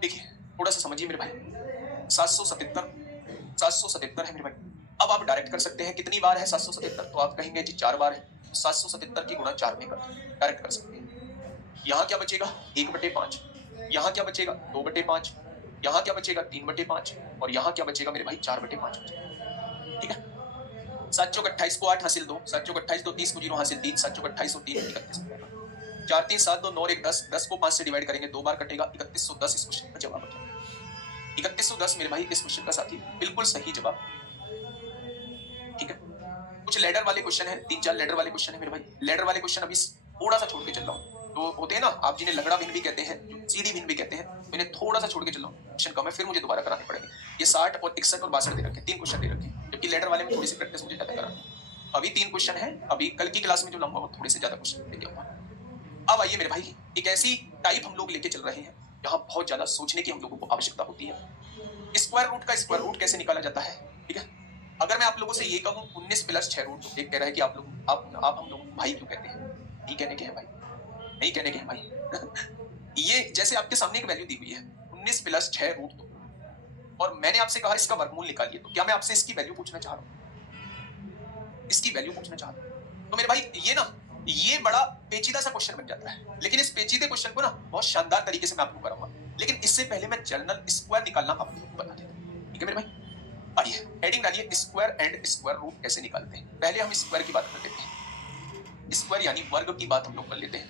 देखिए थोड़ा सा समझिए मेरे भाई, 777 है मेरे भाई। अब आप डायरेक्ट कर सकते हैं। कितनी बार है 777? तो आप कहेंगे जी 4 बार है, तो 777 की गुणा 4 में कर डायरेक्ट कर सकते हैं। यहाँ क्या बचेगा? 1/5, यहाँ क्या बचेगा? 2/5, यहाँ क्या बचेगा? 3/5, और यहाँ क्या बचेगा मेरे भाई? 4/5 बचेगा। ठीक है, 7 चौक 28 को 8 हासिल 2, 7 चौक 28 2 30 को 0 हासिल 3, 7 चौक 28 और 3 31, 4 3 7 2 9 1 10, 10 को 5 से डिवाइड करेंगे 2 बार कटेगा, 3110 इस क्वेश्चन का जवाब हो जाएगा। 3110 मेरे भाई इस क्वेश्चन का साथी बिल्कुल सही जवाब। ठीक है, कुछ लेडर वाले क्वेश्चन है, 3-4 लेडर वाले क्वेश्चन है मेरे भाई। लेडर वाले क्वेश्चन अभी थोड़ा सा छोड़ के चल रहा हूँ, तो होते हैं ना आप जिन्हें लगड़ा भिन्न भी कहते हैं, जो सीधी भिन्न भी कहते हैं, तो इन्हें थोड़ा सा छोड़ के चल रहा हूँ, क्वेश्चन कम है, फिर मुझे दोबारा कराने पड़ेंगे। ये 60 और 61 और 62 दे रखे, 3 क्वेश्चन दे रखे, जबकि लेडर वाले में थोड़ी सी प्रैक्टिस मुझे ज्यादा करानी है। अभी 3 क्वेश्चन है, अभी कल की क्लास में जो लंबा वो थोड़े से ज्यादा क्वेश्चन लेके आऊंगा। अब आइए मेरे भाई, एक ऐसी टाइप हम लोग लेके चल रहे हैं जहाँ बहुत ज्यादा सोचने की हम लोगों को आवश्यकता होती है। स्क्वायर रूट का स्क्वायर रूट कैसे निकाला जाता है, ठीक है। अगर मैं आप लोगों से ये कहूँ 19 प्लस 6 रूट, एक कह रहा है कि आप लोग आप हम लोग भाई क्यों कहते हैं, नहीं कहने के हैं भाई, नहीं कहने के हैं भाई। ये जैसे आपके सामने एक वैल्यू दी हुई है 19 प्लस 6 रूट 2, और मैंने आपसे कहा इसका वर्गमूल निकालिए, तो क्या मैं आपसे इसकी वैल्यू पूछना चाह रहा हूँ, इसकी वैल्यू पूछना चाह रहा हूँ। तो मेरे भाई ये ना, ये बड़ा पेचीदा सा क्वेश्चन बन जाता है, लेकिन इस पेचीदे क्वेश्चन को ना बहुत शानदार तरीके से मैं आपको कराऊंगा। लेकिन इससे पहले मैं जनरल स्क्वायर निकालना आपको बता देता हूँ, ठीक है मेरे भाई। आइए हेडिंग डालिए, स्क्वायर एंड स्क्वायर रूट कैसे निकालते हैं। पहले हम स्क्वायर की बात कर लेते हैं, स्क्वायर यानी वर्ग की बात हम लोग कर लेते हैं,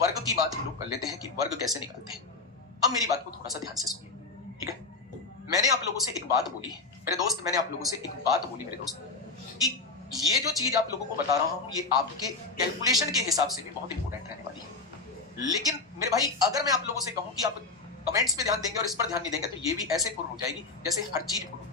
वर्ग की बात हम लोग कर लेते हैं कि वर्ग कैसे निकालते हैं। अब मेरी बात को थोड़ा सा ध्यान से सुनिए, ठीक है। मैंने आप लोगों से एक बात बोली मेरे दोस्त, मैंने आप लोगों से एक बात बोली मेरे दोस्त, कि ये जो चीज आप लोगों को बता रहा हूं ये आपके कैलकुलेशन के हिसाब से भी बहुत इंपॉर्टेंट रहने वाली है। लेकिन मेरे भाई अगर मैं आप लोगों से कहूं कि आप कमेंट्स पे ध्यान देंगे और इस पर ध्यान नहीं देंगे, तो ये भी ऐसे फुर हो जाएगी जैसे हर चीज फुर।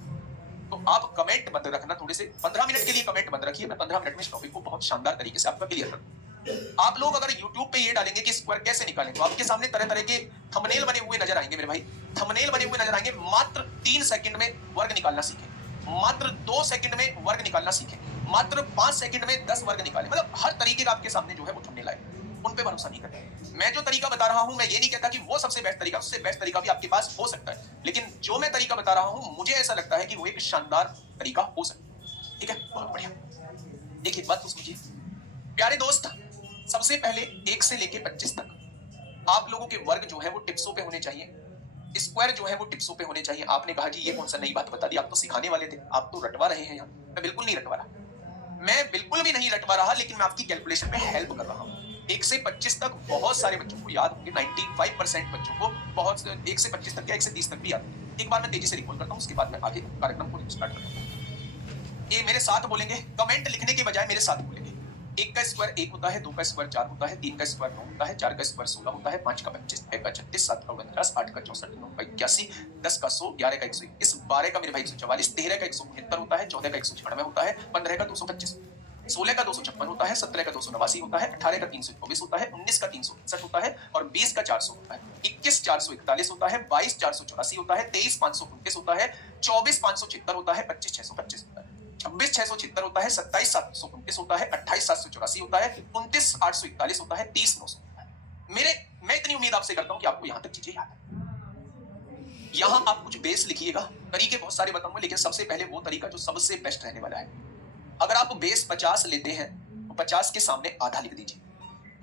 तो आप कमेंट बंद रखना, थोड़े से 15 मिनट के लिए कमेंट बंद रखिए, मैं 15 मिनट में इस टॉपिक को बहुत शानदार तरीके से आपका क्लियर करूंगा। आप लोग अगर YouTube पे ये डालेंगे कि स्क्वायर कैसे निकालें, तो आपके सामने तरह तरह के थंबनेल बने हुए नजर आएंगे मेरे भाई, थंबनेल बने हुए नजर आएंगे। मात्र 3 सेकंड में वर्ग निकालना सीखें, मात्र 2 सेकंड में वर्ग निकालना सीखें, मात्र 5 सेकंड में 10 वर्ग निकालें। मतलब हर तरीके का आपके सामने जो है वो थंबनेल आए, उन पे भरोसा नहीं करना। मैं जो तरीका बता रहा हूं, मैं ये नहीं कहता कि वो सबसे बेस्ट तरीका, उससे बेस्ट तरीका भी आपके पास हो सकता है, लेकिन जो मैं तरीका बता रहा हूं मुझे ऐसा लगता है कि वो एक शानदार तरीका हो सकता है। ठीक है, बहुत बढ़िया। देखिए बात तो समझिए प्यारे दोस्त, सबसे पहले 1 से लेके 25 तक आप लोगों के वर्ग जो है वो टिप्सों पे होने चाहिए, स्क्वायर जो है वो टिप्सों पे होने चाहिए। आपने कहा जी ये कौन सा नई बात बता दी, आप तो सिखाने वाले थे, आप तो रटवा रहे हैं यहाँ। मैं बिल्कुल नहीं रटवा रहा, मैं बिल्कुल भी नहीं रटवा रहा, लेकिन मैं आपकी कैलकुलेशन में हेल्प कर रहा हूँ। 1 से 25 तक बहुत सारे बच्चों को याद होंगे, 95% बच्चों को बहुत 1 से 25 तक या 1 से 30 तक भी याद होंगे। एक बार मैं तेजी से रिकॉल करता हूँ, उसके बाद मैं आगे कार्यक्रम को स्टार्ट करता हूँ। ये मेरे साथ बोलेंगे, कमेंट लिखने के बजाय मेरे साथ बोलेंगे। 1 का स्क्वायर 1 होता है, 2 का स्क्वायर 4 होता है, 3 का स्क्वायर 9 होता है, 4 का स्क्वायर 16 होता है, 5 का 25, 6 का 36, 7 का 49, 8 का 64, 9 का 81, 10 का 100, 11 का 121, 12 का मेरे भाई 144, 13 का 175 होता है, 14 का 196 होता है, 15 का 225, 16 का 256 होता है, 17 का 289 होता है, 18 का 324 होता है, 19 का 361 होता है, और 20 का 400 होता है, 21 441 होता है, 22 484 होता है, 23 529 होता है, 24 576 होता है, 25 625 होता है, 26 676 होता है, 27 729 होता है, 28 784 होता है, 29 841 होता है, 30 900 होता है। मैं इतनी उम्मीद आपसे करता हूं कि आपको यहां तक चीजें याद है। यहां आप कुछ बेस लिखिएगा, तरीके बहुत सारे बताऊंगा, लेकिन सबसे पहले वो तरीका जो सबसे बेस्ट रहने वाला है। अगर आप बेस 50 लेते हैं तो 50 के सामने आधा लिख दीजिए।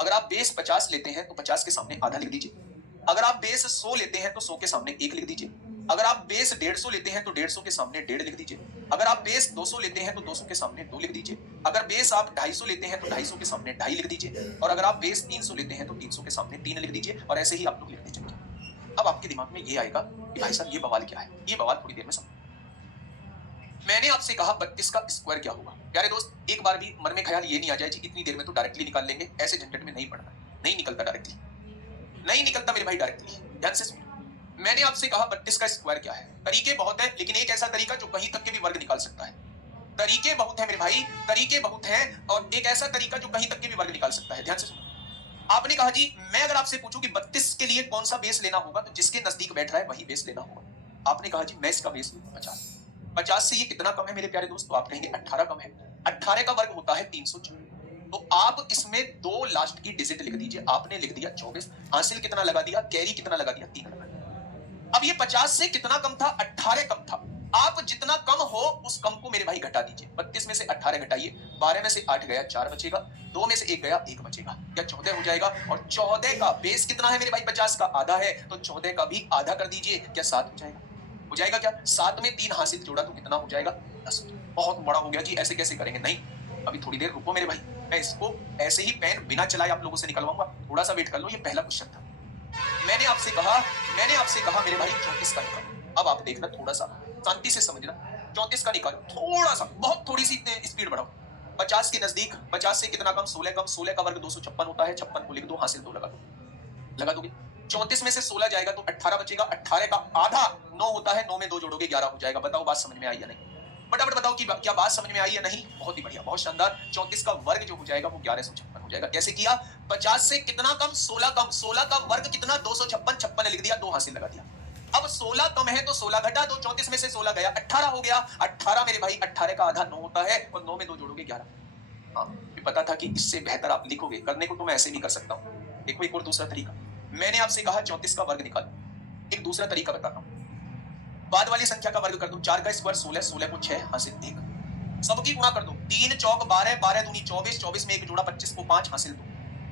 अगर आप बेस 50 लेते हैं तो 50 के सामने आधा लिख दीजिए। अगर आप बेस 100 लेते हैं तो 100 के सामने 1 लिख दीजिए। अगर आप बेस 150 लेते हैं तो 150 के सामने 1.5 लिख दीजिए। अगर आप बेस 200 लेते हैं तो 200 के सामने 2 लिख दीजिए। अगर बेस आप 250 लेते हैं तो 250 के सामने 2.5 लिख दीजिए। और अगर आप बेस 300 लेते हैं तो 300 के सामने 3 लिख दीजिए। और ऐसे ही आप लोग लिखते चलिए। अब आपके दिमाग में ये आएगा कि भाई साहब ये बवाल क्या है, ये बवाल थोड़ी देर में समझ। मैंने आपसे कहा 32 का स्क्वायर क्या होगा। प्यारे दोस्त, एक बार भी मन में ख्याल ये नहीं आ जाए कि इतनी देर में तो डायरेक्टली निकाल लेंगे, ऐसे झंझट में नहीं पड़ना, नहीं निकलता डायरेक्टली, नहीं निकलता मेरे भाई डायरेक्टली। ध्यान से सुनिए, मैंने आपसे कहा 32 का स्क्वायर क्या है। तरीके बहुत है, लेकिन एक ऐसा तरीका जो कहीं तक के भी वर्ग निकाल सकता है। तरीके बहुत है मेरे भाई, तरीके बहुत हैं, और एक ऐसा तरीका जो कहीं तक के भी वर्ग निकाल सकता है। ध्यान से सुनिए, आपने कहा जी मैं अगर आपसे पूछूं कि 32 के लिए कौन सा बेस लेना होगा, तो जिसके नजदीक बैठ रहा है वही बेस लेना होगा। आपने कहा जी मैं इसका बेस लूंगा 50। 50 से ये कितना कम है मेरे प्यारे दोस्त, तो आप कहेंगे 18 कम है। 18 का वर्ग होता है 304। तो आप इसमें 2 लास्ट की डिजिट लिख दीजिए। आपने लिख दिया 24, हासिल कितना लगा दिया, कैरी कितना लगा दिया, 3 लगा दिया। अब ये 50 से कितना कम था, 18 कम था। आप जितना कम हो उस कम को मेरे भाई घटा दीजिए। 32 में से 18 घटाइए, 12 में से 8 गया 4 बचेगा, 2 में से 1 गया 1 बचेगा, या 14 हो जाएगा। और 14 का बेस कितना है मेरे भाई, 50 का आधा है, तो 14 का भी आधा कर दीजिए, क्या 7 हो जाएगा। हो जाएगा क्या, 7 में 3 हासिल जोड़ा तो कितना हो जाएगा, 10। बहुत बड़ा हो गया जी, ऐसे कैसे करेंगे? नहीं, अभी थोड़ी देर रुको मेरे भाई, मैं इसको ऐसे ही पेन बिना चलाए आप लोगों से निकलवाऊंगा, थोड़ा सा वेट कर लो। ये पहला क्वेश्चन था। मैंने आपसे कहा मेरे भाई 34 का निकालो। अब आप देखना, थोड़ा सा शांति से समझना। 34 का निकालो, थोड़ा सा, बहुत थोड़ी सी स्पीड बढ़ाओ। 50 के नजदीक, 50 से कितना कम? 16 कम। 16 का वर्ग 256 होता है। 56 को लिख दो, हासिल 2 लगा दोगे। 34 में से 16 जाएगा तो 18 बचेगा। 18 का आधा 9 होता है। 9 में 2 जोड़ोगे 11 हो जाएगा। बताओ बात समझ में आई या नहीं? फटाफट बताओ कि क्या बात समझ में आई या नहीं? बहुत ही बढ़िया, बहुत शानदार। 34 का वर्ग जो हो जाएगा वो 1156 हो जाएगा। कैसे किया? 50 से कितना कम? 16 कम। 16 का वर्ग कितना? 256। 56 लिख दिया, 2 हासिल लगा दिया। अब 16 कम है तो 16 घटा दो। 34 में से 16 गया, 18 हो गया। 18 मेरे भाई, 18 का आधा 9 होता है और 9 में 2 जोड़ोगे 11। हाँ, पता था कि इससे बेहतर आप लिखोगे। करने को तो मैं ऐसे भी कर सकता हूँ। देखो एक और दूसरा तरीका। मैंने आपसे कहा 34 का वर्ग निकालो। एक दूसरा तरीका बताता हूँ। बाद वाली संख्या का वर्ग कर दो। 4 का स्क्वायर 16, 16 को 6 हासिल 1। सबकी गुणा कर दो। 3 चौक 12, 12 दूनी 24, 24 में 1 जोड़ा 25 को 5 हासिल 2।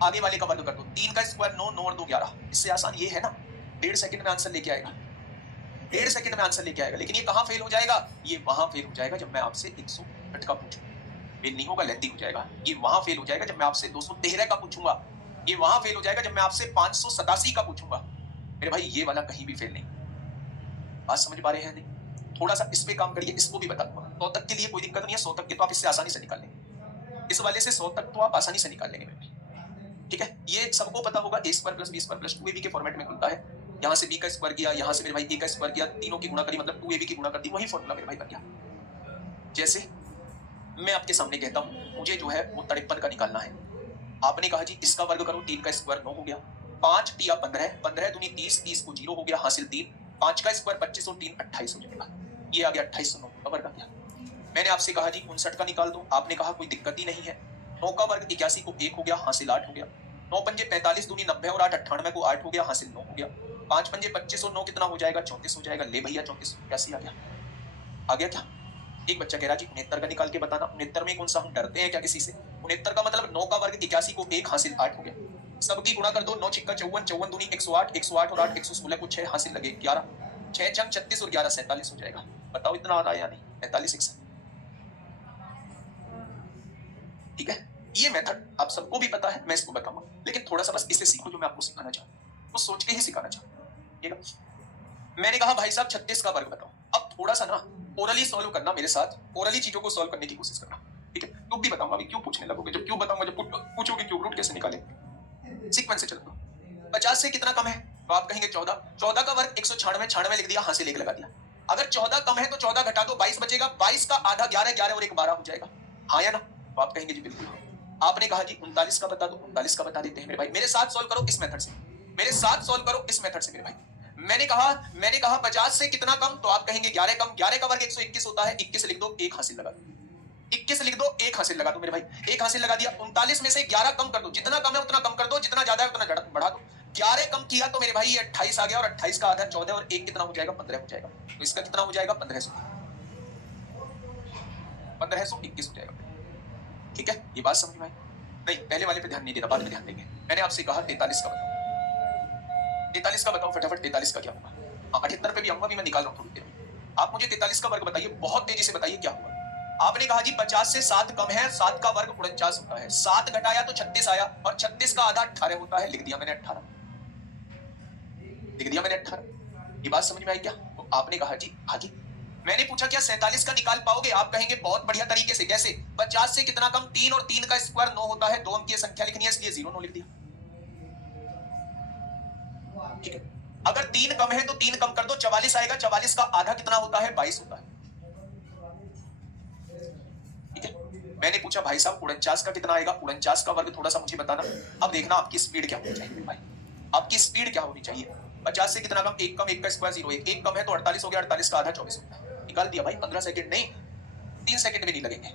आगे वाले का वर्ग कर दो। 3 का स्क्वायर 9, 9 और 2 11। इससे आसान ये है ना, 1.5 सेकंड में आंसर लेके आएगा। 1.5 सेकंड में आंसर लेके आएगा। लेकिन ये कहां फेल हो जाएगा? ये वहां फेल हो जाएगा जब मैं आपसे 108 का पूछूं। फेल नहीं होगा, लेंथी हो जाएगा। ये वहां फेल हो जाएगा जब मैं आपसे 213 का पूछूंगा। ये वहां फेल हो जाएगा जब मैं आपसे 587 का पूछूंगा। मेरे भाई ये वाला कहीं भी फेल नहीं। बात समझ पा रहे हैं नहीं? थोड़ा सा इस पे काम करिए, इसको भी बता दूंगा। 100 तक के लिए कोई दिक्कत नहीं है। 100 तक के तो आप इससे आसानी से निकाल लेंगे। इस वाले से 100 तक तो आप आसानी से निकाल लेंगे मेरे भाई। ठीक है, ये सबको पता होगा। a square plus b square plus 2ab के फॉर्मेट में खुलता है। यहाँ से b का स्क्वायर किया, यहाँ से मेरे भाई a का स्क्वायर किया, तीनों की गुणा करी, मतलब 2ab की गुणा कर दी। वही फॉर्मूला मेरे भाई बन गया। जैसे मैं आपके सामने कहता हूँ मुझे जो है वो 53 का निकालना है। आपने कहा जी इसका वर्ग करो। 3 का स्क्वायर 9 हो गया। 5 टिया 15, 15 दूनी 30, 30 को 0 हो गया, हासिल 3। 5 का स्क्वायर 25 और 3 28 हो जाएगा। ये आ गया 2809 का वर्ग आ गया। मैंने आपसे कहा जी 59 का निकाल दो। आपने कहा कोई दिक्कत ही नहीं है। 9 का वर्ग 81 को 1 हो गया, हासिल 8 हो गया। 9 पंजे 45 दूनी 90 और 8 98 को 8 हो गया, हासिल 9 हो गया। 5 पंजे 25 और 9 कितना हो जाएगा? 34 हो जाएगा। ले भैया 34 81 आ गया। आ गया क्या? एक बच्चा कह रहा जी 69 का निकाल के बताना। 69 में कौन सा हम डरते हैं क्या किसी से? 69 का मतलब 9 का वर्ग 81 को 1 हासिल 8 हो गया। सबकी गुणा कर दो। 9 छिक्का 54, 54 दूनी 108, 108 और 8 116 को 6 हासिल लगे 11। 6 चंग 36 और 11 47 हो जाएगा। बताओ इतना आ रहा है या नहीं? 45 1। ठीक है, ये मेथड आप सबको भी पता है, मैं इसको बताऊंगा। लेकिन थोड़ा सा बस इसे सीखो जो मैं आपको सिखाना चाहूँ, तो सोच के ही सिखाना चाहूँ। ठीक है, मैंने कहा भाई साहब 36 का वर्ग बताओ। अब थोड़ा सा ना ओरली सॉल्व करना मेरे साथ, ओरली चीजों को सॉल्व करने की कोशिश करना। ठीक है, क्यों भी बताऊंगा। अभी क्यों पूछने लगोगे? जब क्यों बताऊंगा, जब पूछोगे क्यों रूट कैसे निकालेंगे। सीक्वेंस से चलो। 50 से कितना कम है? तो आप कहेंगे 14। 14 का वर्ग 196, 96 लिख दिया, हासिल 1 लगा दिया। अगर 14 कम है तो 14 घटा दो, 22 बचेगा। 22 का आधा 11, 11 और 1 12 हो जाएगा। हाँ या ना? तो आप कहेंगे जी बिल्कुल हाँ। आपने कहा जी 39 का बता दो। 39 का बता देते हैं मेरे भाई। मेरे साथ सॉल्व करो इस मेथड से, मेरे साथ सॉल्व करो इस मेथड से मेरे भाई। मैंने कहा 50 से कितना कम? तो आप कहेंगे 11 कम। 11 का वर्ग 121 होता है। 21 लिख दो, 1 हासिल लगा दो। 21 लिख दो, 1 हासिल लगा दो मेरे भाई। 1 हासिल लगा दिया। 39 में से 11 कम कर दो। जितना कम है उतना कम कर दो, जितना ज्यादा है उतना बढ़ा दो। 11 कम किया तो मेरे भाई ये 28 आ गया, और 28 का आधा 14 और 1 कितना हो जाएगा? 15 हो जाएगा। तो इसका कितना हो जाएगा? 1521 हो जाएगा। ठीक है, ये बात समझ में आई? नहीं, पहले वाले पे ध्यान नहीं देना, बाद में ध्यान देंगे। मैंने आपसे कहा 43 का बताओ। 43 का बताओ फटाफट। 43 का क्या होगा? हाँ, 78 पे भी आऊंगा, भी मैं निकाल रहा हूँ थोड़ी देर में। आप मुझे 43 का वर्ग बताइए, बहुत तेजी से बताइए क्या हुआ। आपने कहा जी 50 से 7 कम है। 7 का वर्ग 49 होता है। 7 घटाया तो 36 आया, और 36 का आधा 18 होता है। लिख दिया मैंने 18। लिख दिया मैंने 18। ये बात समझ में आई क्या? तो आपने कहा जी हाँ जी। मैंने पूछा क्या 47 का निकाल पाओगे? आप कहेंगे बहुत बढ़िया तरीके से। कैसे? 50 से कितना कम? 3, और 3 का स्क्वायर 9 होता है। 2 अंकीय संख्या लिखनी है, इसलिए 0 9 लिख दिया। ठीक है, अगर 3 कम है तो 3 कम कर दो, 44 आएगा। 44 का आधा कितना होता है? 22 होता है। ठीक है, मैंने पूछा भाई साहब 49 का कितना आएगा? 49 का वर्ग थोड़ा सा मुझे बताना। अब देखना आपकी स्पीड क्या होनी चाहिए भाई, आपकी स्पीड क्या होनी चाहिए। 50 से कितना कम? 1 कम, 1 का स्क्वायर 0, 1 कम है तो 48 हो गया। 48 का आधा 24 होता है। निकाल दिया भाई। 15 सेकंड नहीं, 3 सेकंड भी नहीं लगेंगे।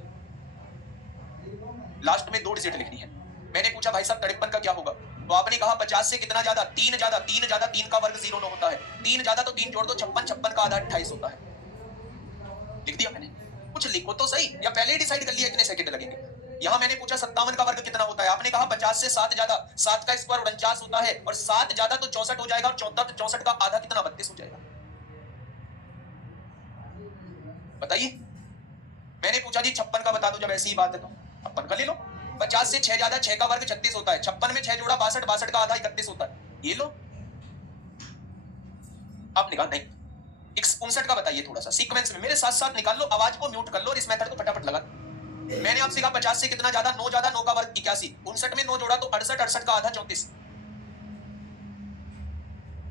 लास्ट में 2 डिजिट लिखनी है। मैंने पूछा भाई साहब 53 का क्या होगा? तो आपने कहा 50 से कितना ज्यादा? 3 ज्यादा। 3 ज्यादा, 3 का वर्ग 0 9 होता है। 3 ज्यादा तो 3 जोड़ दो, 56, 56 का आधा 28 होता है। लिख दिया मैंने। कुछ लिखो तो सही, या पहले ही डिसाइड कर लिया इतने सेकंड लगेंगे। यहां मैंने पूछा 57 का वर्ग कितना होता है? आपने कहा 50 से 7 ज्यादा। 7 का स्क्वायर 49 होता है, और 7 ज्यादा तो 64 हो जाएगा, और 64 का आधा कितना? 32 हो जाएगा। बताइए मैंने पूछा जी 56 का बता दो, जब ऐसी ही बात है तो 56 का ले लो। 50 से 6 ज्यादा, 6 का वर्ग 36 होता है, 56 में 6 जोड़ा 62, 62 का आधा 31 होता है, ये लो। आपने कहा नहीं 59 का बताइए, थोड़ा सा सीक्वेंस में मेरे साथ साथ निकाल लो, आवाज को म्यूट कर लो और इस मेथड को फटाफट लगा। मैंने आपसे कहा 50 से कितना ज्यादा, 9 ज्यादा, 9 का वर्ग 81, 59 में 9 जोड़ा तो 68, 68 का आधा 34।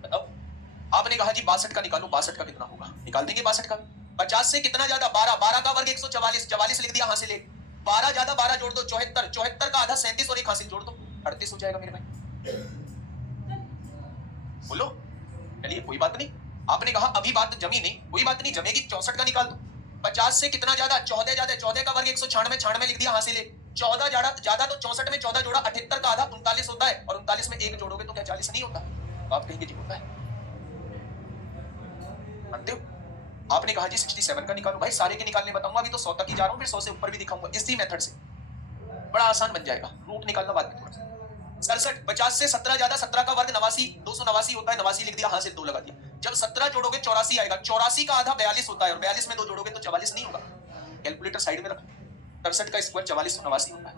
बताओ। आपने कहा जी 62 का निकालो, 62 का कितना होगा, निकाल देंगे 62 का। 50 से कितना ज्यादा, 12, 12 का वर्ग 144, 44 लिख दिया, हासिल 1, 12 ज्यादा 12 जोड़ दो 74, 74 का आधा 37 और एक हासिल जोड़ दो 38 हो जाएगा मेरे भाई। बोलो। चलिए कोई बात नहीं, आपने कहा अभी बात जमी नहीं, कोई बात नहीं, जमेगी, 64 का निकाल दो। 50 से कितना ज्यादा, 14 ज्यादा, 14 का वर्ग 196, 96 लिख दिया, हासिल 1, 14 ज्यादा तो 64 में 14 जोड़ा 78 का आधा 39 होता है, और 39 में 1 जोड़ोगे तो क्या 40 नहीं होता? तो आप कहेंगे जी होता है। मानते हो? आपने कहा जी 67 का निकालो, भाई सारे के निकालने बताऊंगा, अभी तो 100 तक ही जा रहा हूं, फिर 100 से ऊपर भी दिखाऊंगा, इसी मेथड से बड़ा आसान बन जाएगा। रूट निकालना बाद में थोड़ा सा। 67, 50 से 17 ज्यादा, 17 का वर्ग 89, 289 होता है, 89 लिख दिया, हासिल 2 लगा दिया। जब 17 जोड़ोगे 84 आएगा, 84 का आधा 42 होता है, और 42 में 2 जोड़ोगे तो 44 नहीं होगा। कैलकुलेटर साइड में रखो। 63 का स्क्वायर 4489 होता है,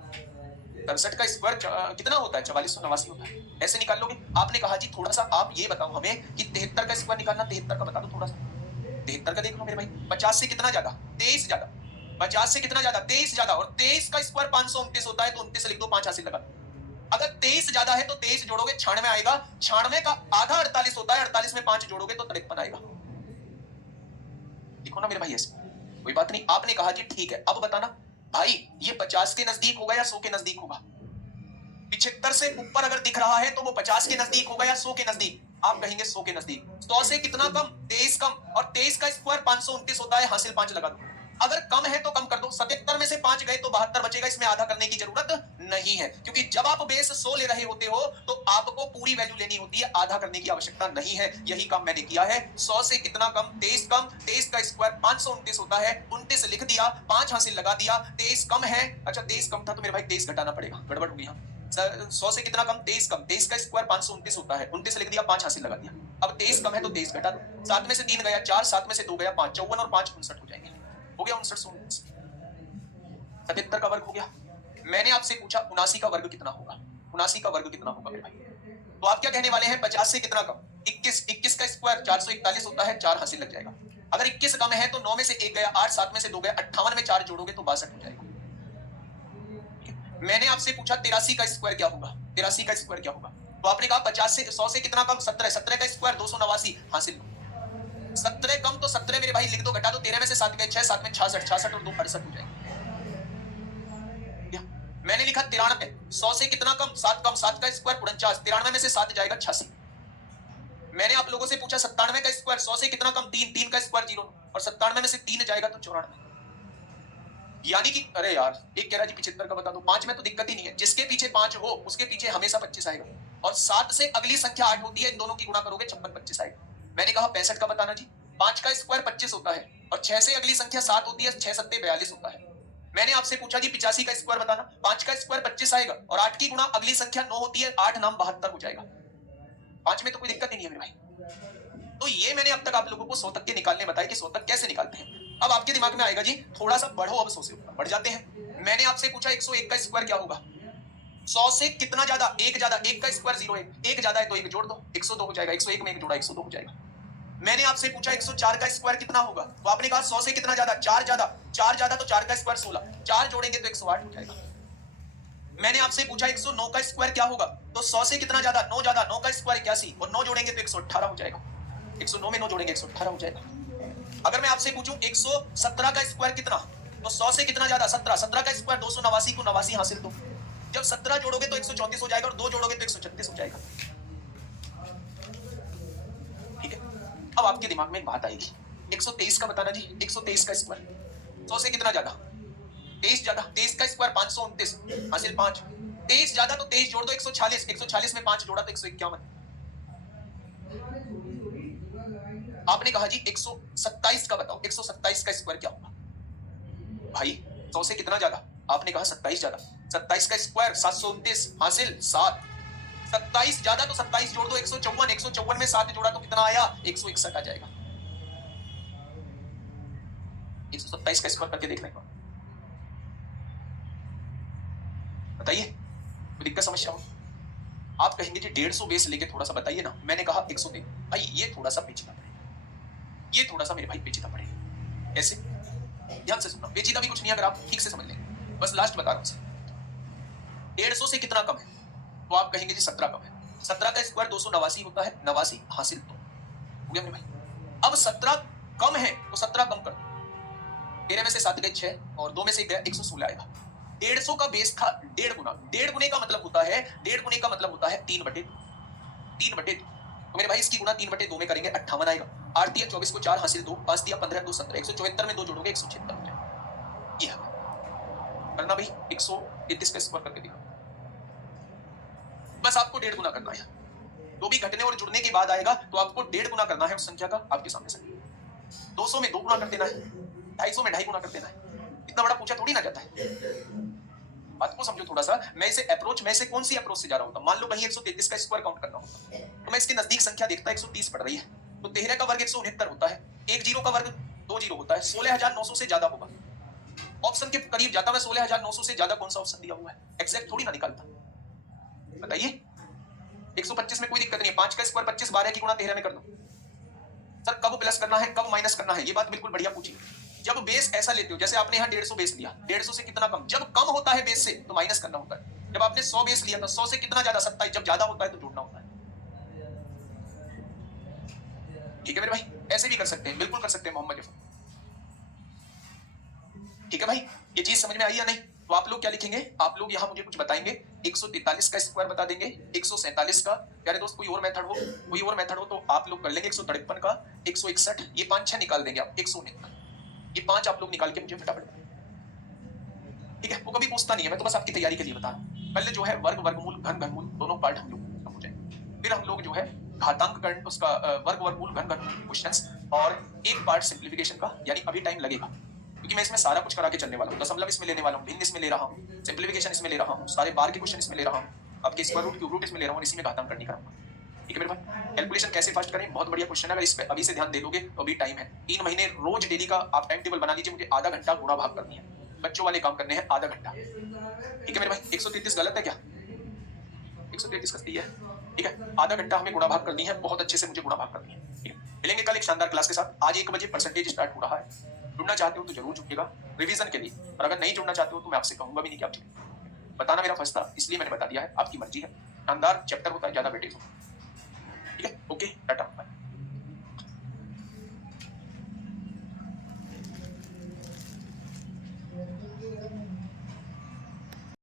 63 का स्क्वायर कितना होता है, 4489 होता है। ऐसे निकाल लोगे। आपने कहा जी थोड़ा सा आप ये बताओ हमें कि 73 का स्क्वायर निकालना, 73 का बता दो थोड़ा सा। 73 का देख लो मेरे भाई। 50 से कितना ज्यादा, 23 ज्यादा, 50 से कितना ज्यादा, 23 ज्यादा, और 23 का स्क्वायर 529 होता है, तो 29 लिख दो, 5 हासिल लगा। अगर 23 ज्यादा है तो 23 जोड़ोगे 96 आएगा, 96 का आधा 48 होता है, 48 में 5 जोड़ोगे तो 53 आएगा। देखो ना मेरे भाई, ऐसे कोई बात नहीं। आपने कहा जी ठीक है, अब बताना भाई ये 50 के नजदीक होगा या 100 के नजदीक होगा? 75 से ऊपर अगर दिख रहा है तो वो 50 के नजदीक होगा या 100 के नजदीक? आप कहेंगे 100 के नजदीक। 100 से कितना कम, 23 कम, और 23 का स्क्वायर 529 होता है, हासिल 5 लगा दो। अगर कम है तो कम कर दो, 77 में से 5 गए तो 72 बचेगा, इसमें आधा करने की जरूरत नहीं है, क्योंकि जब आप बेस 100 ले रहे होते हो तो आपको पूरी वैल्यू लेनी होती है, आधा करने की आवश्यकता नहीं है। यही काम मैंने किया है। 100 से कितना कम, 23 कम, 23 का स्क्वायर 529 होता है, 29 लिख दिया, 5 हासिल लगा दिया। 23 कम है, अच्छा 23 कम था तो मेरे भाई 23 घटाना पड़ेगा, गड़बड़ हो गई। 100 से कितना कम, 23 कम, 23 का स्क्वायर 529 होता है, 29 लिख दिया, 5 हासिल लगा दिया। अब 23 कम है तो 23 घटा दो, 7 में से 3 गया 4, 7 में से 2 गया 5, 54 और 5 59 हो जाएंगे। हो गया 59, 77 का वर्ग हो गया। मैंने आपसे पूछा 79 का वर्ग कितना होगा, 79 का वर्ग कितना होगा मेरे भाई? तो आप क्या कहने वाले हैं, 50 से कितना कम, 21, 21 का स्क्वायर 441 होता है, 4 हासिल लग जाएगा। अगर 21 कम है तो 9 में से 1 गया 8, 7 में से 2 गया 58 में 4 जोड़ोगे तो 62 हो जाएगा। मैंने आपसे पूछा 83 का स्क्वायर क्या होगा, 83 का स्क्वायर क्या होगा? तो आपने कहा 50 से 100 से कितना कम, 17, 17 का स्क्वायर 289 हासिल। 17 कम तो 17 मेरे भाई लिख दो, घटा दो, 13 में से 7 गए 6, 7 में 66, 66 और 2 68 हो जाएगा। मैंने लिखा 93, 100 से कितना कम, 7 कम, 7 का स्क्वायर 49, 93 में से 7 जाएगा 86। मैंने आप लोगों से पूछा 97 का स्क्वायर, 100 से कितना कम, 3, 3 का स्क्वायर 0, और 97 में से 3 जाएगा तो 94। यानी कि अरे यार एक कह रहा जी 75 का बता दो, 5 में तो दिक्कत ही नहीं है, जिसके पीछे 5 हो उसके पीछे हमेशा 25 आएगा, और 7 से अगली संख्या 8 होती है, इन दोनों की गुणा करोगे 56, 25 आएगा। मैंने कहा 65 का बताना जी। 5 का स्क्वायर 25 होता है, और 6 से अगली संख्या 7 होती है, 6 सत्ते 42 होता है। मैंने आपसे पूछा जी 85 का स्क्वायर बताना। 5 का स्क्वायर 25 आएगा, और 8 की गुणा अगली संख्या 9 होती है, 8 नाम 72 हो जाएगा। 5 में तो कोई दिक्कत ही नहीं है मेरे भाई। तो ये मैंने अब तक आप लोगों को 100 तक के निकालने बताए कि 100 तक कैसे निकालते हैं। अब आपके दिमाग में आएगा जी थोड़ा सा बढ़ो, अब 100 से ऊपर बढ़ जाते हैं। मैंने आपसे पूछा 101 का स्क्वायर क्या होगा। 100 से कितना ज्यादा, 1 ज्यादा, 1 का स्क्वायर 0 है, 1 ज्यादा है तो 1 जोड़ दो, 102 हो जाएगा, 101 में 1 जोड़ा 102 हो जाएगा। मैंने आपसे पूछा 104 का स्क्वायर कितना होगा, तो आपने कहा 100 से कितना ज्यादा, 4 ज्यादा, 4 ज्यादा तो 4 का स्क्वायर 16, 4 जोड़ेंगे तो 108 हो जाएगा। मैंने आपसे पूछा 109 का स्क्वायर क्या होगा, तो 100 से कितना ज्यादा, 9 ज्यादा, 9 का स्क्वायर 81, और 9 जोड़ेंगे तो 118 हो जाएगा। 109 में 9 जोड़ेंगे 118 हो जाएगा। अगर मैं आपसे पूछूं 117 का स्क्वायर कितना, तो 100 से कितना ज्यादा, 17, 17 का स्क्वायर 289 को 89 हासिल दो, जब 17 जोड़ोगे तो 134 हो जाएगा, और 2 जोड़ोगे तो 136 हो जाएगा। ठीक है, अब आपके दिमाग में एक बात आएगी, 123 का बताना जी। 123 का स्क्वायर 100 से कितना ज्यादा, 23 ज्यादा, 23 का स्क्वायर 529 हासिल 5, 23 ज्यादा तो 23 जोड़ दो 146, 146 में 5 जोड़ा तो 151। आपने कहा जी 127 का बताओ, 127 का स्क्वायर क्या होगा भाई? 100 से कितना ज्यादा, आपने कहा 27 ज्यादा, 27 का स्क्वायर 729 हासिल 7, 27 ज्यादा तो 27 जोड़ दो 154, 154 में 7 जोड़ा तो कितना आया, 161 आ जाएगा। 127 का स्क्वायर करके देखना एक बार। बताइए, कोई दिक्कत समस्या हो? आप कहेंगे जी 150 बेस लेके थोड़ा सा बताइए ना। मैंने कहा 103। भाई ये थोड़ा सा पेचीदा पड़ेगा, ये थोड़ा सा मेरे भाई पेचीदा पड़ेगा। कैसे? ध्यान से सुनना, पेचीदा भी कुछ नहीं, अगर आप ठीक से समझ लेंगे। बस लास्ट बता रहा हूँ, 150 से कितना कम है? तो आप कहेंगे जी 17 कम है। 17 का स्क्वायर 289 होता है, 89 हासिल तो हो गया मेरे भाई। अब 17 कम है तो 17 कम कर दो, 13 में से 7 गए 6 और 2 में से 1 गया 116 आएगा। 150 का बेस था 1.5 गुना, 1.5 गुने का मतलब होता है 1.5 गुने का मतलब होता है 3/2। तो मेरे भाई इसकी गुना 3/2 में करेंगे 58 आएगा। 8 दिया 24 को 4 हासिल 2, 5 दिया 15 2 17, 174 में 2 जोड़ोगे 176 हो जाएगा। ये है करना भाई, 133 का स्क्वायर करके दिखा। बस आपको 1.5 गुना करना है, जो भी घटने और जुड़ने के बाद आएगा तो आपको 1.5 गुना करना है उस संख्या का। आपके सामने संख्या 200 में 2 गुना कर देना है, 250 में 2.5 गुना कर देना है। इतना बड़ा पूछा थोड़ी ना जाता है। बात को समझो थोड़ा सा। मैं इसे कौन सी अप्रोच से जा रहा होता? मान लो कहीं 133 का स्क्वायर काउंट करना होता तो मैं इसके नजदीक संख्या देखता 130 पड़ रही है, तो 13 का वर्ग 169 होता है, 1 जीरो का वर्ग 2 जीरो होता है, 16,900 से ज्यादा होगा। ऑप्शन के करीब जाता मैं, 16,900 से ज्यादा कौन सा ऑप्शन दिया हुआ है, एग्जैक्ट थोड़ी ना निकालता। बताइए, 125 में कोई दिक्कत नहीं है, 5 का स्क्वायर 25, 12 की गुणा 13 में कर दो। सर कब प्लस करना है कब माइनस करना है, ये बात बिल्कुल बढ़िया पूछी। जब बेस ऐसा लेते हो, जैसे आपने यहाँ 150 बेस लिया, 150 से कितना कम, जब कम होता है बेस से तो माइनस करना होता है। जब आपने 100 बेस लिया तो 100 से कितना ज्यादा, 27, जब ज्यादा होता है तो जोड़ना होता है। ठीक है मेरे भाई, ऐसे भी कर सकते हैं, बिल्कुल कर सकते हैं मोहम्मद जफर। ठीक है भाई, ये चीज समझ में आई या नहीं? तो आप लोग क्या लिखेंगे, आप लोग यहाँ मुझे कुछ बताएंगे। 143 का स्क्वायर बता देंगे, 147 का, प्यारे दोस्त कोई और मेथड हो तो आप लोग कर लेंगे। 153 का, 161, ये 5-6 निकाल देंगे आप, 169, ये 5 आप लोग निकाल के मुझे फटाफट। ठीक है, वो कभी पूछता नहीं है, मैं तो बस आपकी तैयारी के लिए बता रहा हूँ। पहले जो है वर्ग वर्गमूल घन घनमूल दोनों पार्ट हम लोग हो जाएंगे, फिर हम लोग जो है घातांक करण उसका वर्ग वर्गमूल घन घनमूल क्वेश्चंस, और एक पार्ट सिंप्लीफिकेशन का, यानी अभी टाइम लगेगा क्योंकि मैं इसमें सारा कुछ करा के चलने वाला हूँ। दशमलव इसमें लेने वाला हूँ, भिन्न इसमें ले रहा हूँ, सिंप्लीफिकेशन इसमें ले रहा हूँ, सारे बार के क्वेश्चन इसमें ले रहा हूँ, आपके स्क्वायर रूट क्यूब रूट इसमें ले रहा हूँ, इसी में घातांक करनी कराऊंगा। ठीक है मेरे भाई, कैलकुलेशन कैसे फर्स्ट करें, बहुत बढ़िया क्वेश्चन है। अगर इस पे अभी से ध्यान दे दोगे तो अभी टाइम है, 3 महीने रोज डेली का आप टाइम टेबल बना लीजिए। मुझे आधा घंटा गुणा भाग करनी है, बच्चों वाले काम करने हैं आधा घंटा। ठीक है मेरे भाई, 133 गलत है क्या? 133 का सही है। ठीक है, आधा घंटा हमें गुणा भाग करनी है, बहुत अच्छे से मुझे गुणा भाग करनी है। ठीक है, मिलेंगे कल एक शानदार क्लास के साथ। आज 1 बजे परसेंटेज स्टार्ट हो रहा है, जुड़ना चाहते हो तो जरूर जुड़िएगा रिवीजन के लिए, और अगर नहीं जुड़ना चाहते हो तो मैं आपसे कहूंगा भी नहीं कि आप जुड़िए। बताना मेरा फर्ज था, इसलिए मैंने बता दिया है, आपकी मर्जी है। शानदार चैप्टर होता है, ज्यादा वेटेज होता है। ठीक है, ओके, टाटा, बाय।